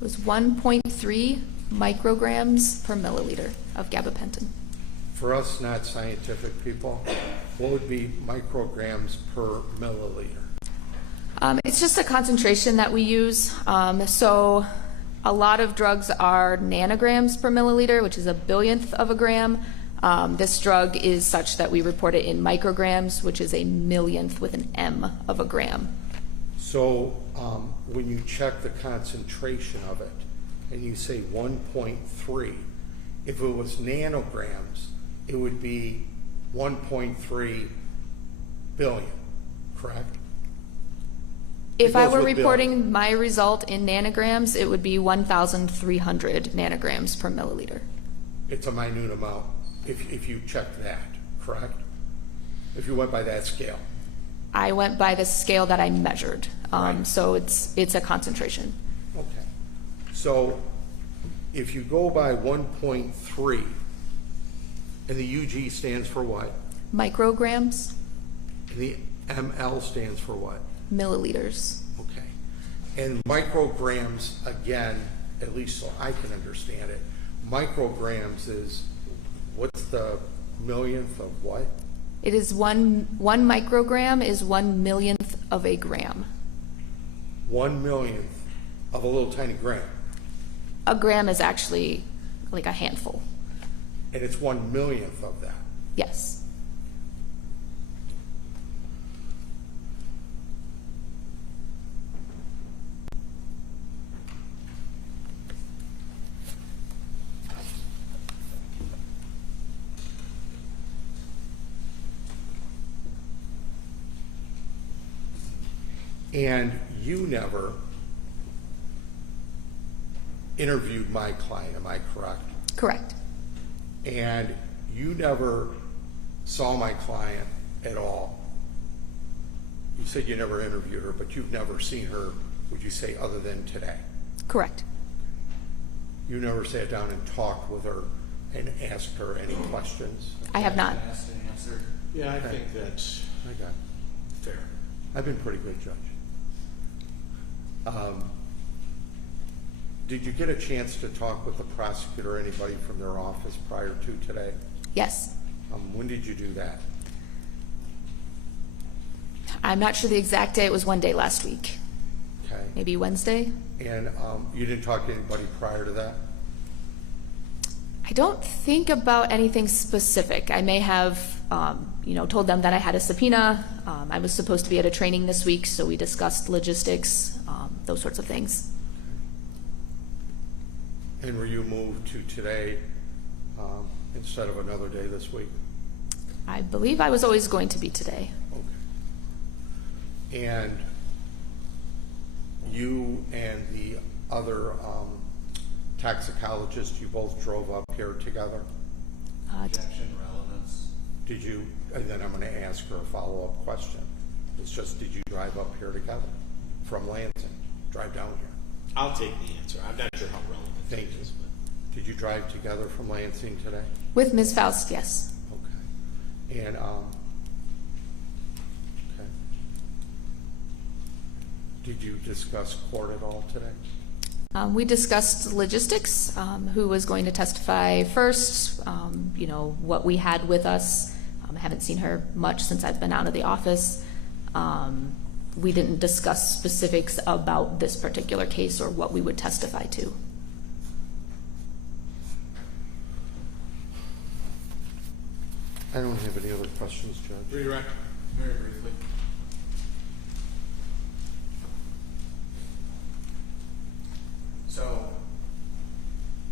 It was 1.3 micrograms per milliliter of gabapentin. For us not scientific people, what would be micrograms per milliliter? It's just a concentration that we use. So a lot of drugs are nanograms per milliliter, which is a billionth of a gram. This drug is such that we report it in micrograms, which is a millionth with an M of a gram. So when you check the concentration of it and you say 1.3, if it was nanograms, it would be 1.3 billion, correct? If I were reporting my result in nanograms, it would be 1,300 nanograms per milliliter. It's a minute amount if you check that, correct? If you went by that scale. I went by the scale that I measured, Right. so it's a concentration. Okay. So if you go by 1.3, and the UG stands for what? Micrograms, And the ML stands for what? milliliters. Okay. And micrograms, again, at least so I can understand it, micrograms is, what's the millionth of what? It is one microgram is 1/1,000,000th of a gram. 1/1,000,000th of a little tiny gram. A gram is actually like a handful. And it's 1/1,000,000th of that. Yes. And you never interviewed my client, am I correct? Correct. And you never saw my client at all. You said you never interviewed her, but you've never seen her, would you say, other than today? Correct. You never sat down and talked with her and asked her any questions? I have not. Asked and answered. Yeah, I think that's I got it. fair. I've been pretty good, Judge. Did you get a chance to talk with the prosecutor or anybody from their office prior to today? Yes. When did you do that? I'm not sure the exact day. It was one day last week. Okay. Maybe Wednesday. And you didn't talk to anybody prior to that? I don't think about anything specific. I may have, told them that I had a subpoena. I was supposed to be at a training this week, so we discussed logistics, those sorts of things. And were you moved to today instead of another day this week? I believe I was always going to be today. Okay. And you and the other toxicologist, you both drove up here together? Objection, relevance. Did you, and then I'm going to ask her a follow-up question. It's just, did you drive up here together from Lansing? Drive down here? I'll take the answer. I'm not sure how relevant Thank it you. is, but Did you drive together from Lansing today? With Ms. Faust, yes. Okay. And, okay. Did you discuss court at all today? We discussed logistics, who was going to testify first, what we had with us. I haven't seen her much since I've been out of the office. We didn't discuss specifics about this particular case or what we would testify to. I don't have any other questions, Judge. redirect. Very briefly. So,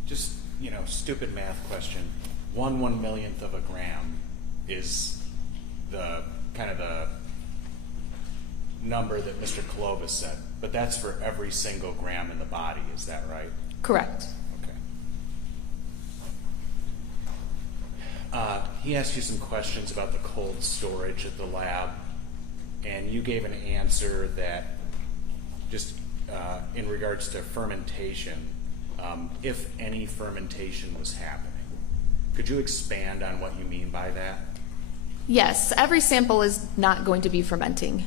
just, stupid math question. 1/1,000,000th of a gram is the kind of the number that Mr. Clovis said, but that's for every single gram in the body, is that right? Correct. Okay. He asked you some questions about the cold storage at the lab, and you gave an answer that just in regards to fermentation, if any fermentation was happening. Could you expand on what you mean by that? Yes, every sample is not going to be fermenting.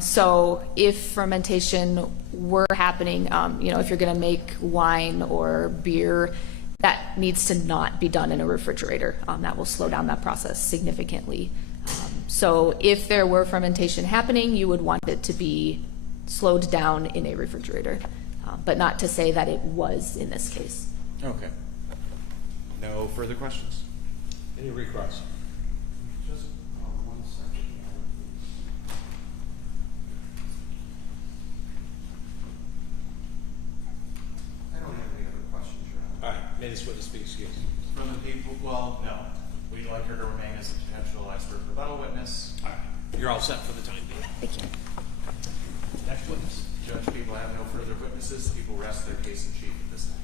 So if fermentation were happening, if you're going to make wine or beer, that needs to not be done in a refrigerator. That will slow down that process significantly. So if there were fermentation happening, you would want it to be slowed down in a refrigerator, but not to say that it was in this case. Okay. No further questions? Any requests? Just 1 second. I don't have any other questions, Your Honor. All right, may this witness be excused. From the people, well, no. We'd like her to remain as a potential expert rebuttal witness. All right, you're all set for the time being. Thank you. Next witness. Judge, people have no further witnesses. People rest their case in chief at this time.